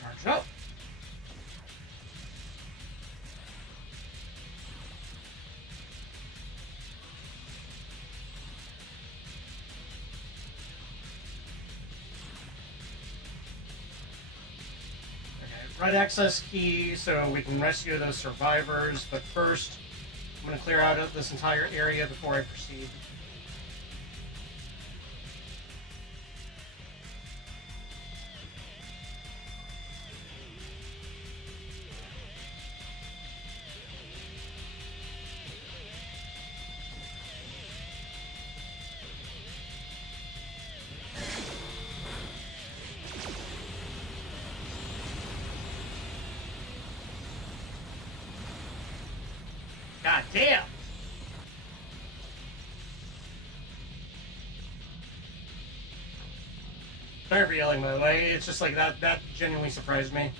Charge up. Right access key so we can rescue those survivors, but first I'm going to clear out of this entire area before I proceed. God damn! Sorry for yelling, by the way. It's just like that genuinely surprised me.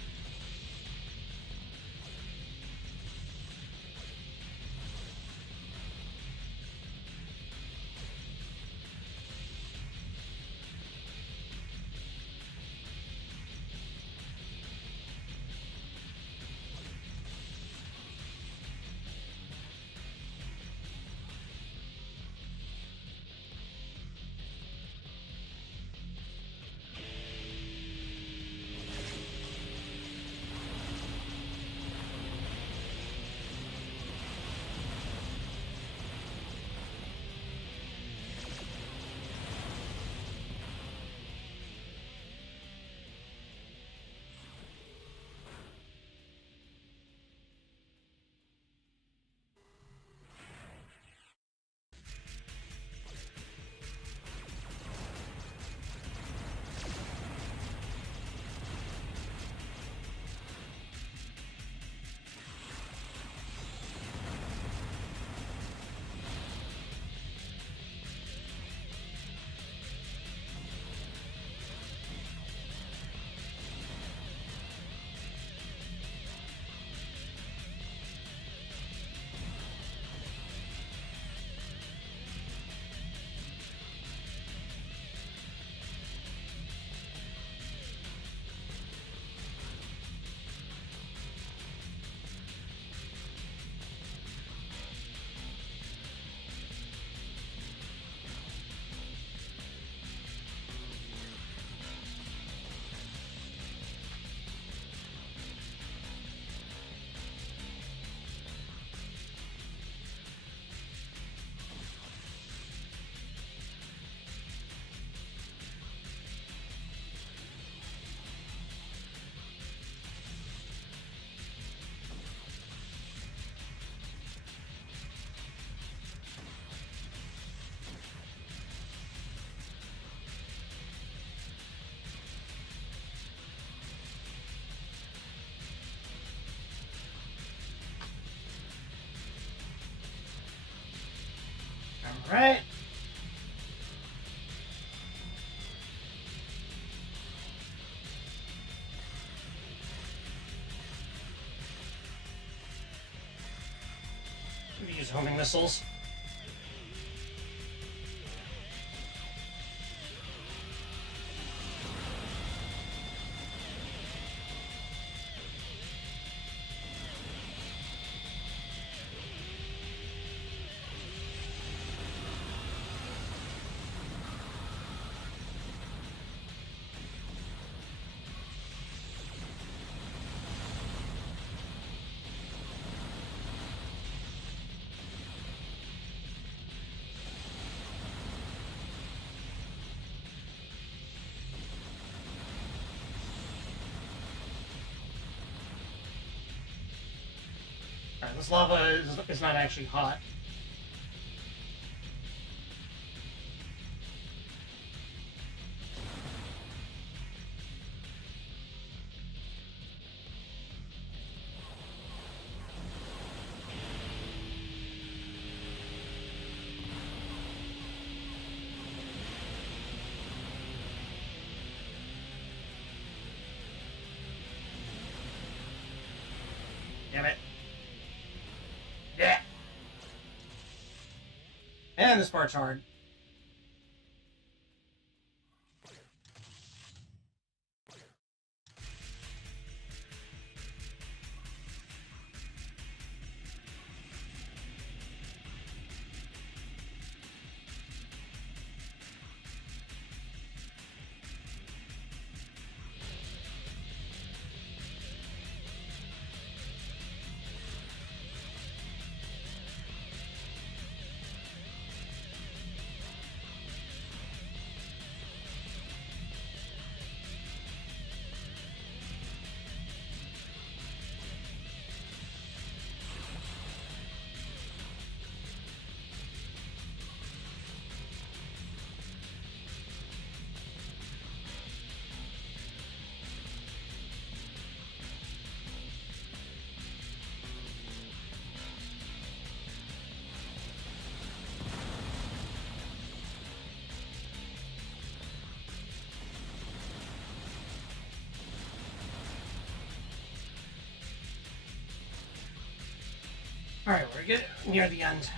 Right. We use homing missiles. Alright, this lava is not actually hot. Damn it. Yeah. And this part's hard. Alright, we're getting near the end.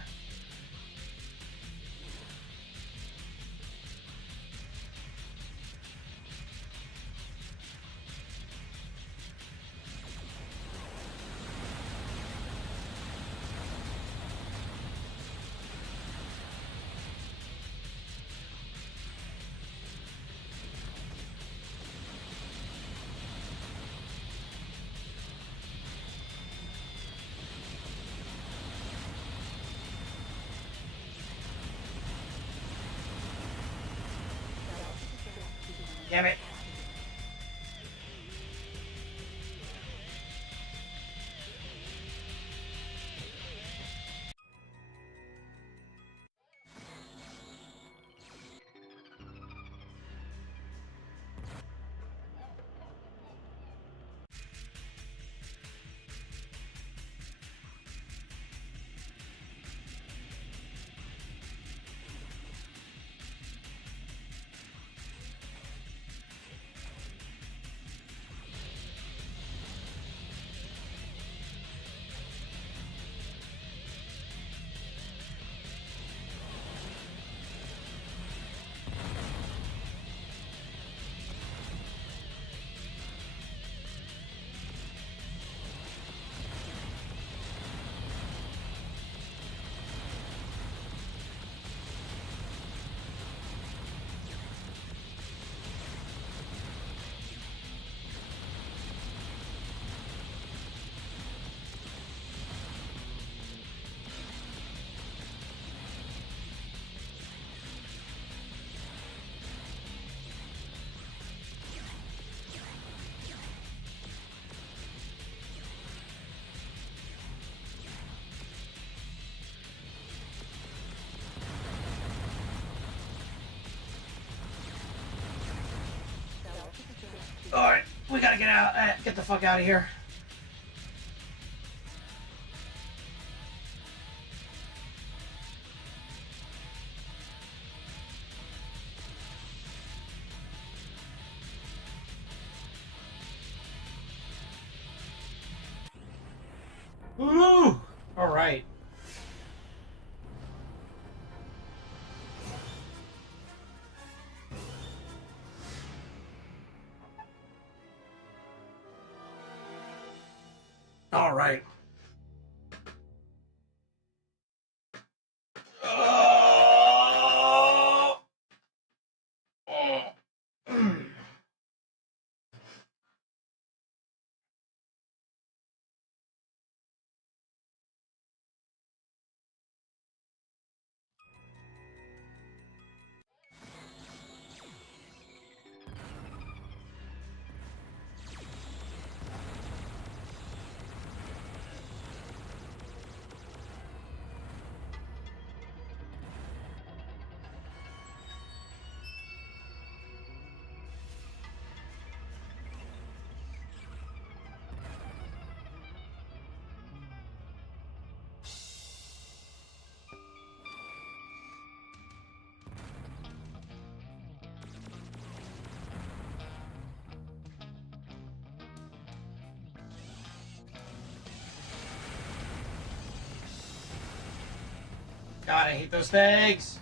Damn it. Alright, we gotta get out, get the fuck out of here. All right. God, I hate those things.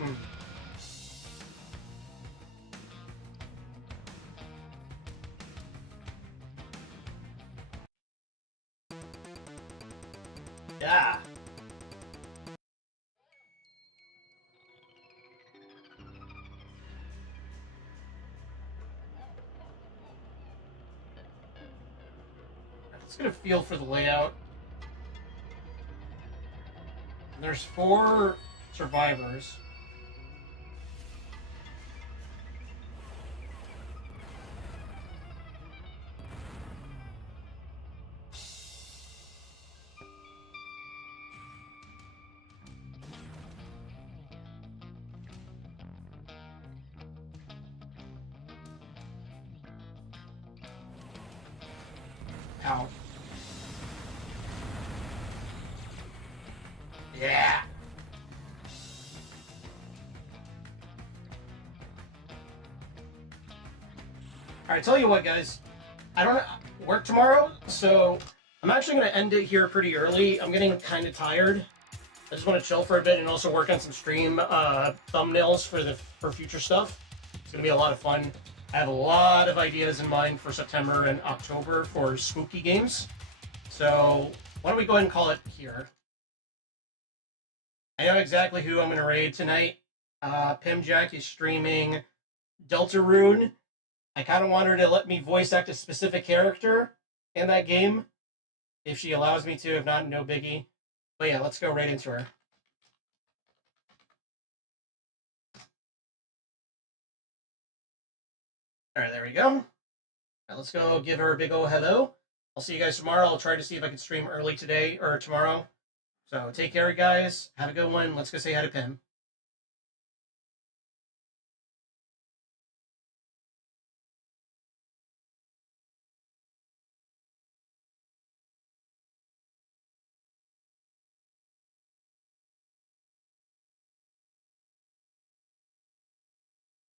Hmm. Yeah. Let's get a feel for the layout. There's 4 survivors. Ow. Yeah. All right, tell you what, guys. I don't work tomorrow, so I'm actually going to end it here pretty early. I'm getting kind of tired. I just want to chill for a bit and also work on some stream thumbnails for future stuff. It's going to be a lot of fun. I have a lot of ideas in mind for September and October for spooky games. So why don't we go ahead and call it here? I know exactly who I'm going to raid tonight. Pimjack is streaming Deltarune. I kind of want her to let me voice act a specific character in that game. If she allows me to, if not, no biggie. But yeah, let's go right into her. Alright, there we go. Alright, let's go give her a big ol' hello. I'll see you guys tomorrow. I'll try to see if I can stream early today or tomorrow. So take care, guys. Have a good one. Let's go say hi to Pim.